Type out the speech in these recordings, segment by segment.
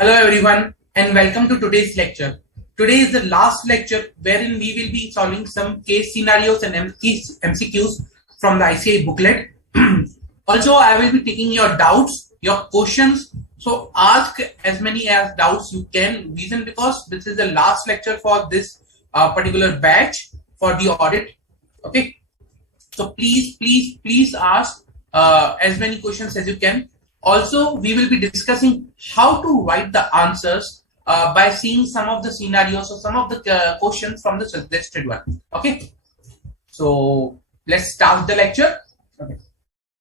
Hello everyone and welcome to today's lecture. Today is the last lecture wherein we will be solving some case scenarios and MCQs from the ICI booklet. Also, I will be taking your doubts, your questions. So ask as many as doubts you can. Reason because this is the last lecture for this particular batch for the audit. Okay. So please ask as many questions as you can. Also, we will be discussing how to write the answers by seeing some of the scenarios or some of the questions from the suggested one. Okay. So let's start the lecture. Okay.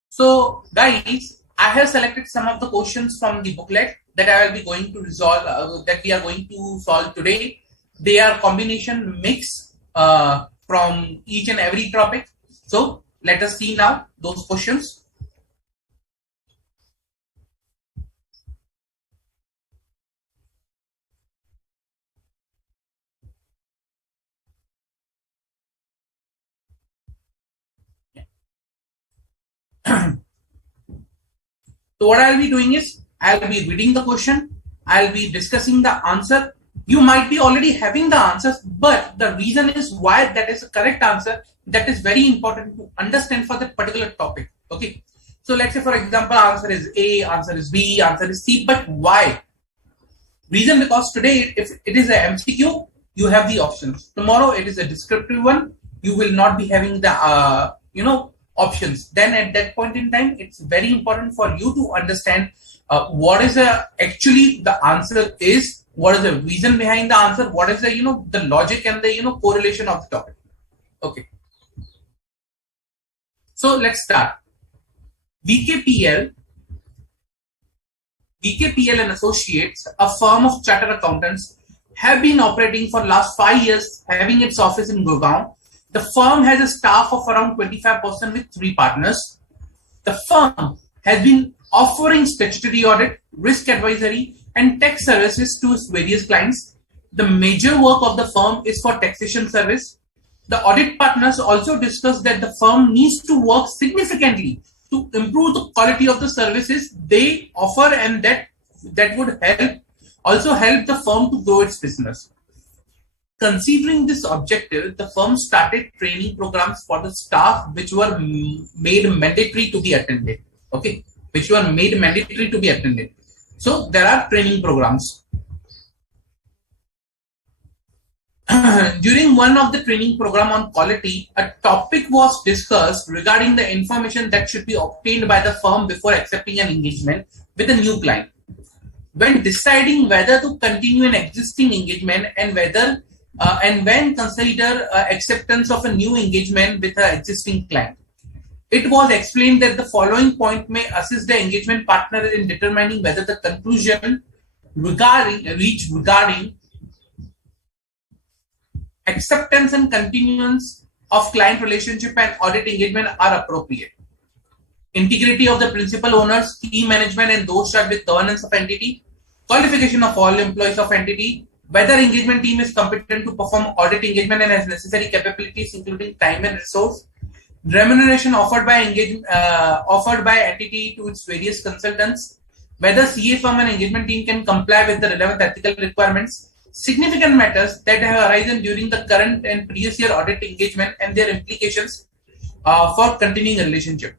So guys, I have selected some of the questions from the booklet that I will be going to resolve, that we are going to solve today. They are combination mix from each and every topic. So let us see now those questions. So what I'll be doing is I'll be reading the question, I'll be discussing the answer. You might be already having the answers, but the reason is why that is the correct answer. That is very important to understand for that particular topic. Okay. So let's say, for example, answer is A, answer is B, answer is C, but why? Reason because today, if it is a MCQ, you have the options. Tomorrow, it is a descriptive one. You will not be having the, options. Then at that point in time, it's very important for you to understand what is actually the answer is, what is the reason behind the answer, what is the, the logic and the, correlation of the topic. Okay. So let's start. VKPL and Associates, a firm of chartered accountants, have been operating for last 5 years, having its office in Gurgaon. The firm has a staff of around 25 persons with 3 partners. The firm has been offering statutory audit, risk advisory, and tax services to its various clients. The major work of the firm is for taxation service. The audit partners also discussed that the firm needs to work significantly to improve the quality of the services they offer, and that would also help the firm to grow its business. Considering this objective, the firm started training programs for the staff which were made mandatory to be attended. Okay, which were made mandatory to be attended. So there are training programs. During one of the training program on quality, a topic was discussed regarding the information that should be obtained by the firm before accepting an engagement with a new client. When deciding whether to continue an existing engagement and whether and when consider acceptance of a new engagement with an existing client, it was explained that the following point may assist the engagement partner in determining whether the conclusion reached regarding acceptance and continuance of client relationship and audit engagement are appropriate. Integrity of the principal owners, key management, and those charged with governance of entity, qualification of all employees of entity, whether engagement team is competent to perform audit engagement and has necessary capabilities including time and resource, remuneration offered by entity to its various consultants, whether CA firm and engagement team can comply with the relevant ethical requirements, significant matters that have arisen during the current and previous year audit engagement and their implications for continuing a relationship.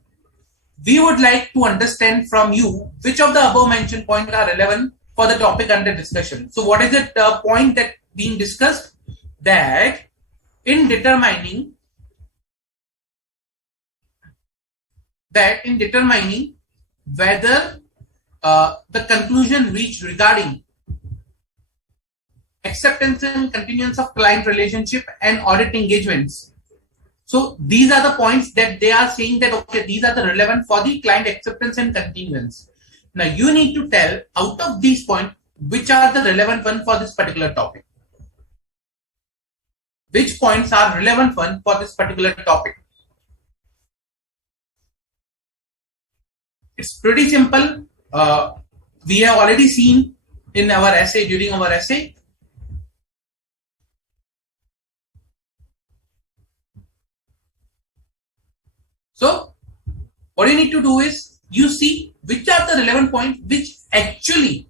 We would like to understand from you which of the above mentioned points are relevant for the topic under discussion. So what is the point that being discussed? That in determining whether the conclusion reached regarding acceptance and continuance of client relationship and audit engagements. So these are the points that they are saying that, okay, these are the relevant for the client acceptance and continuance. Now you need to tell out of these points which are the relevant one for this particular topic. Which points are relevant one for this particular topic? It's pretty simple. We have already seen in our essay, during our essay. So what you need to do is you see which are the relevant points which actually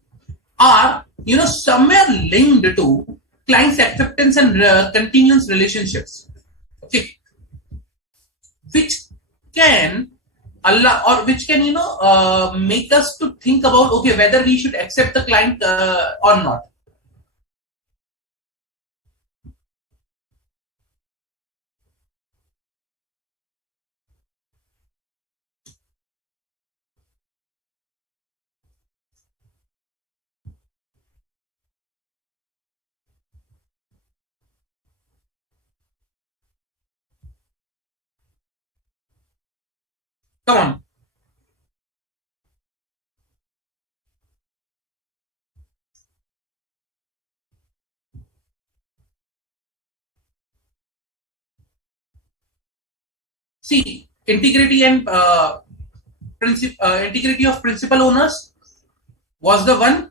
are somewhere linked to client's acceptance and continuous relationships. Okay, which can allow, or which can make us to think about, okay, whether we should accept the client or not. Come on. See, integrity and integrity of principal owners was the one.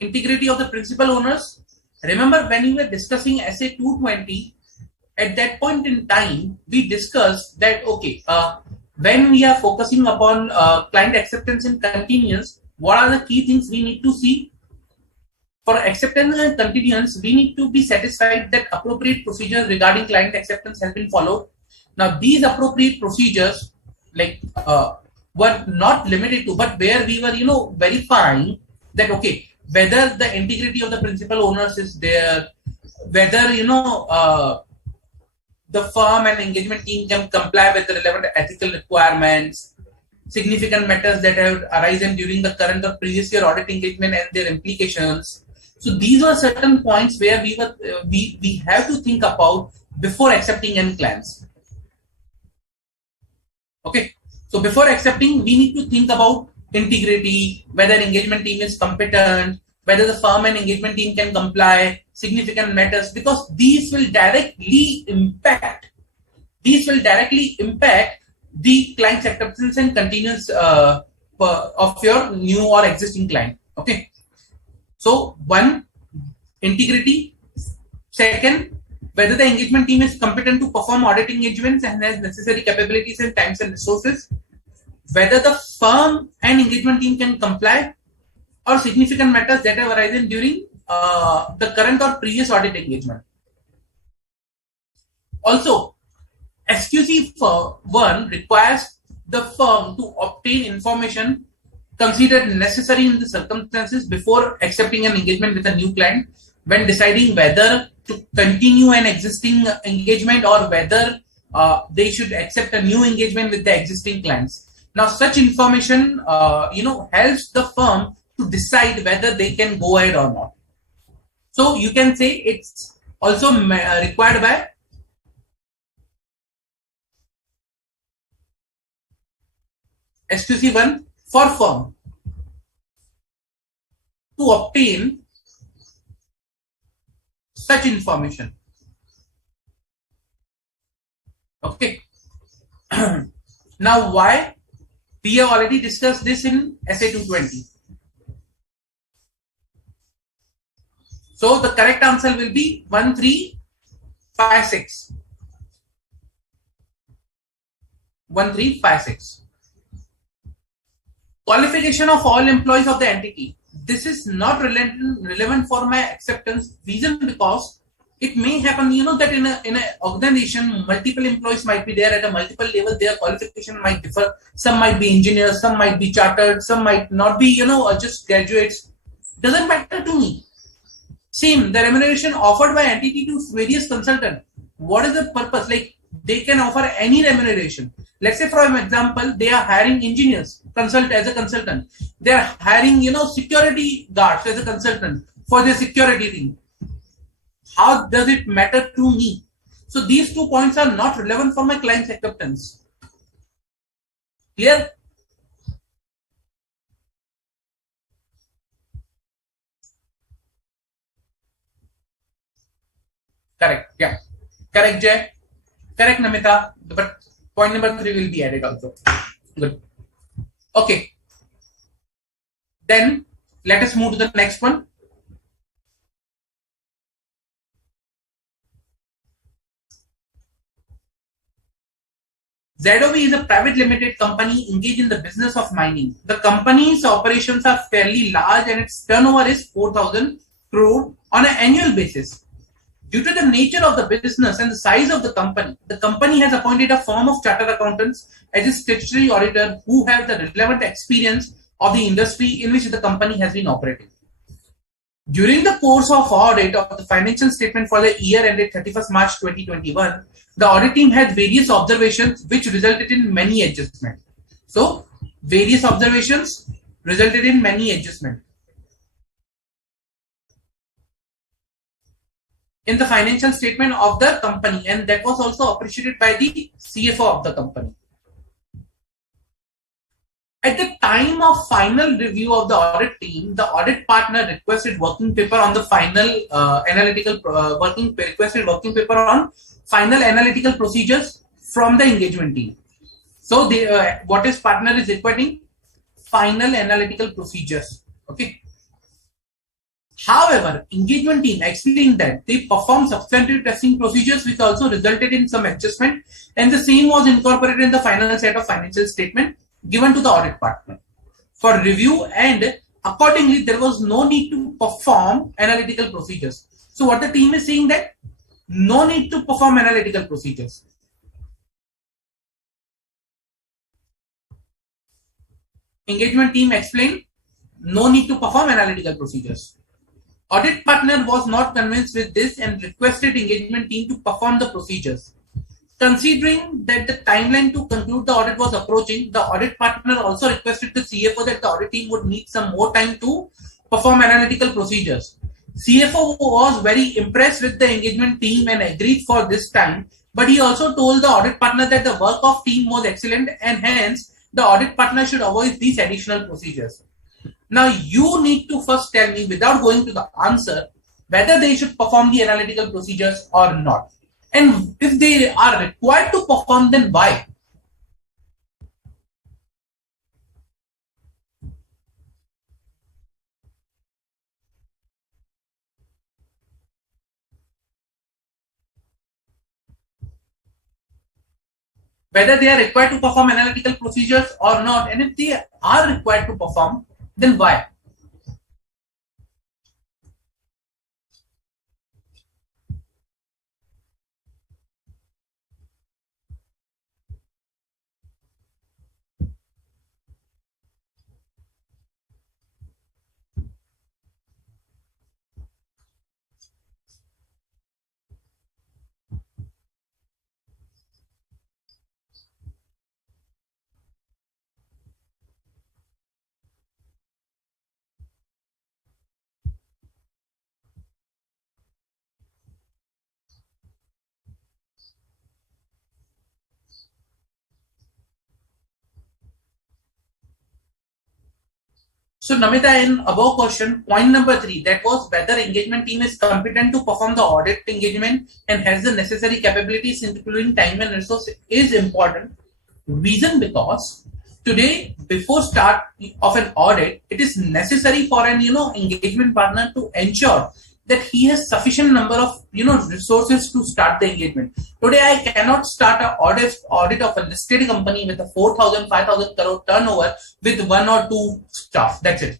Integrity of the principal owners. Remember when we were discussing SA 220, at that point in time, we discussed that, okay, when we are focusing upon client acceptance and continuance, what are the key things we need to see? For acceptance and continuance, we need to be satisfied that appropriate procedures regarding client acceptance has been followed. Now, these appropriate procedures, like, were not limited to, but where we were, verifying that, okay, whether the integrity of the principal owners is there, whether, the firm and engagement team can comply with the relevant ethical requirements, significant matters that have arisen during the current or previous year audit engagement and their implications. So these are certain points where we have to think about before accepting any plans. Okay, so before accepting, we need to think about integrity, whether directly team is competent, whether the firm and engagement team can comply, significant matters, because these will directly impact the client's acceptance and continuance of your new or existing client. Okay, so one, integrity. Second, whether the engagement team is competent to perform audit engagements and has necessary capabilities and times and resources, whether the firm and engagement team can comply, or significant matters that have arisen during the current or previous audit engagement. Also, SQC for one requires the firm to obtain information considered necessary in the circumstances before accepting an engagement with a new client, when deciding whether to continue an existing engagement or whether they should accept a new engagement with the existing clients. Now, such information, helps the firm to decide whether they can go ahead or not. So you can say it's also required by SQC1 for firm to obtain such information. Okay. Now, why? We have already discussed this in SA 220. So the correct answer will be 1356. 1356. Qualification of all employees of the entity. This is not relevant for my acceptance. Reason because it may happen, that in an organization, multiple employees might be there at a multiple level. Their qualification might differ. Some might be engineers, some might be chartered, some might not be, just graduates. Doesn't matter to me. Same, the remuneration offered by entity to various consultants. What is the purpose? Like, they can offer any remuneration. Let's say, for example, they are hiring engineers as a consultant. They are hiring, security guards as a consultant for their security team. How does it matter to me? So these 2 points are not relevant for my client's acceptance. Clear? Correct. Yeah. Correct, Jay. Correct, Namita. But point number 3 will be added also. Good. Okay. Then Let us move to the next one. ZOV is a private limited company engaged in the business of mining. The company's operations are fairly large and its turnover is 4,000 crore on an annual basis. Due to the nature of the business and the size of the company has appointed a firm of chartered accountants as its statutory auditor who have the relevant experience of the industry in which the company has been operating. During the course of audit of the financial statement for the year ended 31st March 2021, the audit team had various observations which resulted in many adjustments. So, various observations resulted in many adjustments in the financial statement of the company, and that was also appreciated by the CFO of the company. At the time of final review of the audit team, the audit partner requested working paper on the final working paper on final analytical procedures from the engagement team. So, what is partner is requiring? Final analytical procedures. Okay. However, engagement team explained that they performed substantive testing procedures which also resulted in some adjustment, and the same was incorporated in the final set of financial statement given to the audit partner for review, and accordingly there was no need to perform analytical procedures. So what the team is saying, that no need to perform analytical procedures. Engagement team explained no need to perform analytical procedures. Audit partner was not convinced with this and requested engagement team to perform the procedures. Considering that the timeline to conclude the audit was approaching, the audit partner also requested the CFO that the audit team would need some more time to perform analytical procedures. CFO was very impressed with the engagement team and agreed for this time, but he also told the audit partner that the work of team was excellent and hence the audit partner should avoid these additional procedures. Now you need to first tell me, without going to the answer, whether they should perform the analytical procedures or not. And if they are required to perform, then why? Whether they are required to perform analytical procedures or not, and if they are required to perform, then why? So Namita, in above question, point number 3, that was whether engagement team is competent to perform the audit engagement and has the necessary capabilities including time and resource, is important. Reason because today, before start of an audit, it is necessary for an engagement partner to ensure that he has sufficient number of resources to start the engagement. Today I cannot start an audit of a listed company with a 4,000 5,000 crore turnover with 1 or 2 staff. That's it.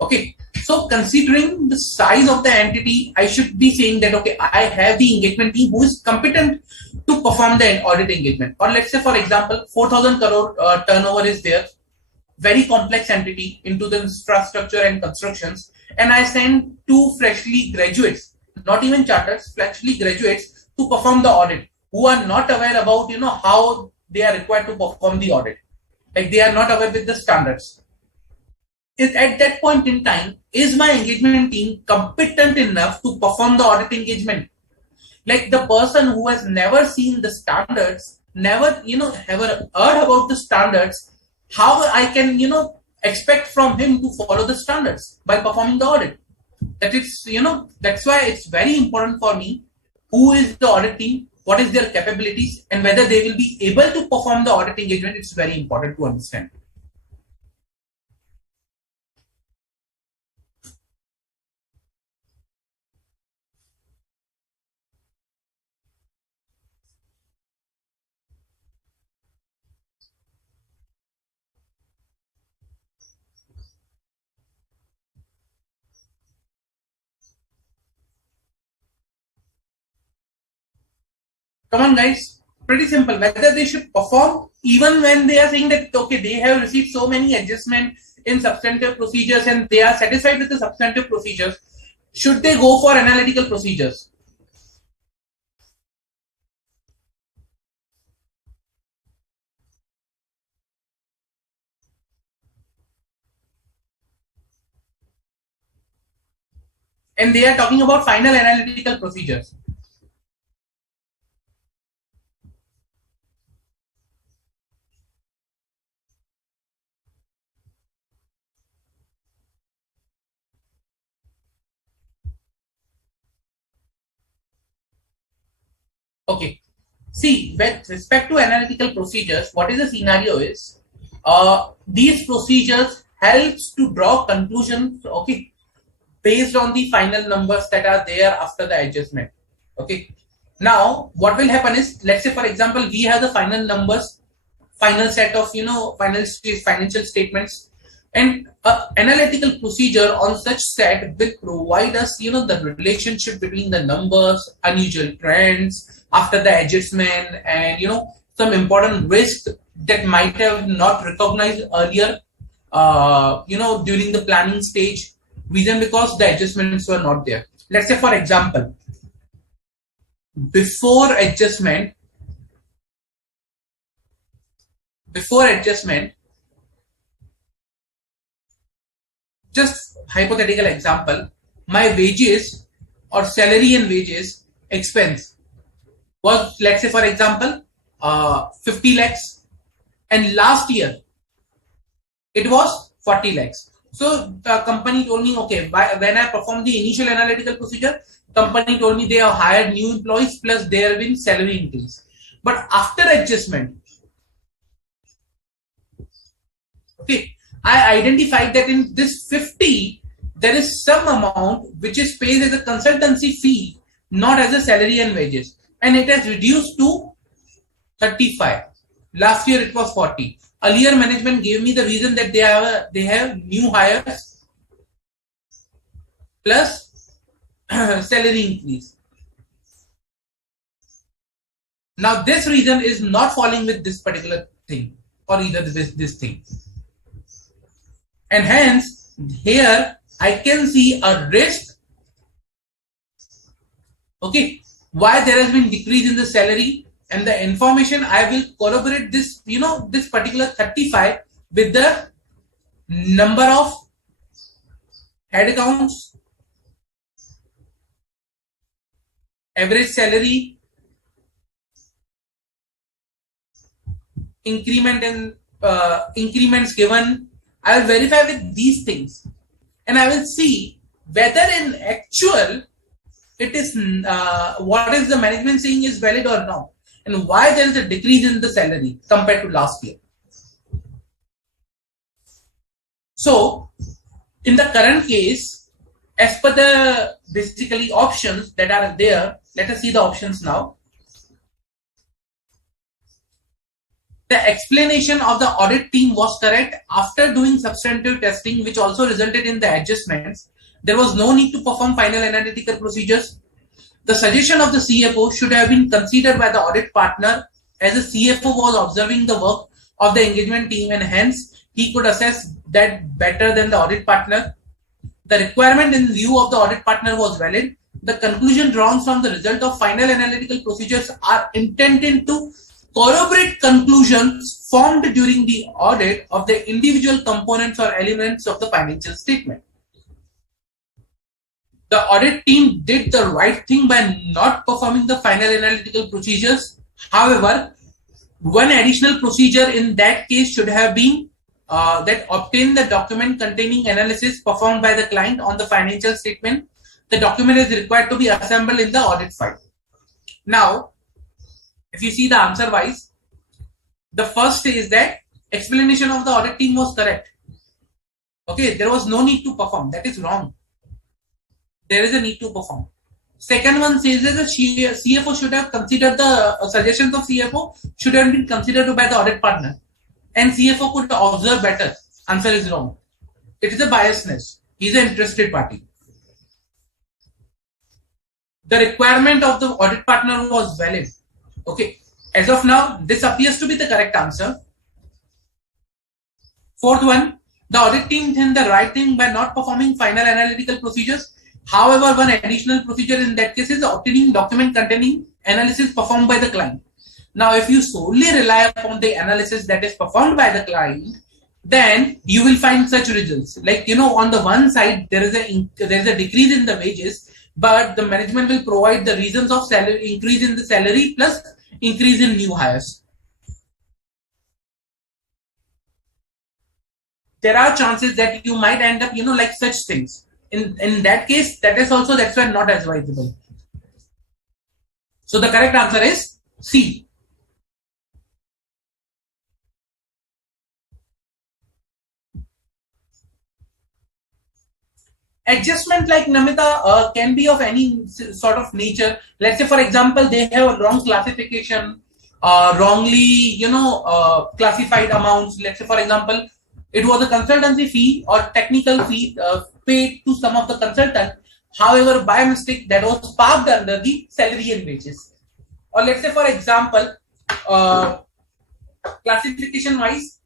Okay, so considering the size of the entity, I should be saying that okay, I have the engagement team who is competent to perform the audit engagement. Or let's say, for example, 4,000 crore turnover is there, very complex entity into the infrastructure and constructions, and I send 2 freshly graduates, not even charters, freshly graduates to perform the audit, who are not aware about how they are required to perform the audit, like they are not aware with the standards. At that point in time, is my engagement team competent enough to perform the audit engagement? Like the person who has never seen the standards, never ever heard about the standards, how I can expect from him to follow the standards by performing the audit? That is that's why it's very important for me who is the audit team, what is their capabilities, and whether they will be able to perform the audit engagement. It's very important to understand. Come on, guys. Pretty simple. Whether they should perform even when they are saying that okay, they have received so many adjustments in substantive procedures and they are satisfied with the substantive procedures, should they go for analytical procedures? And they are talking about final analytical procedures. Okay. See, with respect to analytical procedures, what is the scenario is these procedures helps to draw conclusions, okay, based on the final numbers that are there after the adjustment. Okay. Now, what will happen is, let's say, for example, we have the final numbers, final set of financial statements, and analytical procedure on such set will provide us the relationship between the numbers, unusual trends after the adjustment, and some important risks that might have not recognized earlier during the planning stage, reason because the adjustments were not there. Let's say, for example, before adjustment, just hypothetical example, my wages or salary and wages expense was, let's say, for example, 50 lakhs, and last year it was 40 lakhs. So the company told me, okay, when I performed the initial analytical procedure, company told me they have hired new employees plus there have been salary increase. But after adjustment, okay, I identified that in this 50, there is some amount which is paid as a consultancy fee, not as a salary and wages. And it has reduced to 35. Last year it was 40. Earlier management gave me the reason that they have new hires plus salary increase. Now this reason is not falling with this particular thing or either this thing. And hence here I can see a risk, okay, why there has been decrease in the salary, and the information I will corroborate this, this particular 35 with the number of head counts, average salary, increment and increments given. I will verify with these things and I will see whether in actual it is what is the management saying is valid or not, and why there is a decrease in the salary compared to last year. So in the current case, as per the basically options that are there, let us see the options now. The explanation of the audit team was correct. After doing substantive testing, which also resulted in the adjustments, there was no need to perform final analytical procedures. The suggestion of the CFO should have been considered by the audit partner, as the CFO was observing the work of the engagement team and hence he could assess that better than the audit partner. The requirement in view of the audit partner was valid. The conclusion drawn from the result of final analytical procedures are intended to corroborate conclusions formed during the audit of the individual components or elements of the financial statement. The audit team did the right thing by not performing the final analytical procedures. However, one additional procedure in that case should have been that obtain the document containing analysis performed by the client on the financial statement. The document is required to be assembled in the audit file. Now, if you see the answer wise, the first is that explanation of the audit team was correct. Okay, there was no need to perform. That is wrong. There is a need to perform. Second one says that the CFO should have considered the suggestions of CFO should have been considered by the audit partner, and CFO could observe better. Answer is wrong. It is a biasness. He is an interested party. The requirement of the audit partner was valid. Okay. As of now, this appears to be the correct answer. Fourth one, the audit team did the right thing by not performing final analytical procedures. However, one additional procedure in that case is obtaining document containing analysis performed by the client. Now, if you solely rely upon the analysis that is performed by the client, then you will find such results. Like, on the one side, there is a decrease in the wages, but the management will provide the reasons of salary increase in the salary plus increase in new hires. There are chances that you might end up, like such things. In that case, that's why not advisable. So the correct answer is C. Adjustment, like Namita, can be of any sort of nature. Let's say, for example, they have a wrong classification, wrongly, classified amounts. Let's say, for example, it was a consultancy fee or technical fee paid to some of the consultant. However, by mistake, that was parked under the salary and wages. Or let's say, for example, uh, classification wise,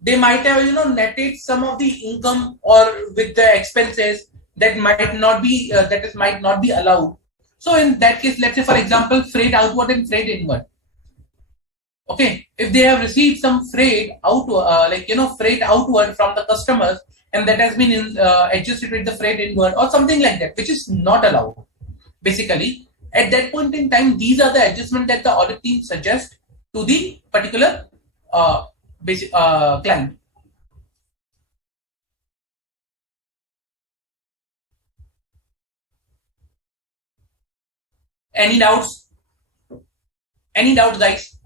they might have netted some of the income or with the expenses that might not be allowed. So in that case, let's say for example, freight outward and freight inward. Okay, if they have received some freight out freight outward from the customers, and that has been adjusted with the freight inward or something like that, which is not allowed. Basically, at that point in time, these are the adjustments that the audit team suggests to the particular client. Any doubts? Any doubts, guys?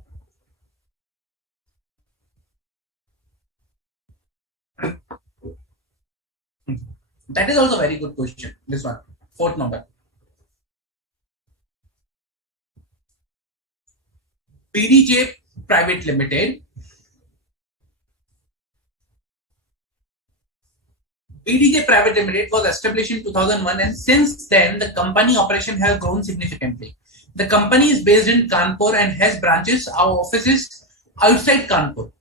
That is also a very good question. This one, fourth number. BDJ Private Limited. BDJ Private Limited was established in 2001, and since then the company operation has grown significantly. The company is based in Kanpur and has branches or offices outside Kanpur.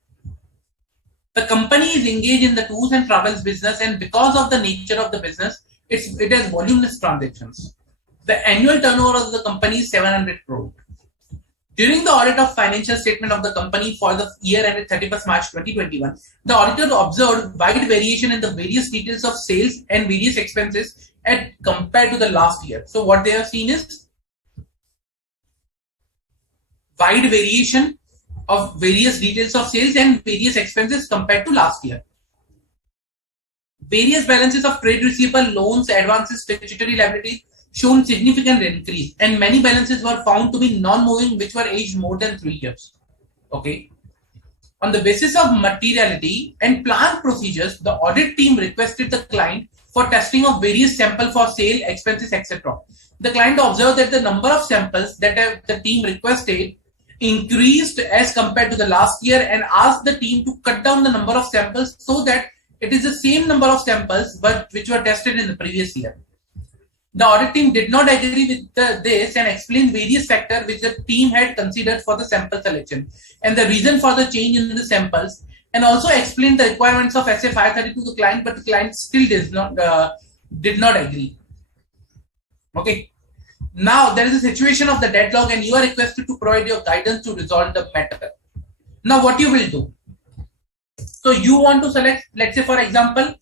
The company is engaged in the tours and travels business, and because of the nature of the business, it has voluminous transactions. The annual turnover of the company is 700 crore. During the audit of financial statement of the company for the year ended 31st March 2021, the auditor observed wide variation in the various details of sales and various expenses compared to the last year. So what they have seen is wide variation of various details of sales and various expenses compared to last year. Various balances of trade receivable, loans, advances, statutory liabilities shown significant increase, and many balances were found to be non-moving which were aged more than 3 years. Okay. On the basis of materiality and planned procedures, the audit team requested the client for testing of various samples for sale, expenses, etc. The client observed that the number of samples that the team requested increased as compared to the last year, and asked the team to cut down the number of samples so that it is the same number of samples but which were tested in the previous year. The audit team did not agree with this and explained various factors which the team had considered for the sample selection and the reason for the change in the samples, and also explained the requirements of SA 530 to the client, but the client still did not agree. Okay. Now there is a situation of the deadlock and you are requested to provide your guidance to resolve the matter. Now what you will do? So you want to select, let's say for example,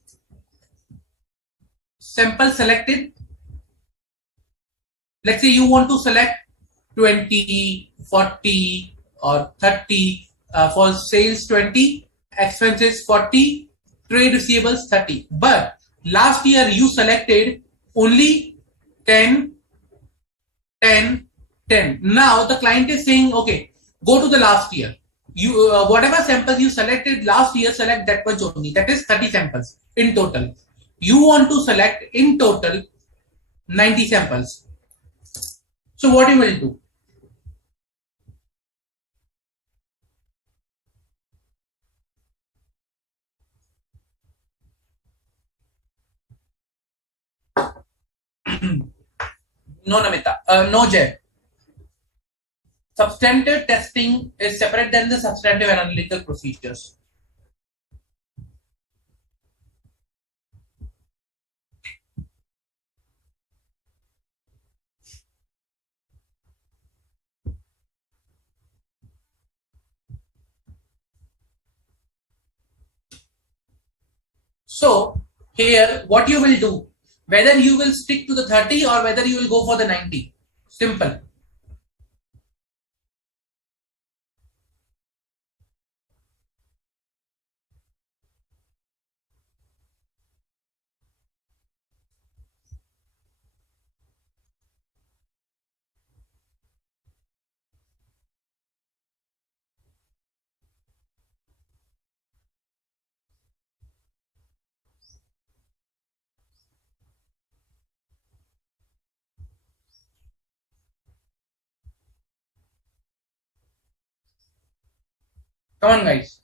sample selected. Let's say you want to select 20, 40 or 30 for sales 20, expenses 40, trade receivables 30. But last year you selected only 10, 10, 10. Now the client is saying, okay, go to the last year. You whatever samples you selected last year, select that much only. That is 30 samples in total. You want to select in total 90 samples. So what you will do? No, Namita. No, Jay. substantive testing is separate than the substantive analytical procedures. So here, what you will do, whether you will stick to the 30 or whether you will go for the 90. Simple. Come on, guys.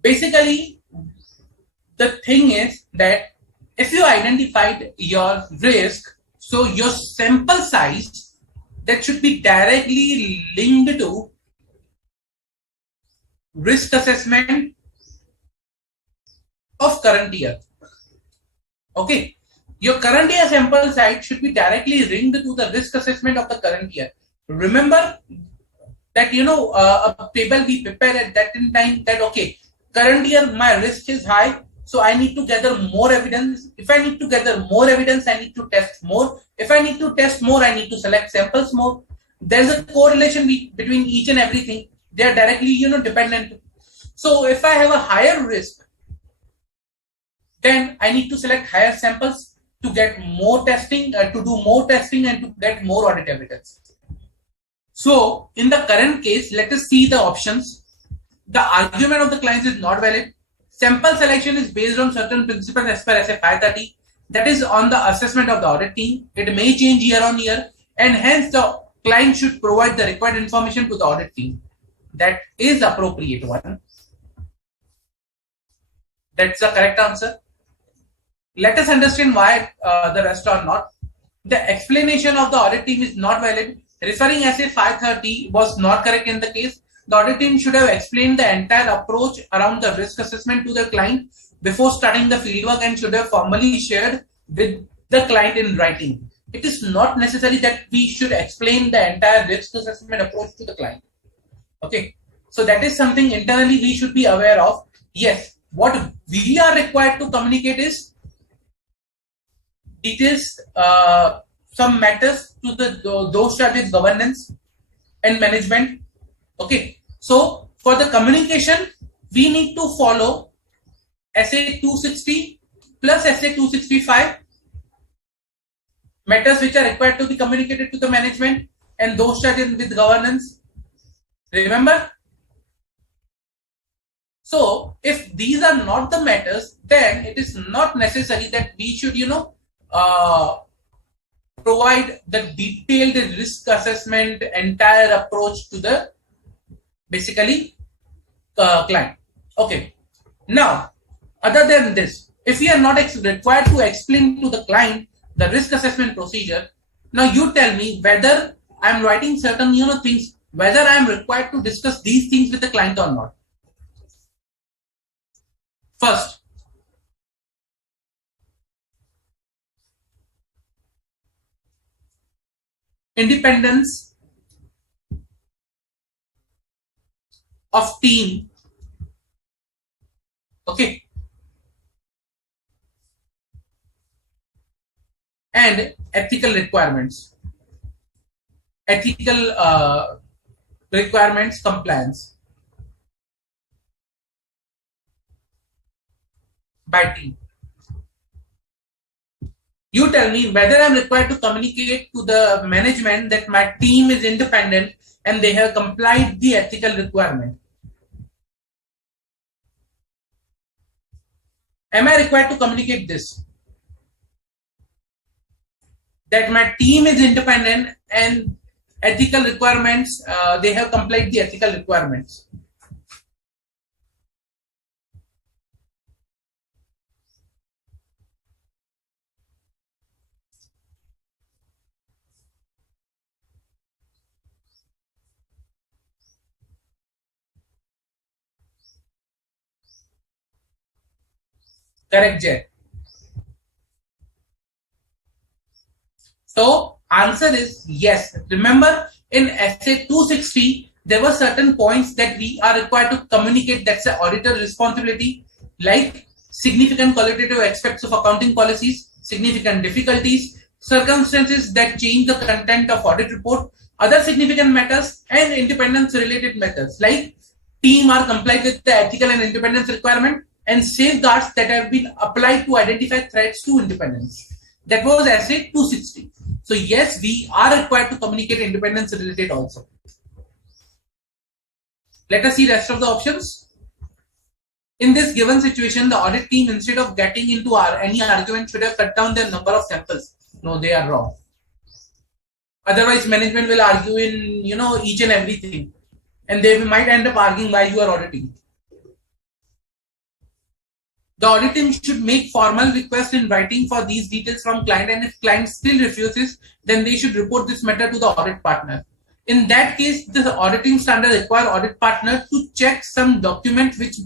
Basically, the thing is that if you identified your risk, so your sample size that should be directly linked to risk assessment of current year. Okay, your current year sample size should be directly linked to the risk assessment of the current year. Remember that a table we prepare at that in time that okay, current year my risk is high, so I need to gather more evidence. If I need to gather more evidence, I need to test more. If I need to test more, I need to select samples more. There's a correlation between each and everything. They are directly dependent. So if I have a higher risk, then I need to select higher samples to get more testing, to do more testing and to get more audit evidence. So in the current case, let us see the options. The argument of the clients is not valid. Sample selection is based on certain principles as per SA 530. That is on the assessment of the audit team. It may change year on year, and hence the client should provide the required information to the audit team. That is appropriate one. That's the correct answer. Let us understand why the rest are not. The explanation of the audit team is not valid. Referring SA 530 was not correct in the case. The audit team should have explained the entire approach around the risk assessment to the client before starting the fieldwork and should have formally shared with the client in writing. It is not necessary that we should explain the entire risk assessment approach to the client. Okay, so that is something internally we should be aware of. Yes, what we are required to communicate is details, some matters to those charges governance and management. Okay, so for the communication, we need to follow SA 260 plus SA 265 matters which are required to be communicated to the management and those charged with governance. Remember? So if these are not the matters, then it is not necessary that we should, provide the detailed risk assessment entire approach to the basically client. Okay. Now, other than this, if we are not required to explain to the client the risk assessment procedure, now you tell me whether I'm writing certain things, whether I'm required to discuss these things with the client or not. First, independence of team. Okay. And ethical requirements. Ethical requirements compliance by team. You tell me whether I'm required to communicate to the management that my team is independent and they have complied the ethical requirement. Am I required to communicate this? That my team is independent and ethical requirements, they have complied the ethical requirements. Correct, Jay. So answer is yes. Remember in essay 260, there were certain points that we are required to communicate. That's the auditor responsibility, like significant qualitative aspects of accounting policies, significant difficulties, circumstances that change the content of audit report, other significant matters, and independence related matters like team are complied with the ethical and independence requirement and safeguards that have been applied to identify threats to independence. That was essay 260. So yes, we are required to communicate independence related also. Let us see rest of the options. In this given situation, the audit team, instead of getting into any argument, should have cut down their number of samples. No, they are wrong. Otherwise, management will argue in each and everything, and they might end up arguing while you are auditing. The audit team should make formal request in writing for these details from client, and if client still refuses, then they should report this matter to the audit partner. In that case, the auditing standard require audit partner to check some document which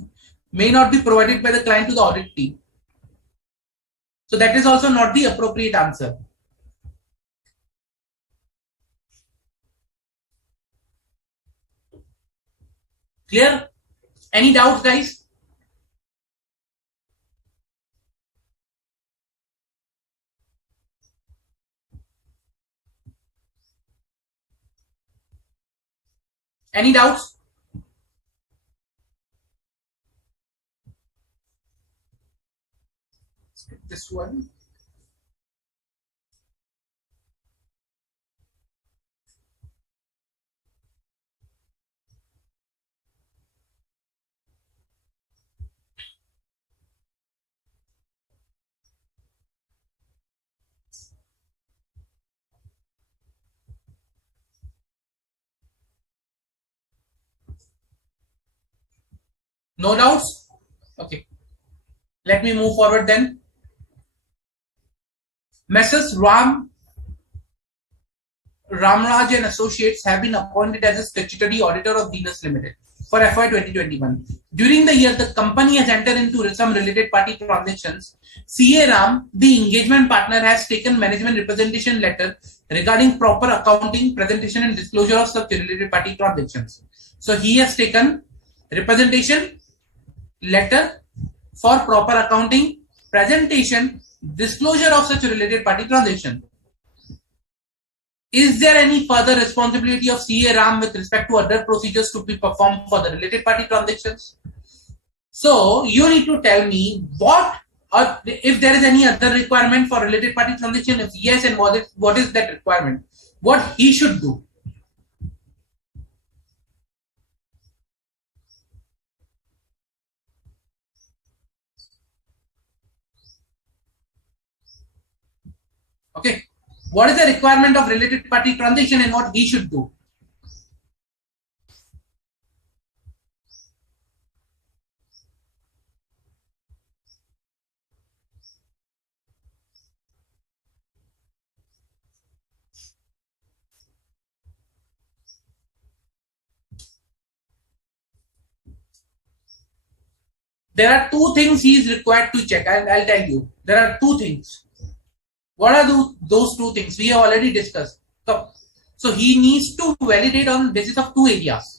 may not be provided by the client to the audit team. So that is also not the appropriate answer. Clear? Any doubts, guys? Any doubts? This one. No doubts? Okay. Let me move forward then. Messrs. Ramraj and Associates have been appointed as a statutory auditor of Venus Limited for FY 2021. During the year, the company has entered into some related party transactions. CA Ram, the engagement partner, has taken management representation letter regarding proper accounting, presentation and disclosure of such related party transactions. So he has taken representation letter for proper accounting, presentation, disclosure of such related party transaction. Is there any further responsibility of CA Ram with respect to other procedures to be performed for the related party transactions? So you need to tell me what, or if there is any other requirement for related party transaction. If yes, and what is that requirement? What he should do? Okay. What is the requirement of related party transaction and what he should do? There are two things he is required to check. I'll tell you. There are two things. What are those two things? We have already discussed. So he needs to validate on the basis of two areas.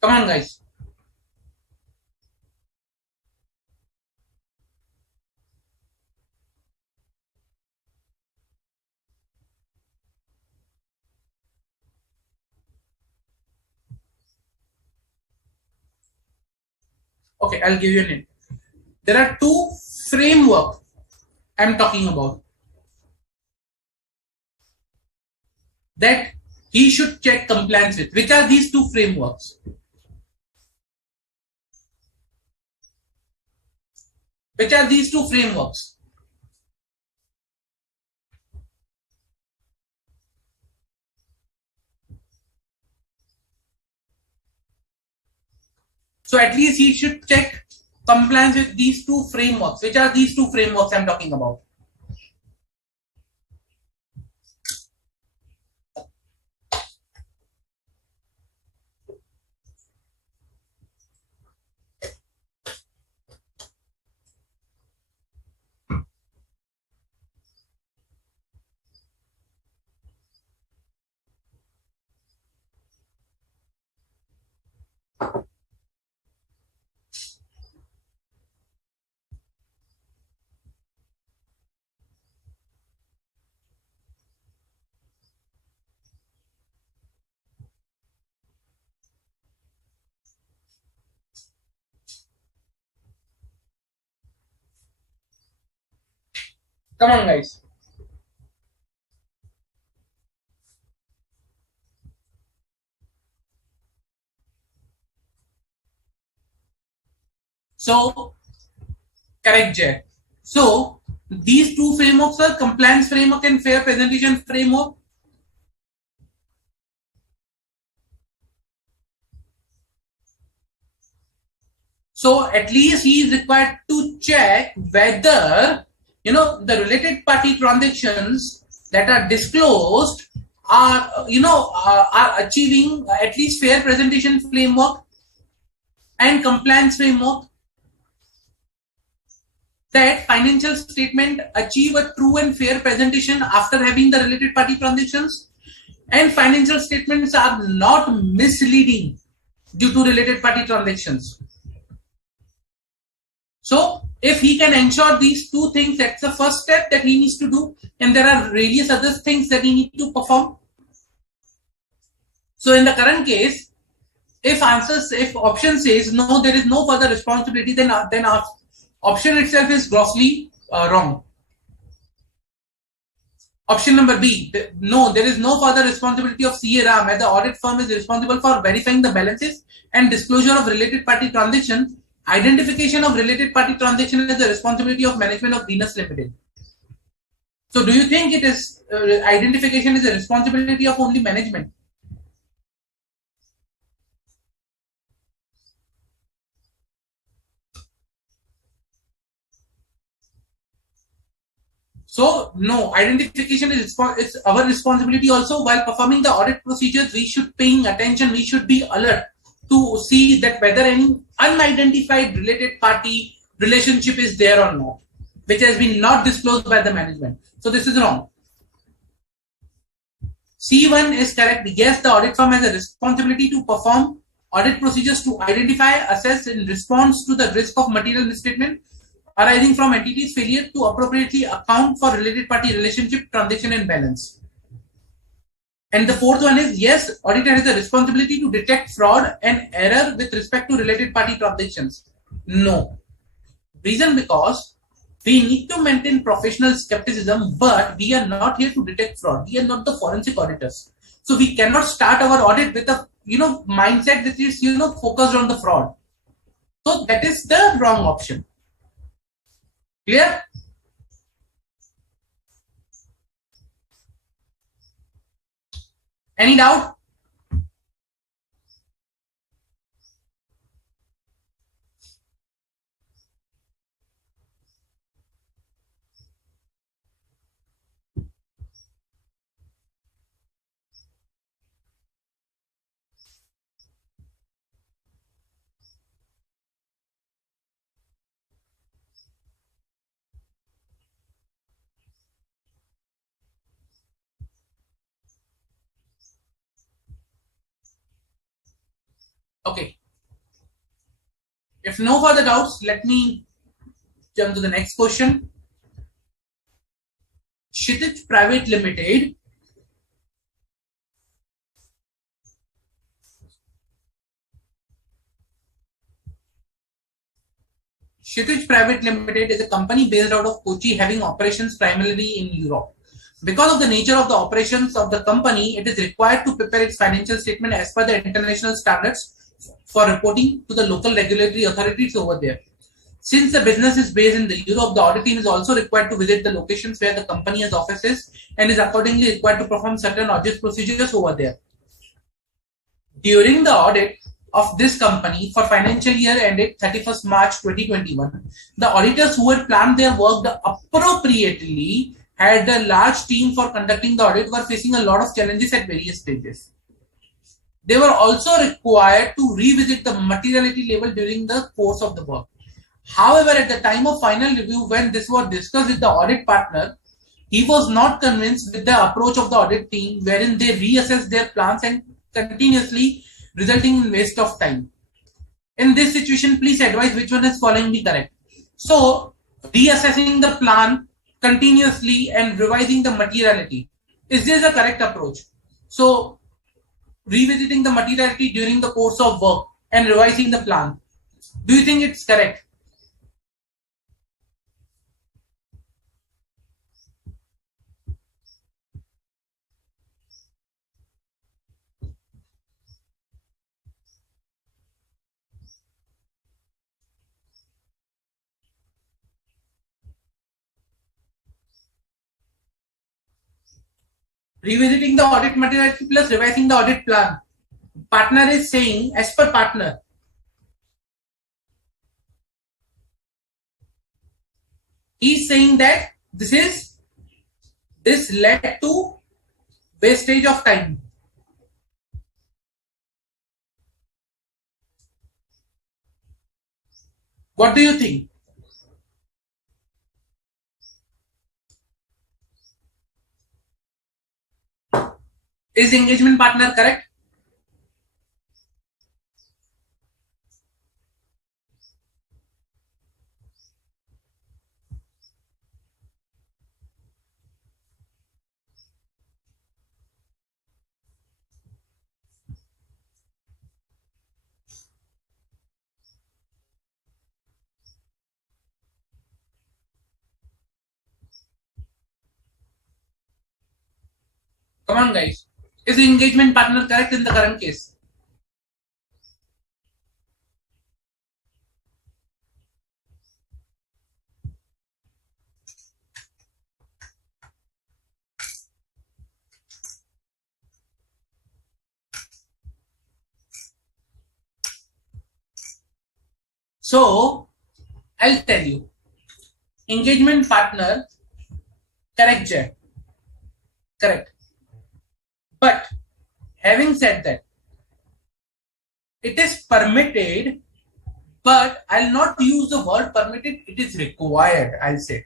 Come on, guys. Okay, I'll give you a name. There are two frameworks I'm talking about that he should check compliance with. Which are these two frameworks? Which are these two frameworks? So at least he should check compliance with these two frameworks. Which are these two frameworks I'm talking about? Come on, guys. So, correct, Jay. So, these two frameworks are compliance framework and fair presentation framework. So, at least he is required to check whether, the related party transactions that are disclosed are, are achieving at least fair presentation framework and compliance framework, that financial statement achieve a true and fair presentation after having the related party transactions, and financial statements are not misleading due to related party transactions. So if he can ensure these two things, that's the first step that he needs to do, and there are various other things that he needs to perform. So in the current case, if option says no, there is no further responsibility, then option itself is grossly wrong. Option number B, no, there is no further responsibility of CA Ram, as the audit firm is responsible for verifying the balances and disclosure of related party transactions. Identification of related party transaction is the responsibility of management of Venus Limited. So do you think it is identification is a responsibility of only management? So no, identification is our responsibility also. While performing the audit procedures, we should paying attention, we should be alert to see that whether any unidentified related party relationship is there or not, which has been not disclosed by the management. So this is wrong. C1 is correct. Yes, the audit firm has a responsibility to perform audit procedures to identify, assess, in response to the risk of material misstatement arising from entities' failure to appropriately account for related party relationship, transaction, and balance. And the fourth one is, yes, auditor has a responsibility to detect fraud and error with respect to related party transactions. No. Reason because we need to maintain professional skepticism, but we are not here to detect fraud. We are not the forensic auditors. So we cannot start our audit with a mindset that is focused on the fraud. So that is the wrong option. Clear? Any doubt? Okay. If no further doubts, let me jump to the next question. Kshitij Private Limited is a company based out of Kochi, having operations primarily in Europe. Because of the nature of the operations of the company, it is required to prepare its financial statement as per the international standards for reporting to the local regulatory authorities over there. Since the business is based in Europe, the audit team is also required to visit the locations where the company has offices and is accordingly required to perform certain audit procedures over there. During the audit, of this company for financial year ended 31st March 2021, the auditors who had planned their work appropriately had a large team for conducting the audit were facing a lot of challenges at various stages. They were also required to revisit the materiality level during the course of the work. However, at the time of final review, when this was discussed with the audit partner, he was not convinced with the approach of the audit team, wherein they reassess their plans and continuously resulting in waste of time. In this situation, please advise which one is following the correct. So, reassessing the plan continuously and revising the materiality. Is this a correct approach? So, revisiting the materiality during the course of work and revising the plan. Do you think it's correct? Revisiting the audit materiality plus revising the audit plan. Partner is saying, as per partner, he's saying that this led to wastage of time. What do you think? Is engagement partner correct? Come on, guys. Is the engagement partner correct in the current case? So, I'll tell you. Engagement partner, correct, Jay. Correct. But having said that, it is permitted, but I'll not use the word permitted, it is required, I'll say.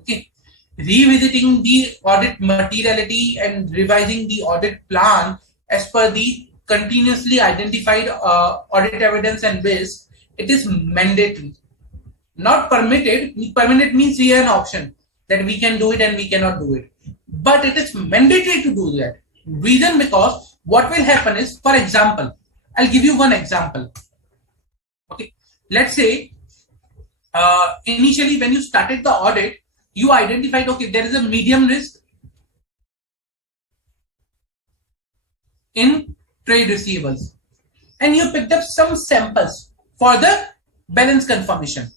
Okay. Revisiting the audit materiality and revising the audit plan as per the continuously identified audit evidence and base, it is mandatory. Not permitted. Permitted means here an option that we can do it and we cannot do it. But it is mandatory to do that. Reason because what will happen is, for example, I'll give you one example. Okay, let's say initially when you started the audit, you identified, okay, there is a medium risk in trade receivables, and you picked up some samples for the balance confirmation.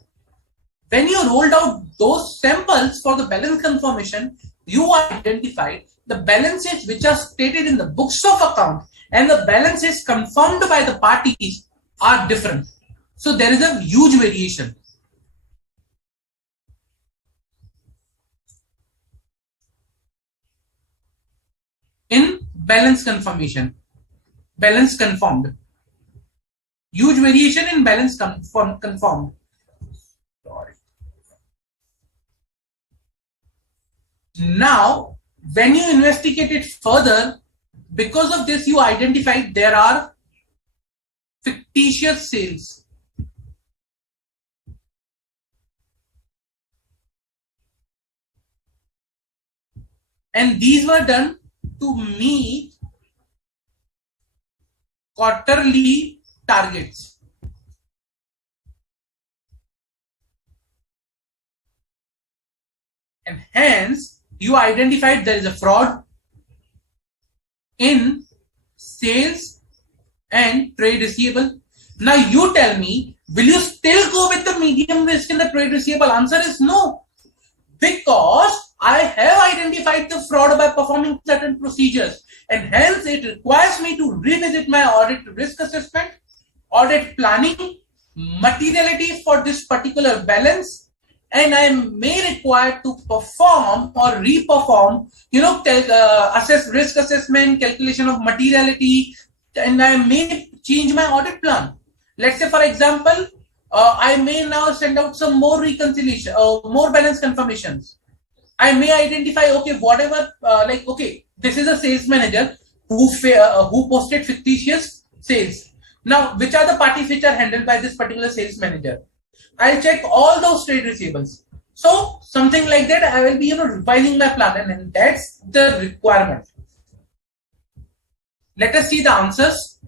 When you rolled out those samples for the balance confirmation, you identified the balances which are stated in the books of account and the balances confirmed by the parties are different. So there is a huge variation. In balance confirmation, balance confirmed. Huge variation in balance confirmed. Now, when you investigate it further, because of this, you identified there are fictitious sales. And these were done to meet quarterly targets. And hence, you identified there is a fraud in sales and trade receivable. Now you tell me, will you still go with the medium risk in the trade receivable? Answer is no. Because I have identified the fraud by performing certain procedures, and hence it requires me to revisit my audit risk assessment audit planning, materiality for this particular balance, and I may require to perform or re-perform, assess risk assessment, calculation of materiality, and I may change my audit plan. Let's say, for example, I may now send out some more reconciliation, more balance confirmations. I may identify, okay, whatever, okay, this is a sales manager who posted fictitious sales. Now, which are the parties which are handled by this particular sales manager? I'll check all those trade receivables. So something like that, I will be, revising my plan, and that's the requirement. Let us see the answers.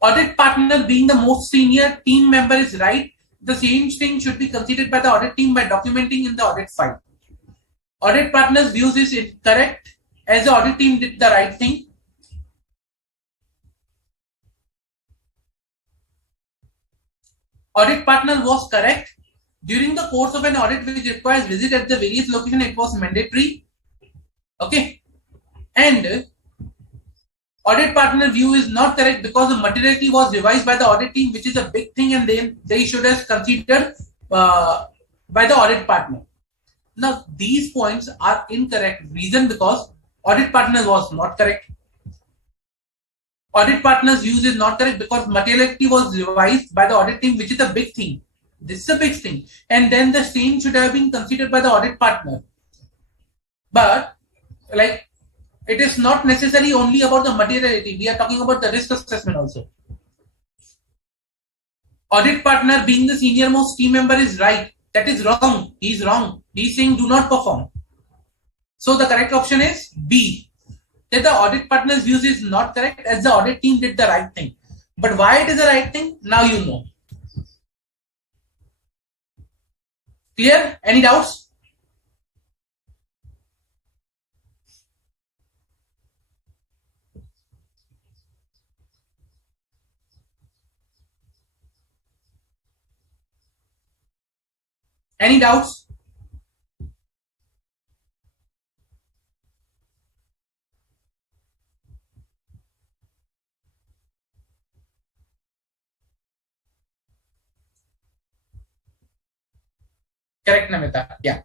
Audit partner being the most senior team member is right. The same thing should be considered by the audit team by documenting in the audit file. Audit partner's views is incorrect as the audit team did the right thing. Audit partner was correct. During the course of an audit which requires visit at the various locations, it was mandatory. Okay. And audit partner view is not correct because the materiality was revised by the audit team, which is a big thing, and then they should have considered by the audit partner. Now, these points are incorrect. Reason because audit partner was not correct. Audit partner's views is not correct because materiality was revised by the audit team, which is a big thing. This is a big thing. And then the same should have been considered by the audit partner. But, like, it is not necessarily only about the materiality. We are talking about the risk assessment also. Audit partner being the senior most team member is right. That is wrong. He is wrong. He is saying do not perform. So the correct option is B. That the audit partner's views is not correct as the audit team did the right thing. But why it is the right thing? Now you know. Clear? Any doubts? Any doubts? Correct, Namita. Yeah.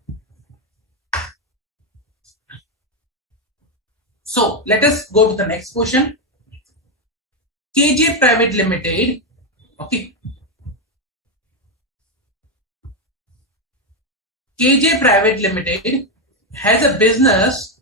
So let us go to the next question. KJ Private Limited. Okay. KJ Private Limited has a business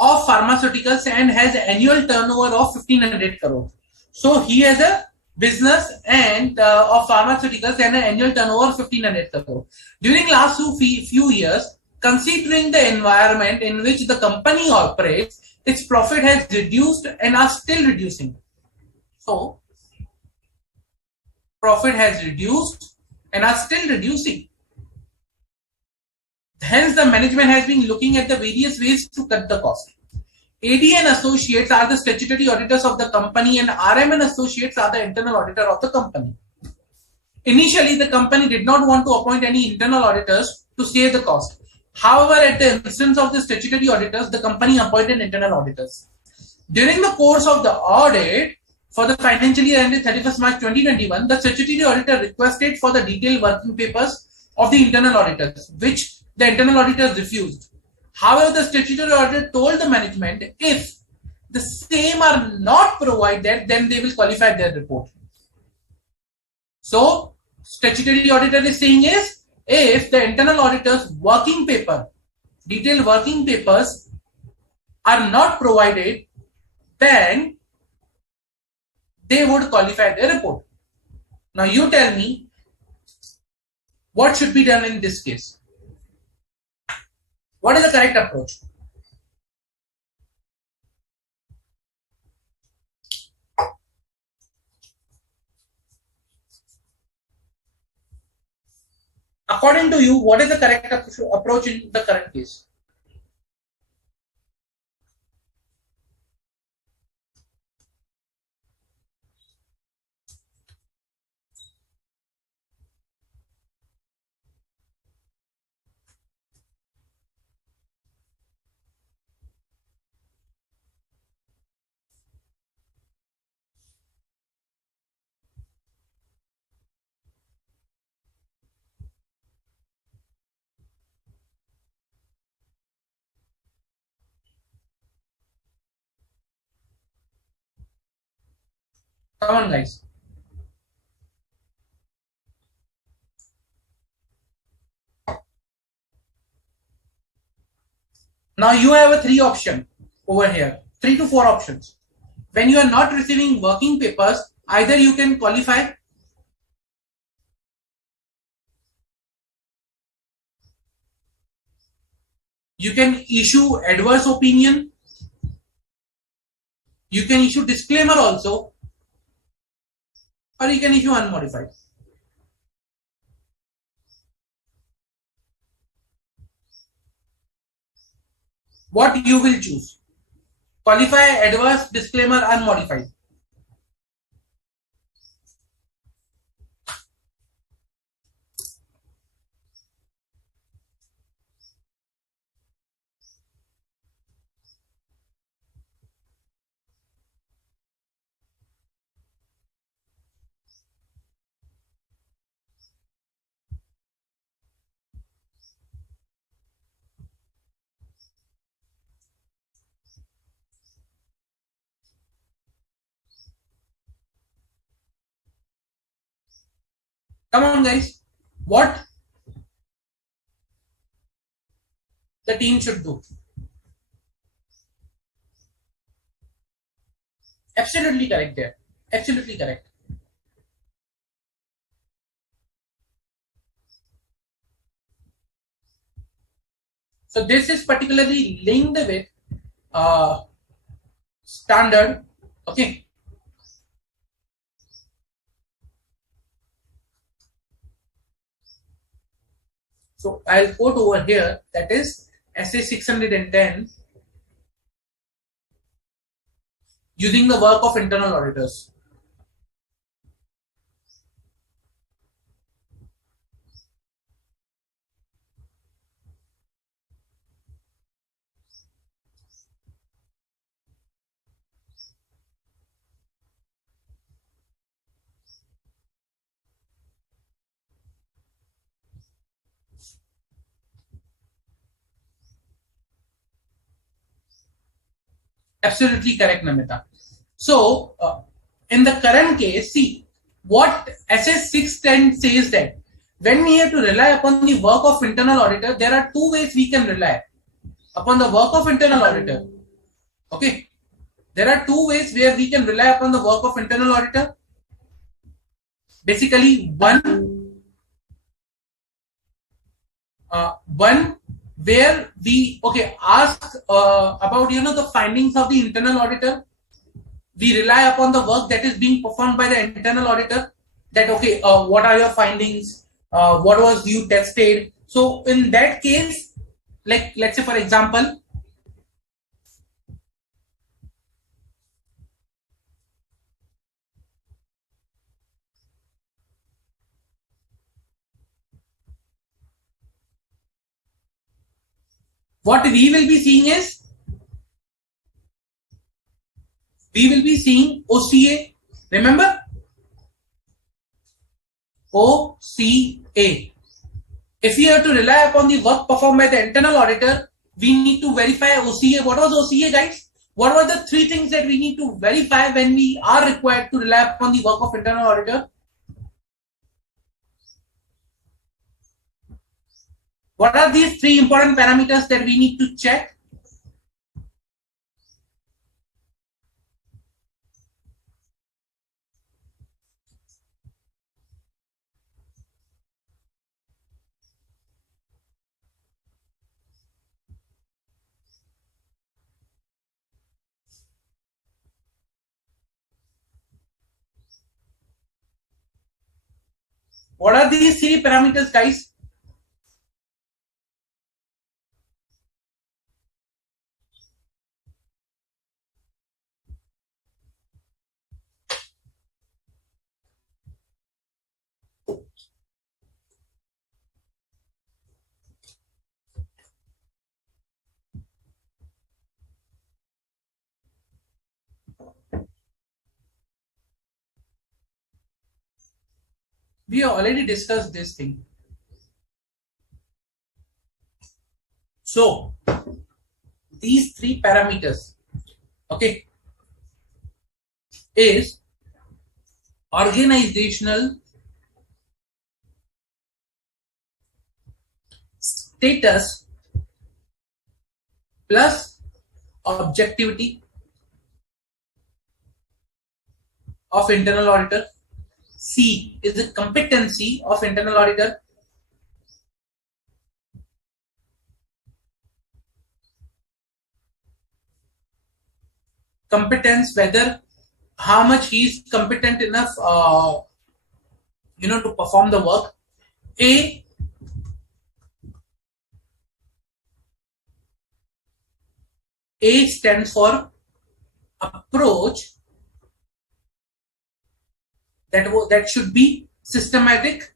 of pharmaceuticals and has an annual turnover of 1500 crore. So he has a business and of pharmaceuticals and an annual turnover of 1500 crore. During last few years, considering the environment in which the company operates, its profit has reduced and are still reducing. So profit has reduced and are still reducing. Hence, the management has been looking at the various ways to cut the cost. AD and Associates are the statutory auditors of the company, and RM and Associates are the internal auditor of the company. Initially, the company did not want to appoint any internal auditors to save the cost. However, at the instance of the statutory auditors, the company appointed internal auditors. During the course of the audit, for the financial year ended 31st March 2021, the statutory auditor requested for the detailed working papers of the internal auditors, which the internal auditors refused. However, the statutory auditor told the management if the same are not provided, then they will qualify their report. So, statutory auditor is saying is if the internal auditor's working paper, detailed working papers are not provided, then they would qualify their report. Now, you tell me what should be done in this case. What is the correct approach? According to you, what is the correct approach in the current case? Come on, guys. Now you have a 3 option over here, 3 to 4 options. When you are not receiving working papers, either you can qualify, you can issue adverse opinion, you can issue disclaimer also, or you can issue unmodified. What you will choose? Qualify, adverse, disclaimer, unmodified. Come on, guys. What the team should do? Absolutely correct there. Absolutely correct. So this is particularly linked with standard. Okay. So I'll quote over here, that is SA 610, using the work of internal auditors. Absolutely correct, Namita. So, in the current case, see what SS 610 says, that when we have to rely upon the work of internal auditor, there are 2 ways we can rely upon the work of internal auditor. Okay, there are 2 ways where we can rely upon the work of internal auditor. Basically, one where we ask about the findings of the internal auditor. We rely upon the work that is being performed by the internal auditor, that what are your findings, what was you tested. So in that case, like let's say for example, what we will be seeing is, we will be seeing OCA. Remember, OCA. If we have to rely upon the work performed by the internal auditor, we need to verify OCA. What was OCA, guys? What were the 3 things that we need to verify when we are required to rely upon the work of internal auditor? What are these 3 important parameters that we need to check? What are these 3 parameters, guys? We have already discussed this thing. So these 3 parameters, is organizational status plus objectivity of internal auditor. C is the competency of internal auditor. Competence, whether how much he is competent enough to perform the work. A stands for approach that should be systematic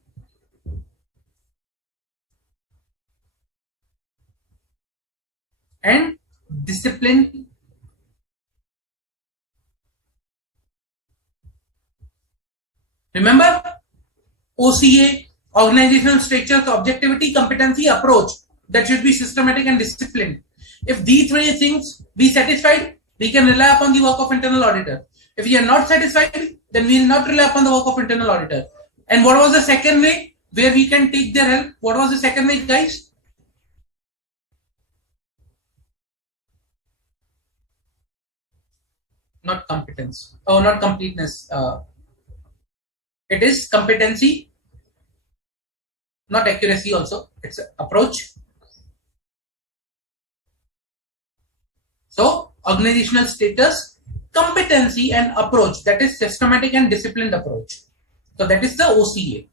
and disciplined. Remember, OCA, organizational structure, objectivity, competency, approach, that should be systematic and disciplined. If these three things be satisfied, we can rely upon the work of internal auditor. If we are not satisfied, then we will not rely upon the work of internal auditor. And what was the second way where we can take their help? What was the second way, guys? Not competence. Oh, not completeness. It is competency, not accuracy also. It's approach. So, organizational status, competency and approach, that is systematic and disciplined approach. So, that is the OCA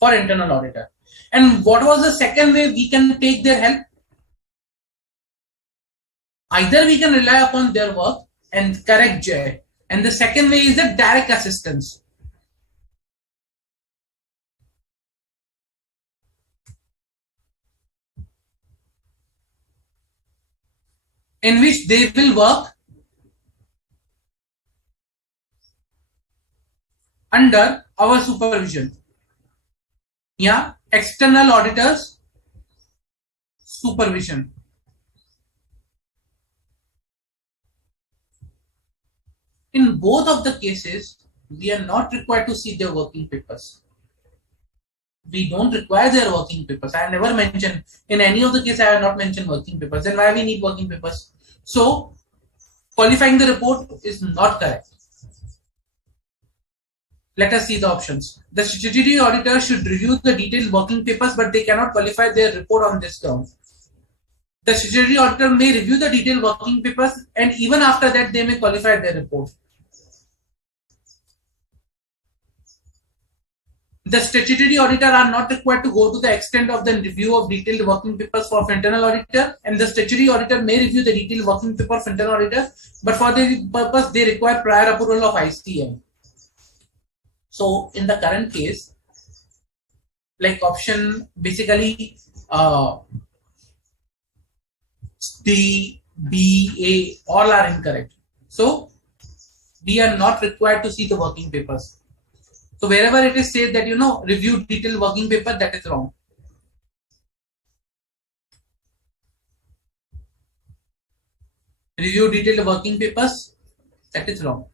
for internal auditor. And what was the second way we can take their help? Either we can rely upon their work and correct J. And the second way is the direct assistance. In which they will work under our supervision. Yeah, external auditors supervision. In both of the cases, we are not required to see their working papers. We don't require their working papers. I have never mentioned, in any of the cases, I have not mentioned working papers. Then why we need working papers? So, qualifying the report is not correct. Let us see the options. The statutory auditor should review the detailed working papers, but they cannot qualify their report on this ground. The statutory auditor may review the detailed working papers, and even after that, they may qualify their report. The statutory auditor are not required to go to the extent of the review of detailed working papers for internal auditor, and the statutory auditor may review the detailed working paper of internal auditor, but for the purpose they require prior approval of ICM. So in the current case, like option basically D, B, A, all are incorrect. So we are not required to see the working papers. So wherever it is said that review detailed working paper, that is wrong. Review detailed working papers, that is wrong.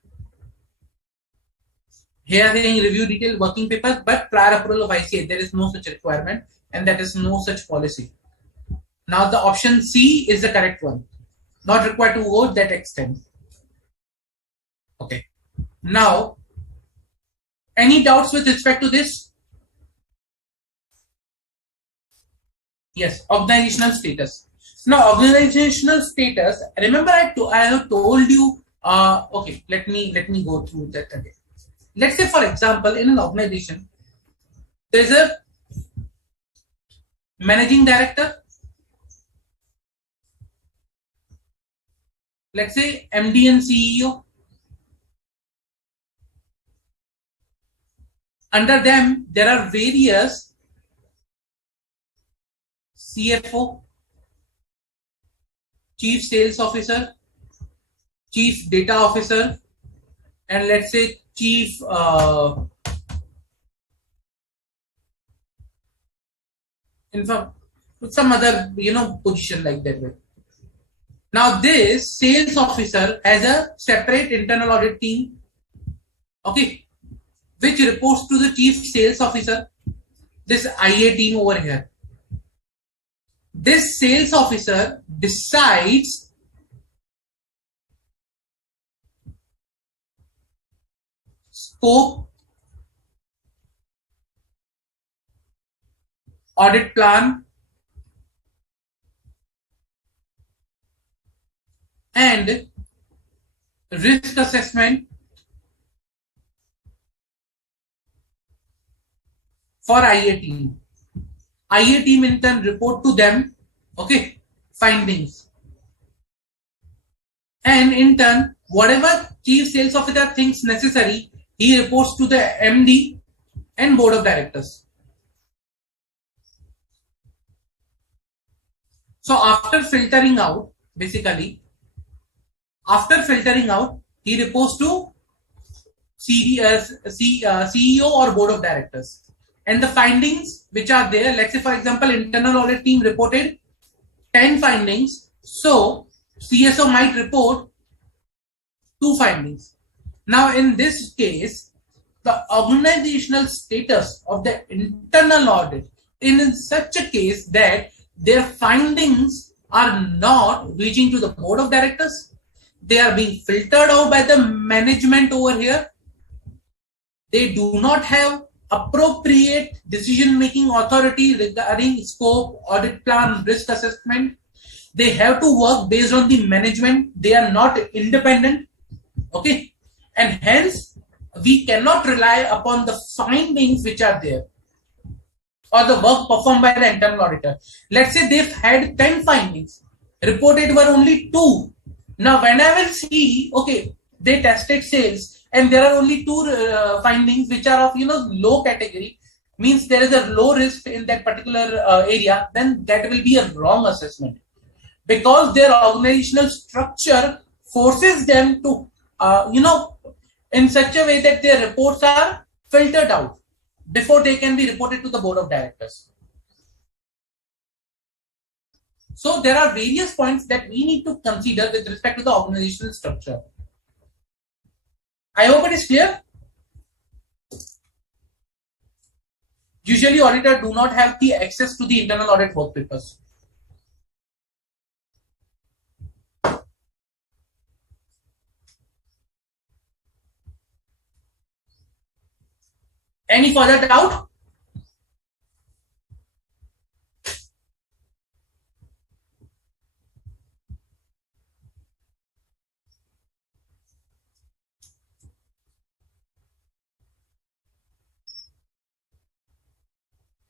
Here saying review detailed working papers, but prior approval of ICA, there is no such requirement, and that is no such policy. Now the option C is the correct one. Not required to go that extent. Okay. Now, any doubts with respect to this? Yes, organizational status. Now, organizational status. Remember, I have told you. Okay, let me go through that again. Let's say, for example, in an organization, there's a managing director. Let's say MD and CEO. Under them, there are various CFO, Chief Sales Officer, Chief Data Officer, and let's say Chief some other position like that. Now this sales officer has a separate internal audit team. okay, which reports to the chief sales officer, this IA team over here. This sales officer decides scope, audit plan, and risk assessment for IA team. IA team in turn report to them, okay, findings. And in turn, whatever chief sales officer thinks necessary, he reports to the MD and board of directors. So after filtering out, basically, he reports to CEO or board of directors. And the findings which are there, let's say for example, internal audit team reported 10 findings. So CSO might report 2 findings. Now in this case, the organizational status of the internal audit in such a case that their findings are not reaching to the board of directors, they are being filtered out by the management over here. They do not have appropriate decision-making authority regarding scope, audit plan, risk assessment. They have to work based on the management. They are not independent. Okay. And hence, we cannot rely upon the findings which are there or the work performed by the internal auditor. Let's say they've had 10 findings. Reported were only 2. Now, when I will see, okay, they tested sales and there are only 2 findings which are of low category, means there is a low risk in that particular area, then that will be a wrong assessment, because their organizational structure forces them to in such a way that their reports are filtered out before they can be reported to the board of directors. So there are various points that we need to consider with respect to the organizational structure. I hope it is clear. Usually auditors do not have the access to the internal audit work papers. Any further doubt?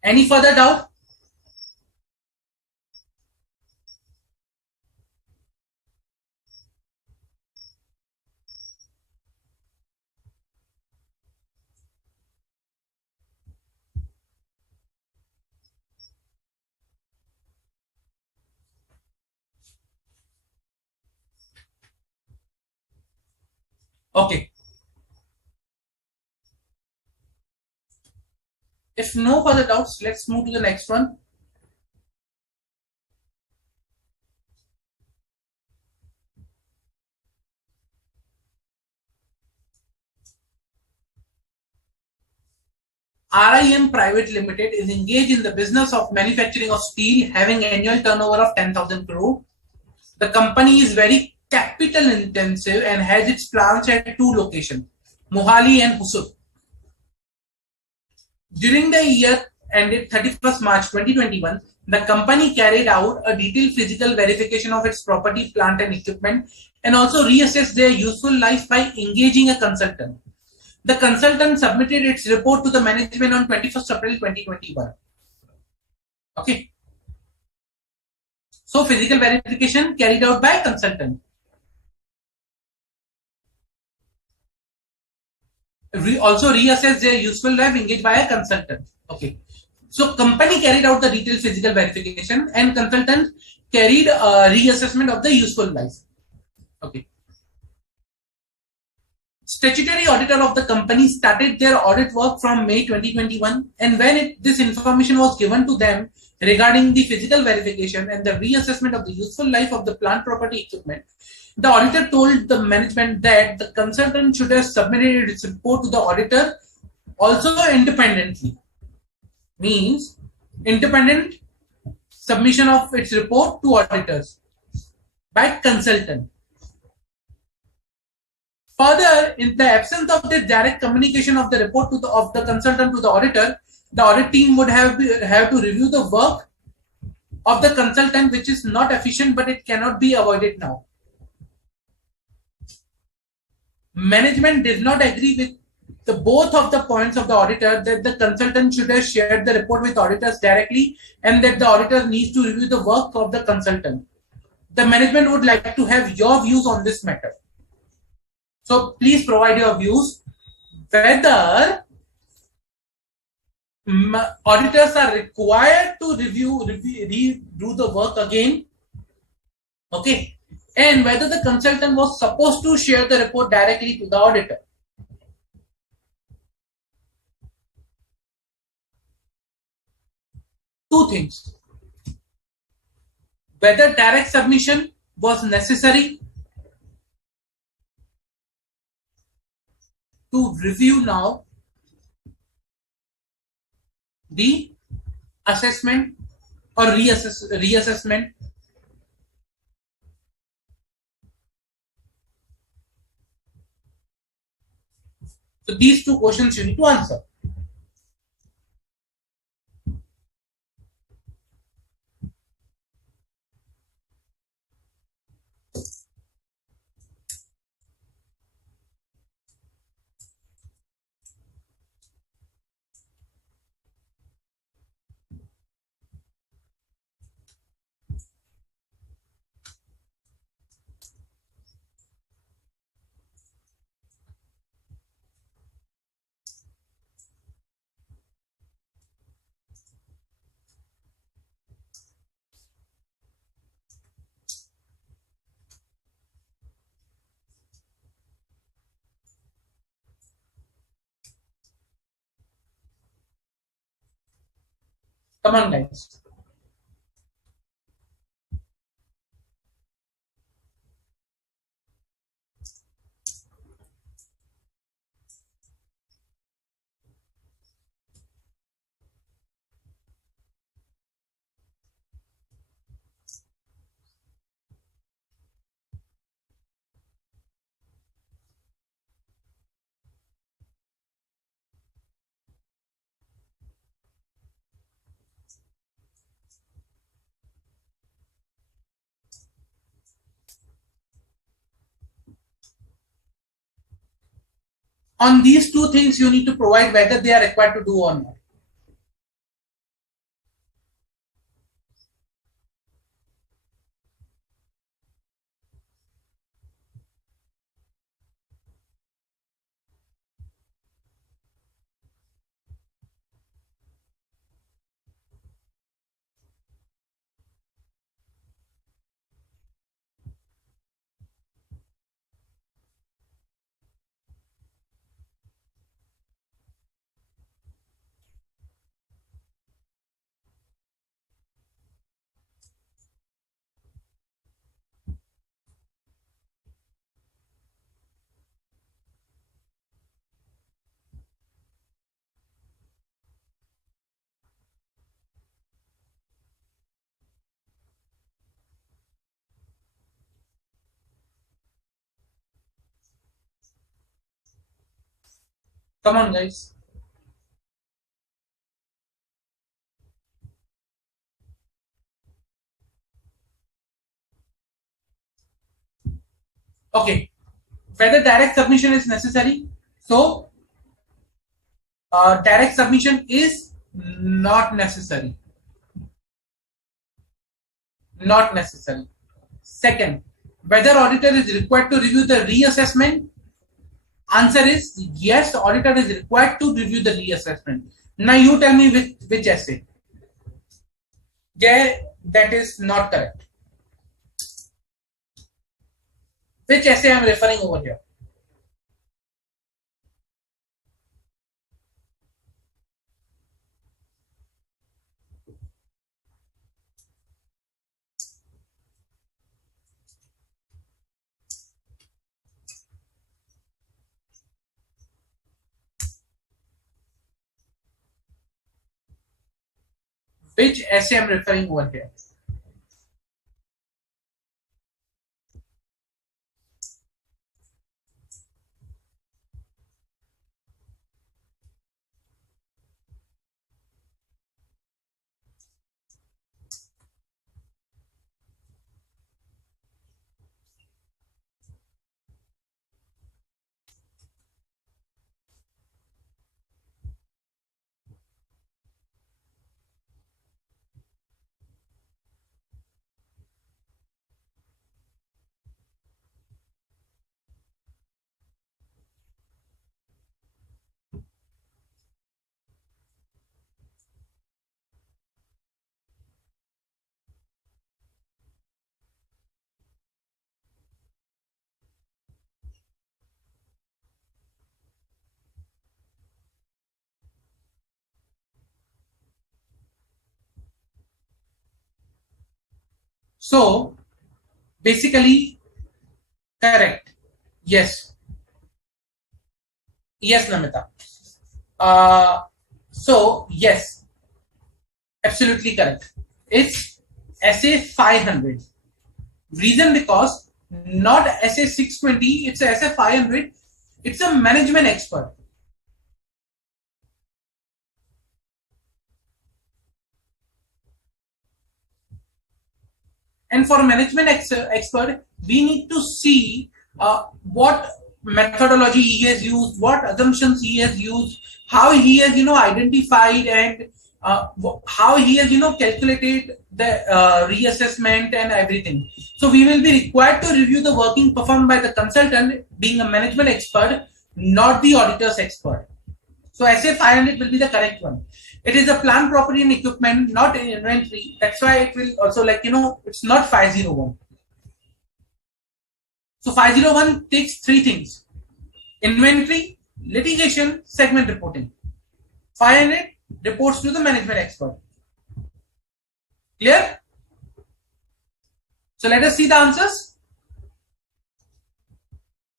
Any further doubt? Okay. If no further doubts, let's move to the next one. RIM Private Limited is engaged in the business of manufacturing of steel, having annual turnover of 10,000 crore. The company is very capital intensive and has its plants at 2 locations, Mohali and Hosur. During the year ended 31st March 2021, the company carried out a detailed physical verification of its property, plant and equipment, and also reassessed their useful life by engaging a consultant. The consultant submitted its report to the management on 21st April 2021. Okay. So physical verification carried out by a consultant. Also reassess their useful life engaged by a consultant. Okay. So company carried out the detailed physical verification and consultant carried a reassessment of the useful life. Okay. Statutory auditor of the company started their audit work from May 2021, and when this information was given to them regarding the physical verification and the reassessment of the useful life of the plant property equipment, the auditor told the management that the consultant should have submitted its report to the auditor also independently. Means independent submission of its report to auditors by consultant. Further, in the absence of the direct communication of the report of the consultant to the auditor, the audit team would have to review the work of the consultant, which is not efficient, but it cannot be avoided now. Management did not agree with both of the points of the auditor, that the consultant should have shared the report with auditors directly and that the auditor needs to review the work of the consultant. The management would like to have your views on this matter. So please provide your views whether auditors are required to redo the work again, okay, and whether the consultant was supposed to share the report directly to the auditor. Two things: whether direct submission was necessary to review now the assessment or reassessment. So these two questions you need to answer. Come on, guys. On these two things, you need to provide whether they are required to do or not. Come on, guys. Okay. Whether direct submission is necessary. So, direct submission is not necessary. Not necessary. Second, whether auditor is required to review the reassessment. Answer is yes, the auditor is required to review the reassessment. Now you tell me which essay. Yeah, that is not correct. Which essay I am referring over here? which essay I'm referring over here. So basically, correct. Yes. Yes, Namita. So yes, absolutely correct. It's SA 500. Reason because not SA 620, it's a SA 500. It's a management expert. And for management expert, we need to see what methodology he has used, what assumptions he has used, how he has identified, and how he has calculated the reassessment and everything. So we will be required to review the working performed by the consultant, being a management expert, not the auditor's expert. So SA 500 will be the correct one. It is a plant, property, and equipment, not in inventory. That's why it will also it's not 501. So 501 takes three things: inventory, litigation, segment reporting. 500 reports to the management expert. Clear? So let us see the answers.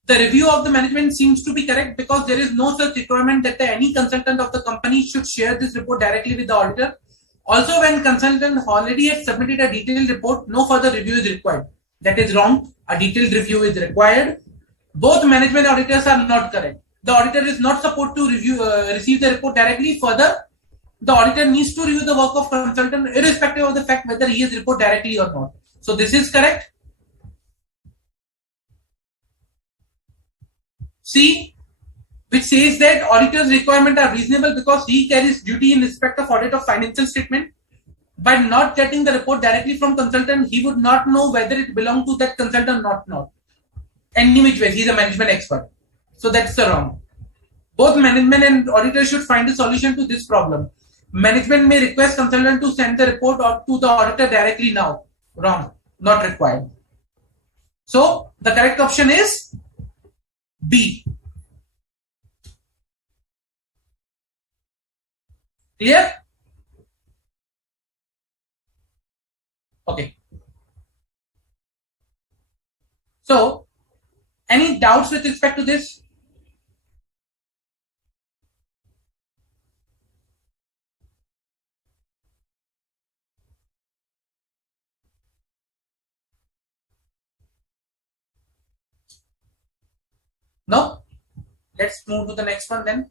The review of the management seems to be correct because there is no such requirement that any consultant of the company should share this report directly with the auditor. Also, when consultant already has submitted a detailed report, no further review is required. That is wrong. A detailed review is required. Both management auditors are not correct. The auditor is not supposed to receive the report directly. Further, the auditor needs to review the work of consultant irrespective of the fact whether he has report directly or not. So this is correct. C, which says that auditor's requirements are reasonable because he carries duty in respect of audit of financial statement. By not getting the report directly from consultant, he would not know whether it belonged to that consultant or not. Any which way, he is a management expert. So that's the wrong. Both management and auditor should find a solution to this problem. Management may request consultant to send the report to the auditor directly now. Wrong. Not required. So the correct option is B. Clear? Okay. So, any doubts with respect to this? No? Let's move to the next one then.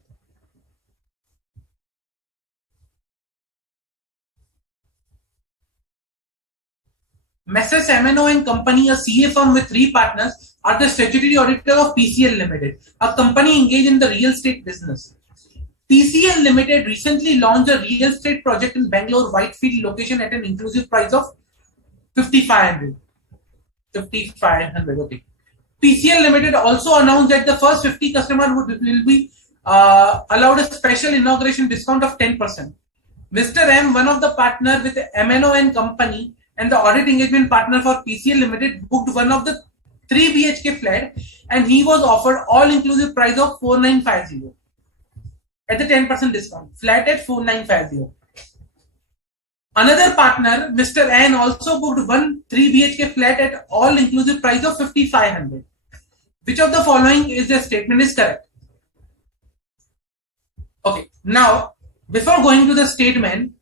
Messrs. M&O and Company, a CA firm with 3 partners, are the statutory auditor of PCL Limited, a company engaged in the real estate business. PCL Limited recently launched a real estate project in Bangalore Whitefield location at an inclusive price of 5,500. 5,500, okay. PCL Limited also announced that the first 50 customers will be allowed a special inauguration discount of 10%. Mr. M, one of the partner with M&O and Company and the audit engagement partner for PCL Limited, booked one of the 3 BHK flat and he was offered all-inclusive price of 4,950 at the 10% discount. Flat at 4,950. Another partner, Mr. N, also booked one 3 BHK flat at all-inclusive price of 5,500. Which of the following is the statement is correct? Okay, now before going to the statement,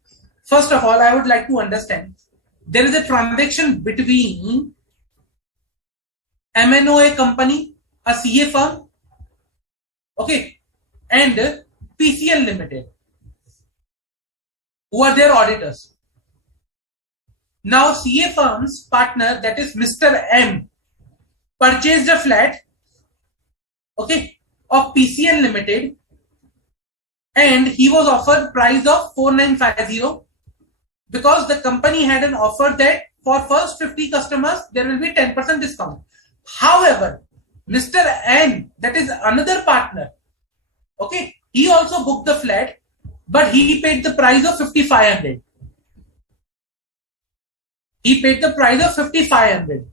First of all, I would like to understand there is a transaction between MNOA company, a CA firm, okay, and PCL Limited, who are their auditors. Now, CA firm's partner, that is Mr. M, purchased a flat, okay, of PCL Limited, and he was offered price of 4950 because the company had an offer that for first 50 customers there will be 10% discount. However, Mr. N, that is another partner, okay, he also booked the flat, but he paid the price of 5500. He paid the price of 5500.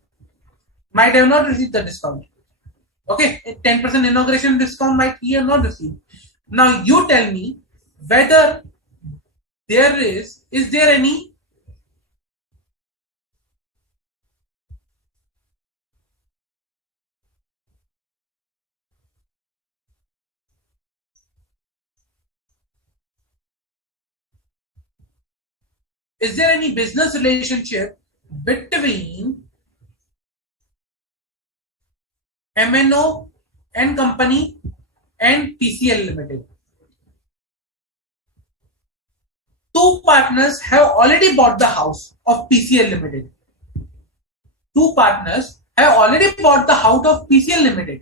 Might have not received the discount. Okay, 10% inauguration discount might he have not received. Now you tell me whether there is there any business relationship between MNO and company and PCL Limited? Two partners have already bought the house of PCL Limited. Two partners have already bought the house of PCL Limited.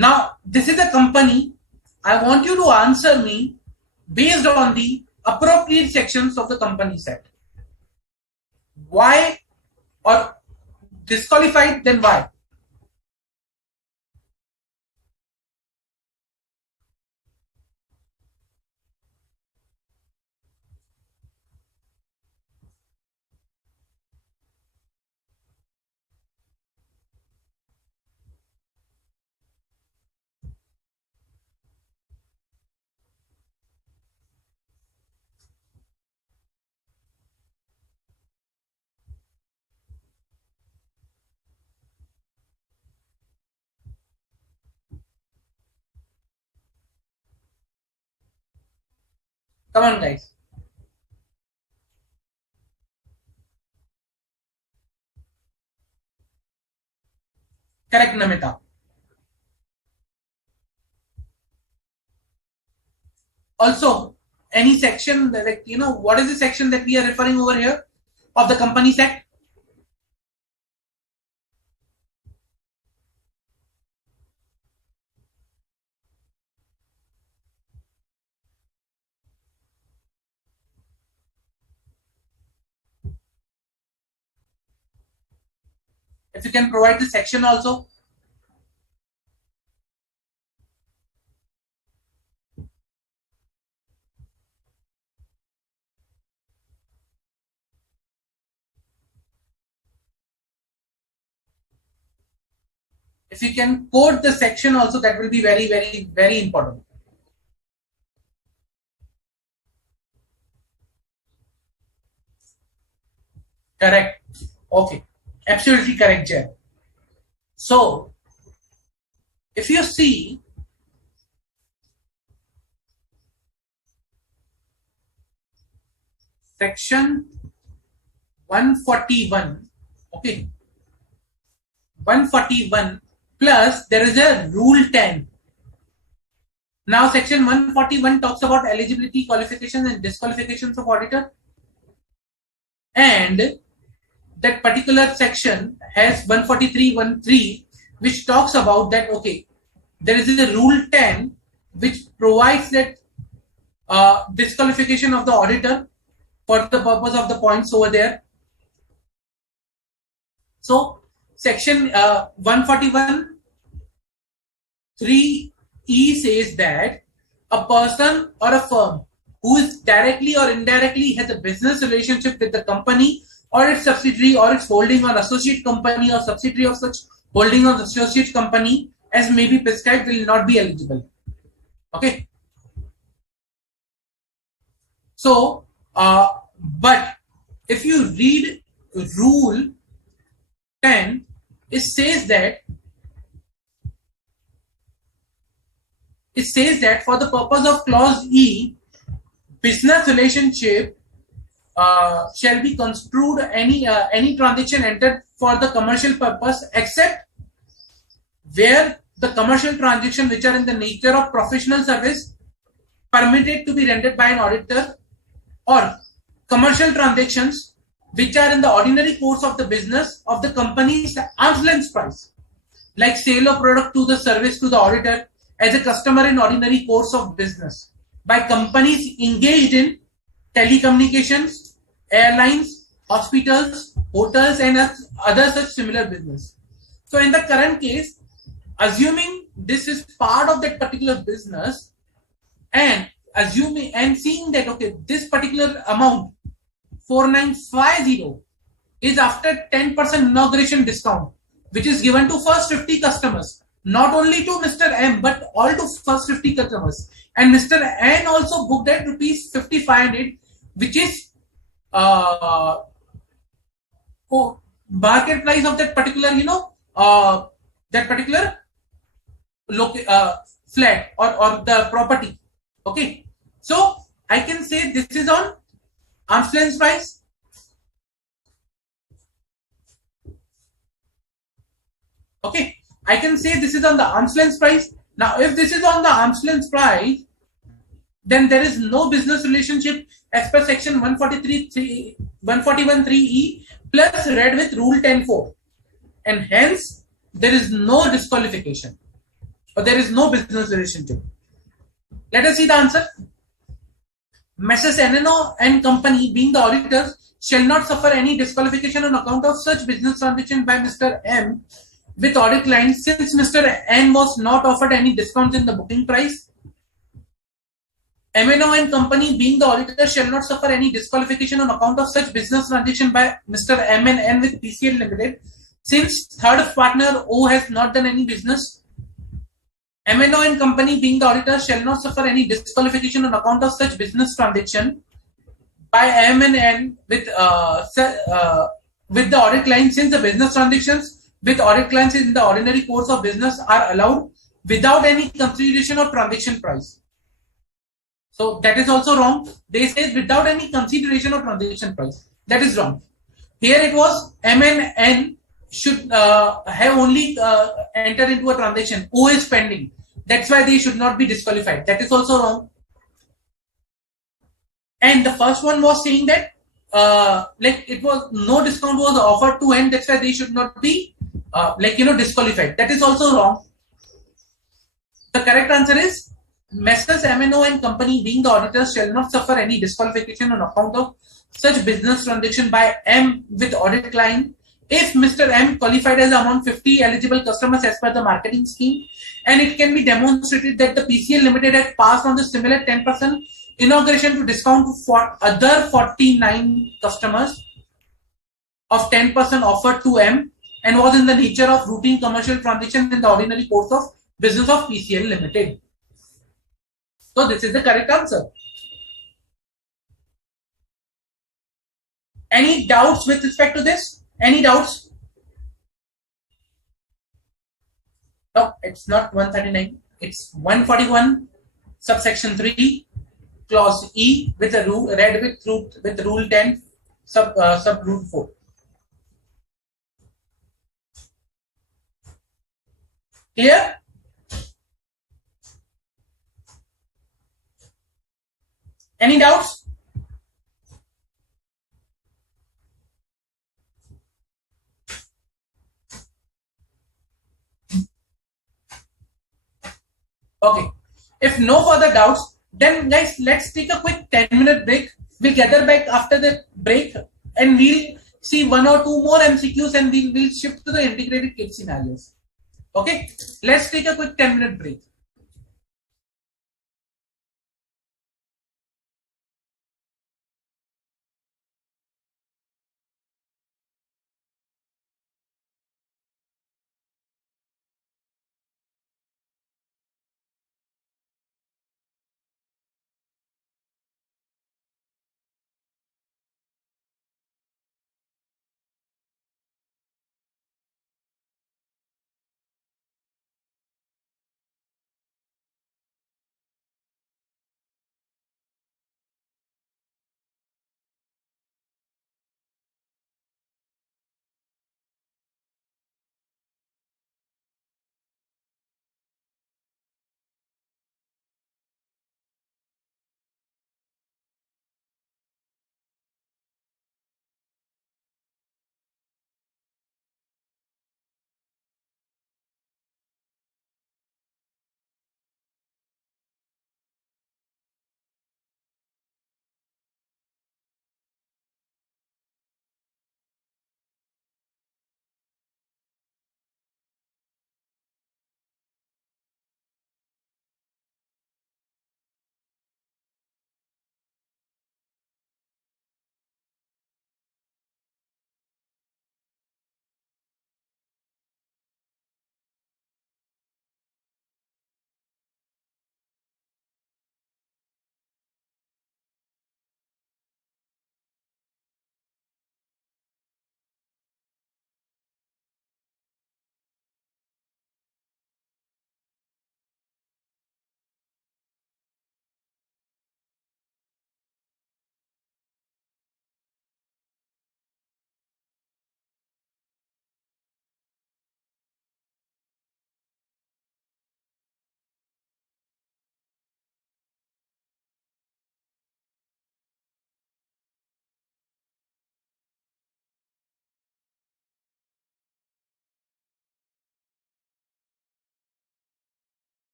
Now, this is a company. I want you to answer me based on the appropriate sections of the Companies Act. Why, or disqualified, then why? Come on, guys. Correct, Namita. Also, any section, like, what is the section that we are referring over here of the Companies Act? If you can provide the section also. If you can quote the section also, that will be very, very, very important. Correct. Okay. Absolutely correct, Jay. So, if you see section 141, okay, 141 plus there is a rule 10. Now, section 141 talks about eligibility, qualifications, and disqualifications of auditor, and that particular section has 143.13, which talks about that, okay, there is a rule 10 which provides that disqualification of the auditor for the purpose of the points over there. So, section 141.3E says that a person or a firm who is directly or indirectly has a business relationship with the company or its subsidiary or its holding or associate company or subsidiary of such holding or associate company as may be prescribed will not be eligible. Okay. So, but if you read rule 10, it says that for the purpose of clause E, business relationship shall be construed any transaction entered for the commercial purpose except where the commercial transactions which are in the nature of professional service permitted to be rendered by an auditor, or commercial transactions which are in the ordinary course of the business of the company's arm's length price, like sale of product to the service to the auditor as a customer in ordinary course of business by companies engaged in telecommunications, airlines, hospitals, hotels, and other such similar business. So in the current case, assuming this is part of that particular business, and assuming and seeing that okay, this particular amount 4950 is after 10% inauguration discount, which is given to first 50 customers, not only to Mr. M but all to first 50 customers, and Mr. N also booked at rupees 5500, which is market price of that particular that particular flat or the property. Okay, so I can say this is on arm's length price. Okay, I can say this is on the arm's length price. Now, if this is on the arm's length price, then there is no business relationship as per section 141(3)(e) plus read with rule 10(4), and hence there is no disqualification or there is no business relationship. Let us see the answer. Messrs. NNO and company, being the auditors, shall not suffer any disqualification on account of such business transaction by Mr. M with audit line, since Mr. N was not offered any discounts in the booking price. MNO and company, being the auditor, shall not suffer any disqualification on account of such business transaction by Mr. M and N with PCL Limited, since third partner O has not done any business. MNO and company, being the auditor, shall not suffer any disqualification on account of such business transaction by M and N with the audit line, since the business transactions with audit lines in the ordinary course of business are allowed without any consideration of transaction price. So that is also wrong. They say without any consideration of transaction price. That is wrong. Here it was M and N should have only entered into a transaction. O is pending. That's why they should not be disqualified. That is also wrong. And the first one was saying that like it was no discount was offered to N. That's why they should not be disqualified. That is also wrong. The correct answer is Messrs. MNO and company, being the auditors, shall not suffer any disqualification on account of such business transaction by M with audit line if Mr. M qualified as among 50 eligible customers as per the marketing scheme, and it can be demonstrated that the PCL Limited had passed on the similar 10% inauguration to discount for other 49 customers of 10% offered to M, and was in the nature of routine commercial transaction in the ordinary course of business of PCL Limited. So this is the correct answer. Any doubts with respect to this? Any doubts? No, it's not 139. It's 141, subsection 3, clause E, with a rule read with rule 10, sub rule 4. Clear? Any doubts? Okay. If no further doubts, then guys, let's take a quick 10-minute break. We'll gather back after the break and we'll see 1 or 2 more MCQs and we'll shift to the integrated case scenarios. Okay. Let's take a quick 10-minute break.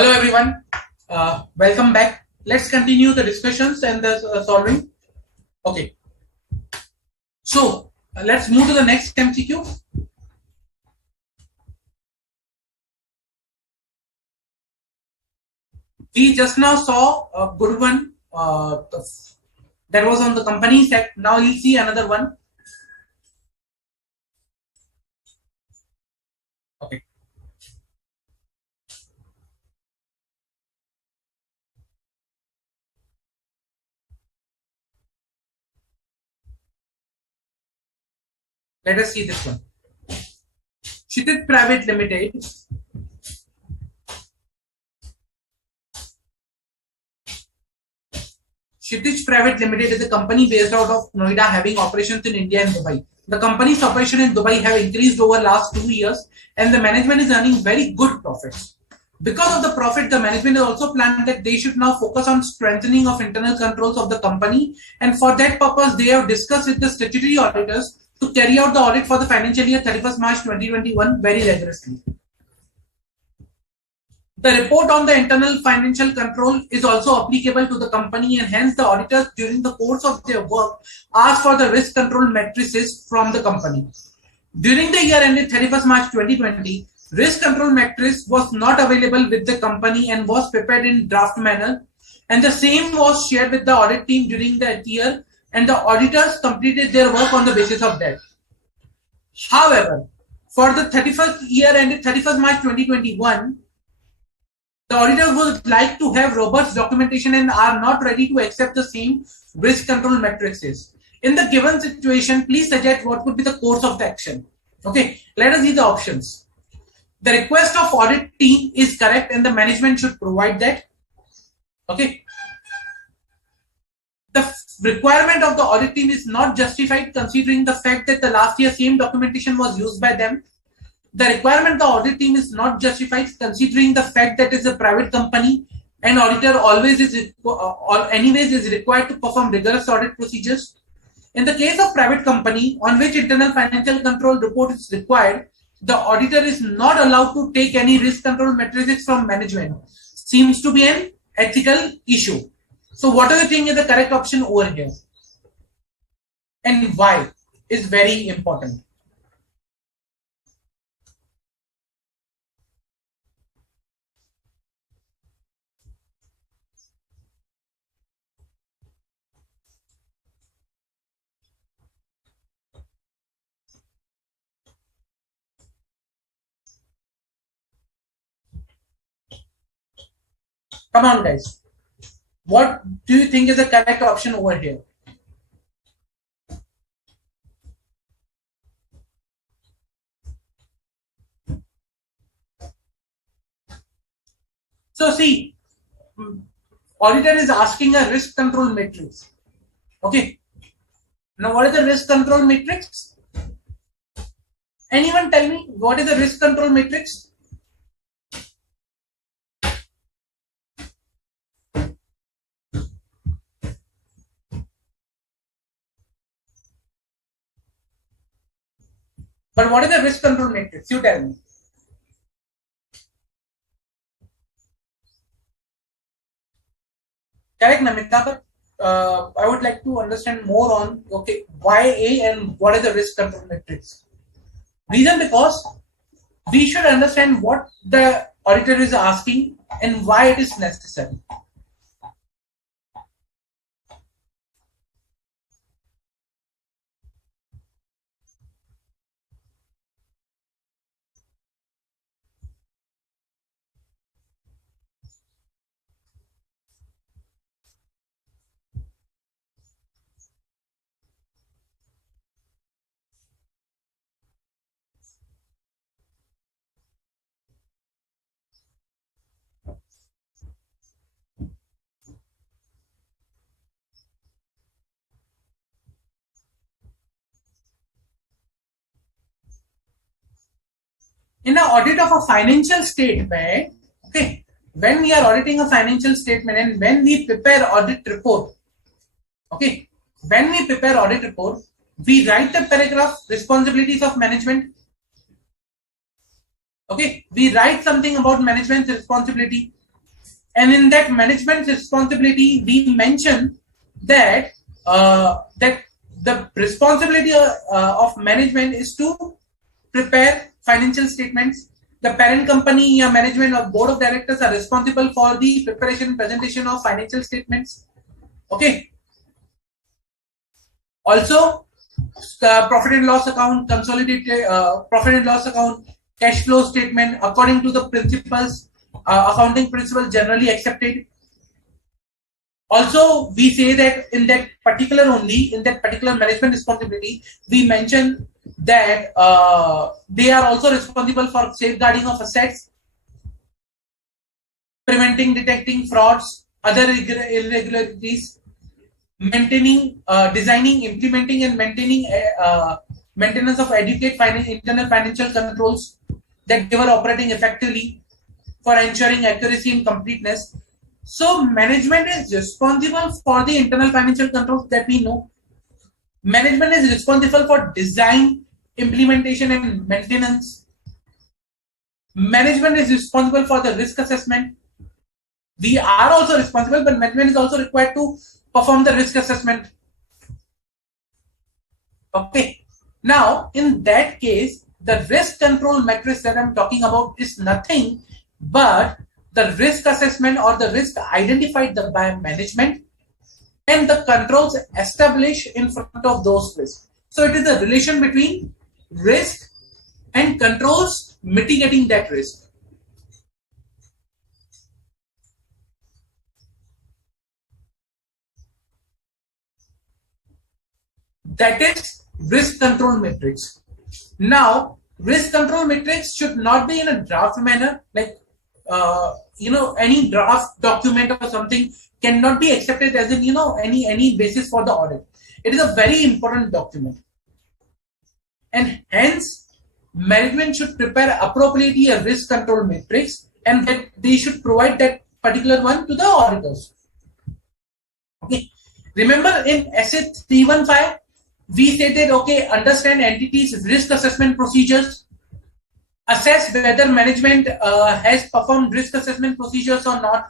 Hello everyone, welcome back. Let's continue the discussions and the solving. Okay, so let's move to the next MCQ. We just now saw a good one that was on the Companies Act. Now you'll see another one. Okay. Let us see this one. Kshitij Private Limited Kshitij Private Limited is a company based out of Noida having operations in India and Dubai. The company's operation in Dubai have increased over last 2 years and the management is earning very good profits. Because of the profit, the management has also planned that they should now focus on strengthening of internal controls of the company, and for that purpose, they have discussed with the statutory auditors to carry out the audit for the financial year 31st March 2021 very rigorously. The report on the internal financial control is also applicable to the company, and hence the auditors during the course of their work asked for the risk control matrices from the company. During the year ended 31st March 2020, risk control matrix was not available with the company and was prepared in draft manner, and the same was shared with the audit team during that year, and the auditors completed their work on the basis of that. However, for the 31st year ended 31st March 2021, the auditors would like to have robust documentation and are not ready to accept the same risk control matrices. In the given situation, please suggest what could be the course of the action. Okay, let us see the options. The request of audit team is correct and the management should provide that. Okay. The requirement of the audit team is not justified considering the fact that the last year same documentation was used by them. The requirement of the audit team is not justified considering the fact that it's a private company and auditor always is or anyways is required to perform rigorous audit procedures. In the case of private company on which internal financial control report is required, the auditor is not allowed to take any risk control matrices from management. Seems to be an ethical issue. So what do you think is the correct option over here? And why is very important. Come on, guys. What do you think is the correct option over here? So see, auditor is asking a risk control matrix. Okay. Now what is the risk control matrix? Anyone tell me what is the risk control matrix? But what is the risk control matrix? You tell me. Correct, Namita, but I would like to understand more on, okay, why A and what is the risk control matrix? Reason because we should understand what the auditor is asking and why it is necessary. In an audit of a financial statement, okay, when we are auditing a financial statement and when we prepare audit report, okay, when we prepare audit report, we write the paragraph responsibilities of management. Okay, we write something about management's responsibility. And in that management responsibility, we mention that that the responsibility of management is to prepare financial statements. The parent company or management or board of directors are responsible for the preparation and presentation of financial statements. Okay. Also, the profit and loss account, consolidated profit and loss account, cash flow statement according to the principles, accounting principles generally accepted. Also, we say that in that particular management responsibility, we mention that they are also responsible for safeguarding of assets, preventing, detecting frauds, other irregularities, maintaining, designing, implementing, and maintaining maintenance of adequate internal financial controls that they were operating effectively for ensuring accuracy and completeness. So management is responsible for the internal financial controls that we know. Management is responsible for design, implementation, and maintenance. Management is responsible for the risk assessment. We are also responsible, but management is also required to perform the risk assessment. Okay. Now, in that case, the risk control matrix that I'm talking about is nothing but the risk assessment or the risk identified by management and the controls established in front of those risks. So it is a relation between risk and controls mitigating that risk. That is risk control matrix. Now, risk control matrix should not be in a draft manner, like any draft document or something cannot be accepted as in any basis for the audit. It is a very important document, and hence management should prepare appropriately a risk control matrix, and that they should provide that particular one to the auditors. Okay, remember in SA 315 we stated, okay, understand entities risk assessment procedures, assess whether management has performed risk assessment procedures or not.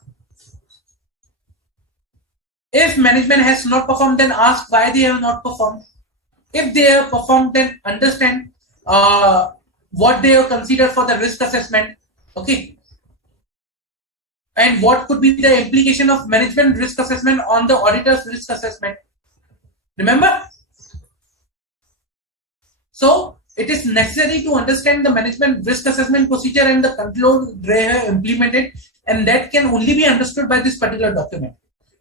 If management has not performed, then ask why they have not performed. If they have performed, then understand what they have considered for the risk assessment. Okay. And what could be the implication of management risk assessment on the auditor's risk assessment. Remember? So it is necessary to understand the management risk assessment procedure and the control they have implemented, and that can only be understood by this particular document.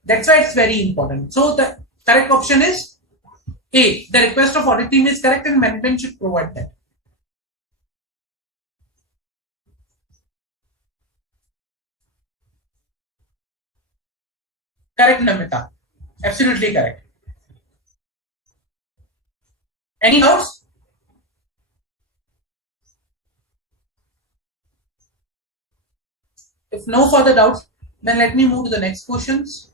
That's why it's very important. So the correct option is A. The request of audit team is correct and management should provide that. Correct, Namita. Absolutely correct. Any doubts? If no further doubts, then let me move to the next questions.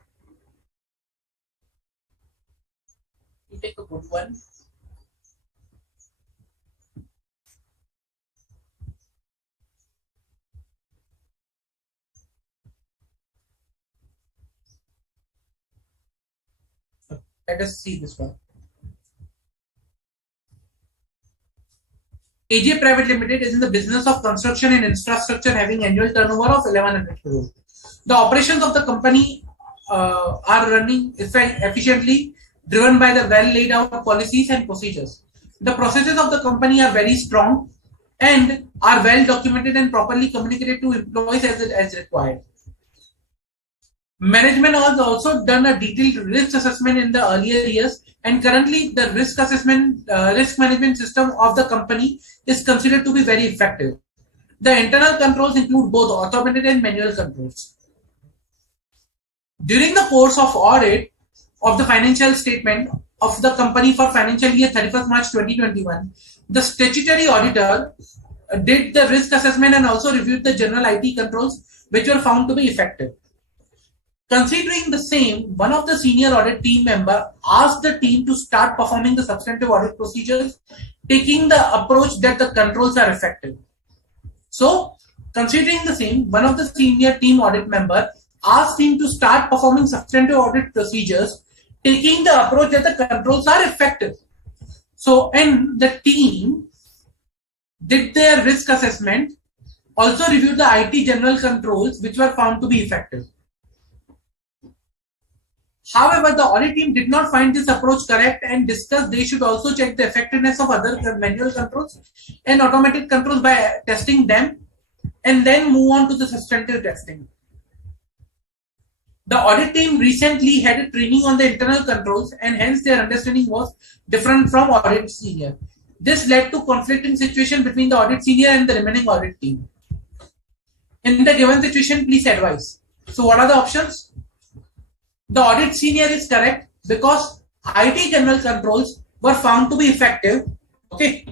You take a good one. Let us see this one. AJ Private Limited is in the business of construction and infrastructure, having annual turnover of 1100 crore. The operations of the company are running efficiently, driven by the well laid out policies and procedures. The processes of the company are very strong and are well documented and properly communicated to employees as required. Management has also done a detailed risk assessment in the earlier years, and currently the risk management system of the company is considered to be very effective. The internal controls include both automated and manual controls. During the course of audit of the financial statement of the company for financial year 31st March 2021, the statutory auditor did the risk assessment and also reviewed the general IT controls, which were found to be effective. Considering the same, one of the senior audit team member asked the team to start performing the substantive audit procedures, taking the approach that the controls are effective. So, considering the same, one of the senior team audit member asked him to start performing substantive audit procedures, taking the approach that the controls are effective. So, and the team did their risk assessment, also reviewed the IT general controls, which were found to be effective. However, the audit team did not find this approach correct and discussed they should also check the effectiveness of other manual controls and automatic controls by testing them and then move on to the substantive testing. The audit team recently had a training on the internal controls and hence their understanding was different from audit senior. This led to conflicting situation between the audit senior and the remaining audit team. In the given situation, please advise. So what are the options? The audit senior is correct because IT general controls were found to be effective. Okay.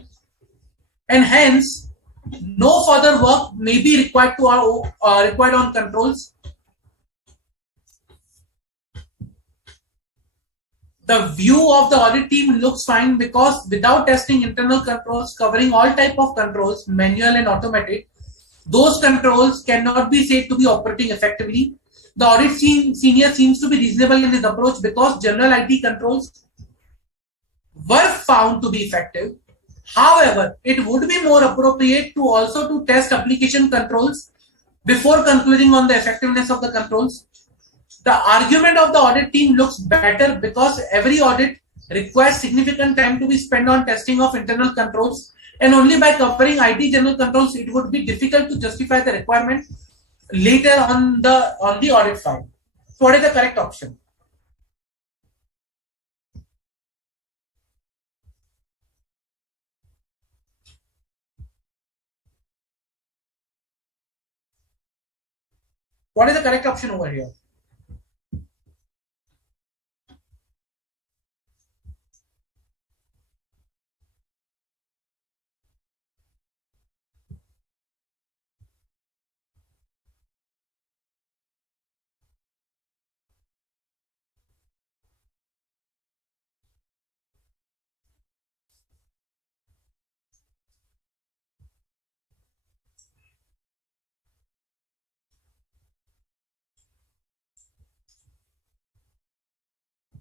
And hence, no further work may be required required on controls. The view of the audit team looks fine because without testing internal controls covering all type of controls, manual and automatic, those controls cannot be said to be operating effectively. The audit senior seems to be reasonable in his approach because general IT controls were found to be effective. However, it would be more appropriate to also to test application controls before concluding on the effectiveness of the controls. The argument of the audit team looks better because every audit requires significant time to be spent on testing of internal controls, and only by covering IT general controls it would be difficult to justify the requirement later on the audit file. So what is the correct option? What is the correct option over here?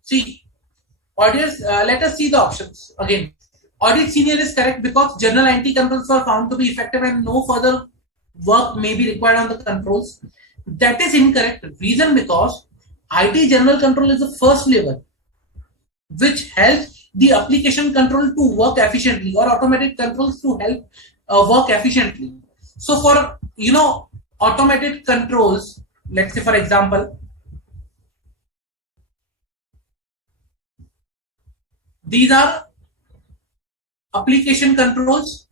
See, audience, let us see the options again. Audit senior is correct because general IT controls are found to be effective and no further work may be required on the controls. That is incorrect. Reason because IT general control is the first level which helps the application control to work efficiently or automatic controls to help work efficiently. So for automated controls, let's say for example, these are application controls,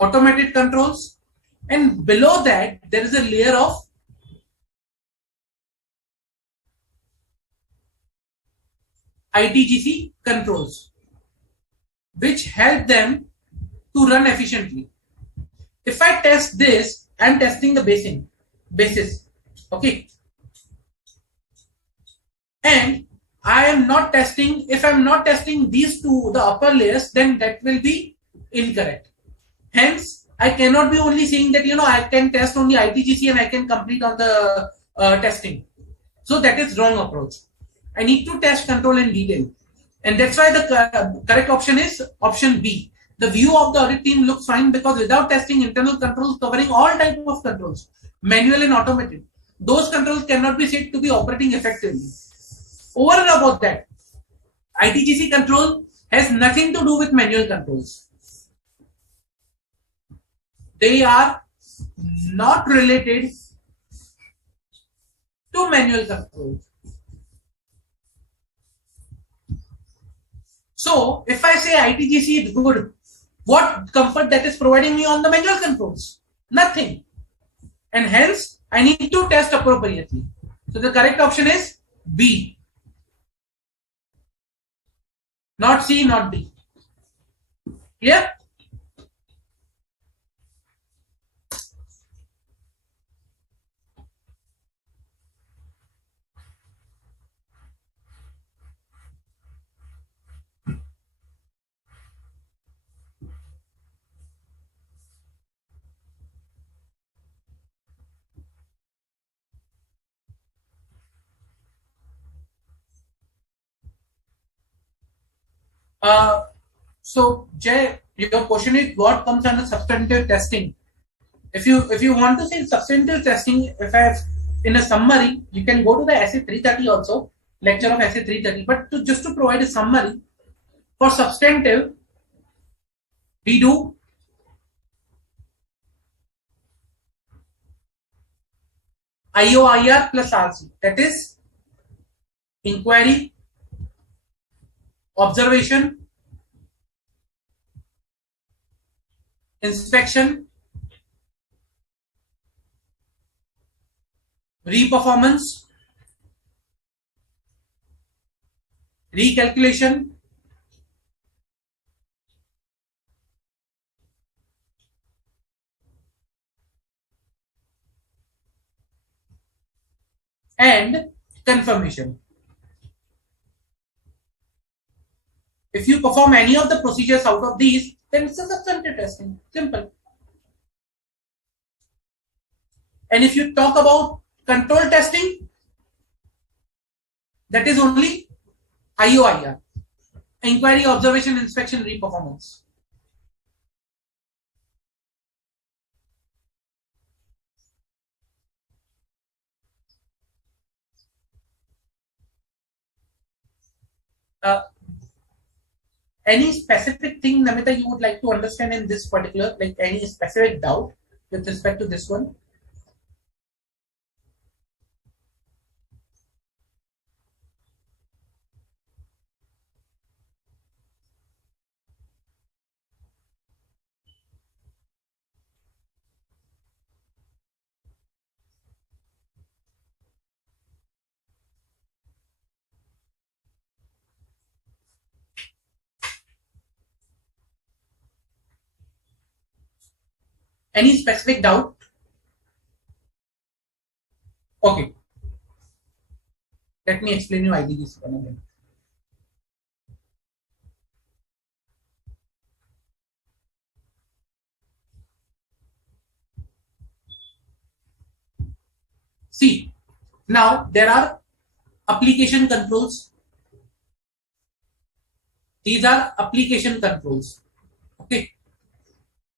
automated controls, and below that there is a layer of ITGC controls which help them to run efficiently. If I test this, I'm testing the basis. Okay. And I am not testing, if I'm not testing these two, the upper layers, then that will be incorrect. Hence, I cannot be only saying that, I can test only ITGC and I can complete on the testing. So that is wrong approach. I need to test control in detail. And that's why the correct option is option B. The view of the audit team looks fine because without testing internal controls covering all types of controls, manual and automated, those controls cannot be said to be operating effectively. Over and above that, ITGC control has nothing to do with manual controls. They are not related to manual controls. So, if I say ITGC is good, what comfort that is providing me on the manual controls? Nothing. And hence, I need to test appropriately. So, the correct option is B. Not C, not D. Clear? So Jay, your question is what comes under substantive testing. If you want to say substantive testing, if I have in a summary, you can go to the essay 330 also, lecture of essay 330. But just to provide a summary, for substantive, we do IOIR plus RC. That is inquiry, observation, inspection, reperformance, recalculation, and confirmation. If you perform any of the procedures out of these, then it's a substantive testing. Simple. And if you talk about control testing, that is only IOIR, inquiry, observation, inspection, reperformance. Any specific thing, Namita, you would like to understand in this particular, like any specific doubt with respect to this one? Any specific doubt? Okay. Let me explain you IDGC one again. See, now there are application controls. These are application controls. Okay.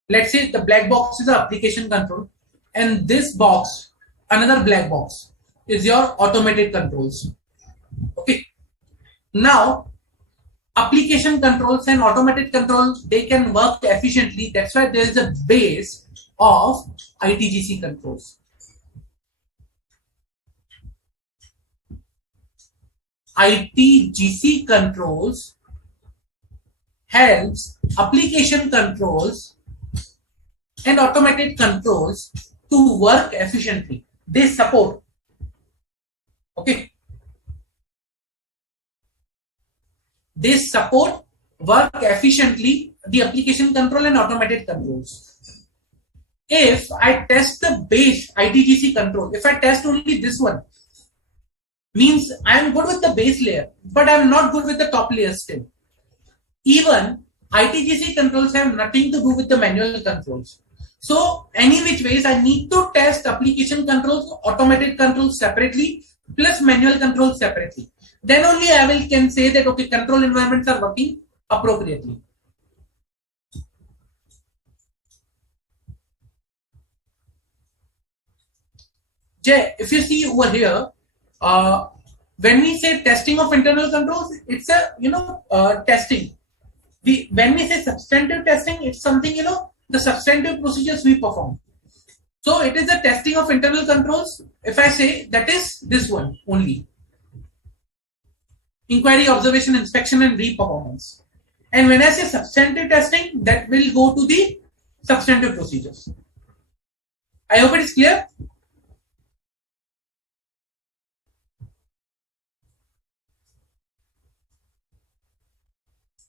Let's say the black box is the application control, and this box, another black box, is your automated controls. Okay. Now, application controls and automated controls, they can work efficiently. That's why there is a base of ITGC controls. ITGC controls helps application controls and automated controls to work efficiently. They support. Okay. They support work efficiently the application control and automated controls. If I test the base ITGC control, if I test only this one, means I am good with the base layer, but I am not good with the top layer still. Even ITGC controls have nothing to do with the manual controls. So any which ways I need to test application controls, automated controls separately, plus manual controls separately. Then only I can say that okay, control environments are working appropriately. Jay, if you see over here, when we say testing of internal controls, it's a testing. When we say substantive testing, it's something the substantive procedures we perform. So it is a testing of internal controls. If I say that is this one only, inquiry, observation, inspection, and reperformance. And when I say substantive testing, that will go to the substantive procedures. I hope it is clear.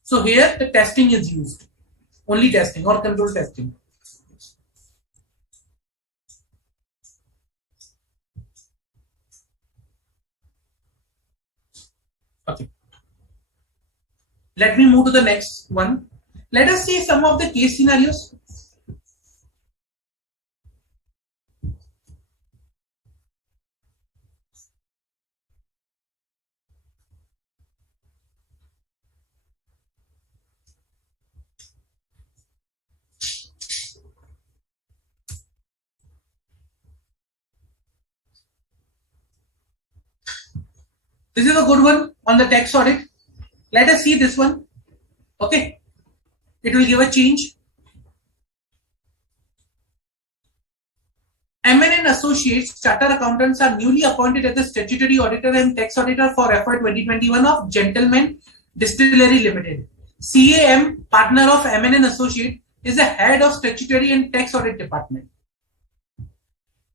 So here the testing is used, only testing or control testing. Okay. Let me move to the next one. Let us see some of the case scenarios. This is a good one on the tax audit. Let us see this one. Okay. It will give a change. M&N Associates Chartered Accountants are newly appointed as the statutory auditor and tax auditor for FY 2021 of Gentleman Distillery Limited. CAM, partner of M&N Associates, is the head of statutory and tax audit department.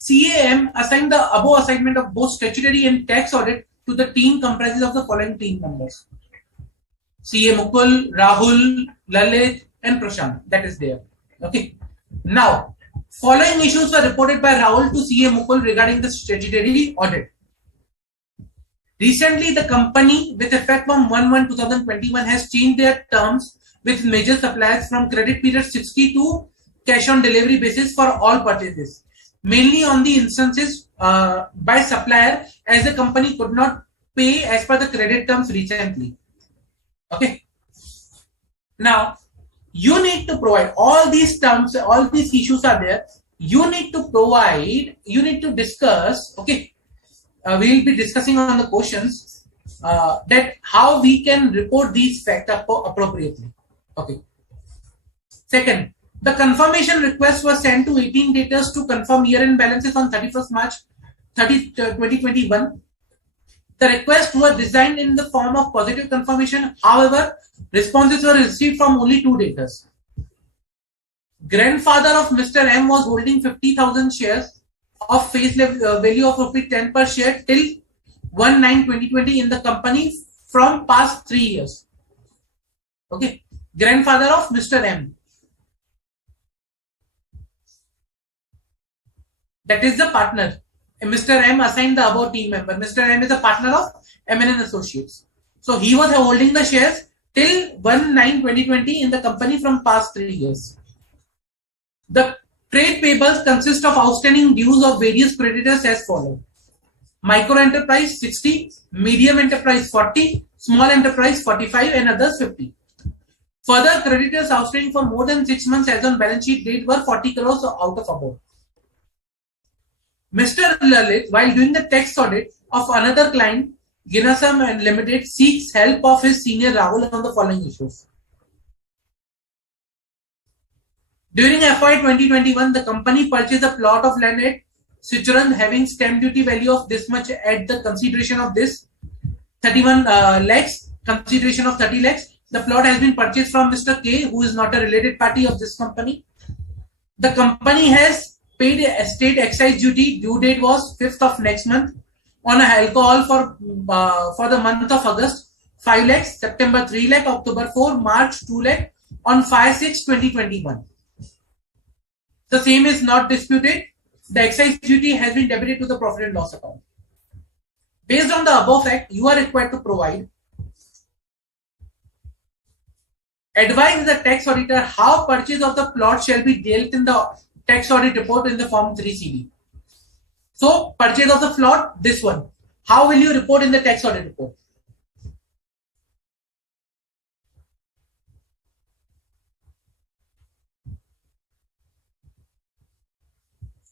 CAM assigned the above assignment of both statutory and tax audit to the team comprises of the following team members: CA Mukul, Rahul, Lalit, and Prashant. That is there. Okay. Now, following issues were reported by Rahul to CA Mukul regarding the statutory audit. Recently, the company, with effect from 1/1/2021, has changed their terms with major suppliers from credit period 60 to cash on delivery basis for all purchases, mainly on the instances by supplier as the company could not pay as per the credit terms recently. Okay. Now, you need to provide all these terms, all these issues are there. You need to provide, you need to discuss. Okay. We will be discussing on the questions that how we can report these facts appropriately. Okay. Second, the confirmation request was sent to 18 daters to confirm year-end balances on 31st March 2021. The requests were designed in the form of positive confirmation. However, responses were received from only 2 daters. Grandfather of Mr. M was holding 50,000 shares of face value of ₹10 per share till 1/9/2020 in the company from past 3 years. Okay. Grandfather of Mr. M. That is the partner. Mr. M assigned the above team member. Mr. M is a partner of M&N Associates. So he was holding the shares till 1/9/2020 in the company from past 3 years. The trade payables consist of outstanding dues of various creditors as follows: micro enterprise 60, medium enterprise 40, small enterprise 45, and others 50. Further, creditors outstanding for more than 6 months as on balance sheet date were 40 crores out of above. Mr. Lalit, while doing the tax audit of another client, Ginasam and Limited, seeks help of his senior Rahul on the following issues. During FY 2021, the company purchased a plot of land at Switzerland having stamp duty value of this much at the consideration of this 31 lakhs, consideration of 30 lakhs. The plot has been purchased from Mr. K, who is not a related party of this company. The company has paid a state excise duty. Due date was 5th of next month on alcohol for the month of August 5 lakhs, September 3 lakh, October 4, March 2 lakh on 5/6/2021. The same is not disputed. The excise duty has been debited to the profit and loss account. Based on the above fact, you are required to provide advise the tax auditor how purchase of the plot shall be dealt in the tax audit report in the form 3CD. So, purchase of the plot, this one. How will you report in the tax audit report?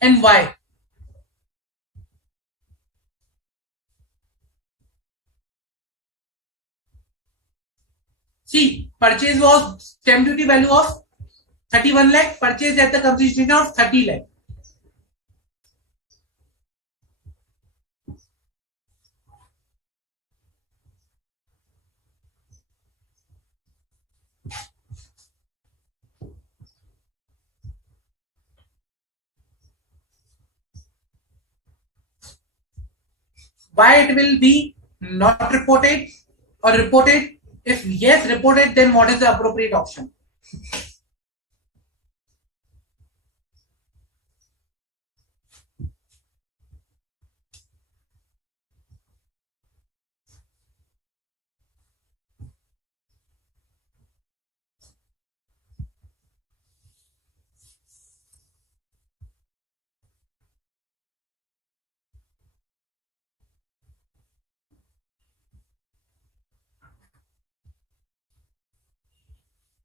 And why? See, purchase was stamp duty value of 31 lakh, purchase at the consideration of 30 lakh. Why it will be not reported or reported? If yes, reported, then what is the appropriate option?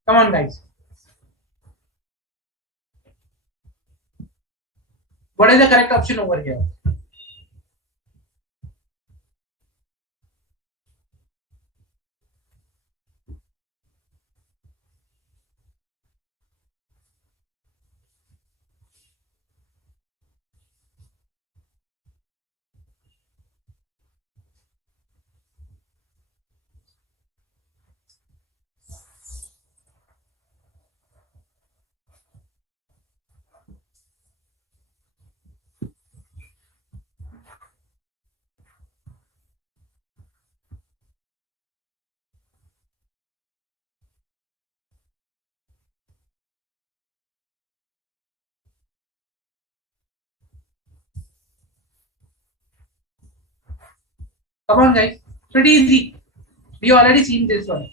Come on, guys. What is the correct option over here? Come on, guys. Pretty easy. We already seen this one.